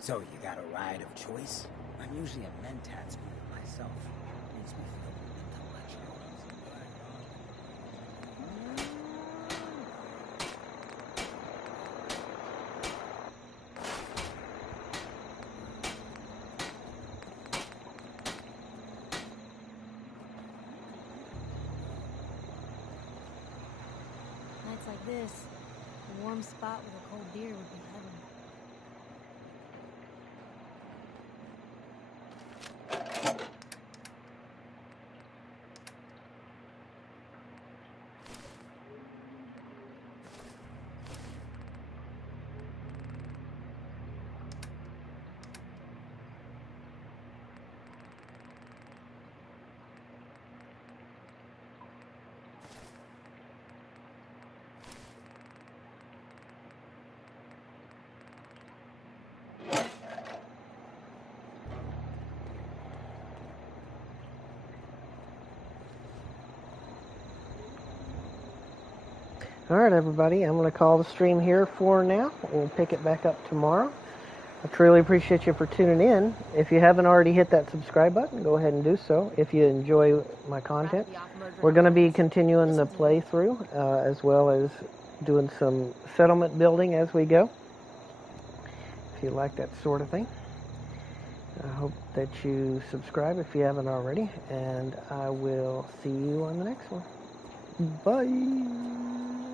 So you got a ride of choice? I'm usually a mentats mover myself. Makes me feel intellectual. Nights like this, a warm spot with a cold beer would be heaven. Alright, everybody, I'm going to call the stream here for now. We'll pick it back up tomorrow. I truly appreciate you for tuning in. If you haven't already hit that subscribe button, go ahead and do so if you enjoy my content. We're going to be continuing the playthrough as well as doing some settlement building as we go. If you like that sort of thing. I hope that you subscribe if you haven't already, and I will see you on the next one. Bye!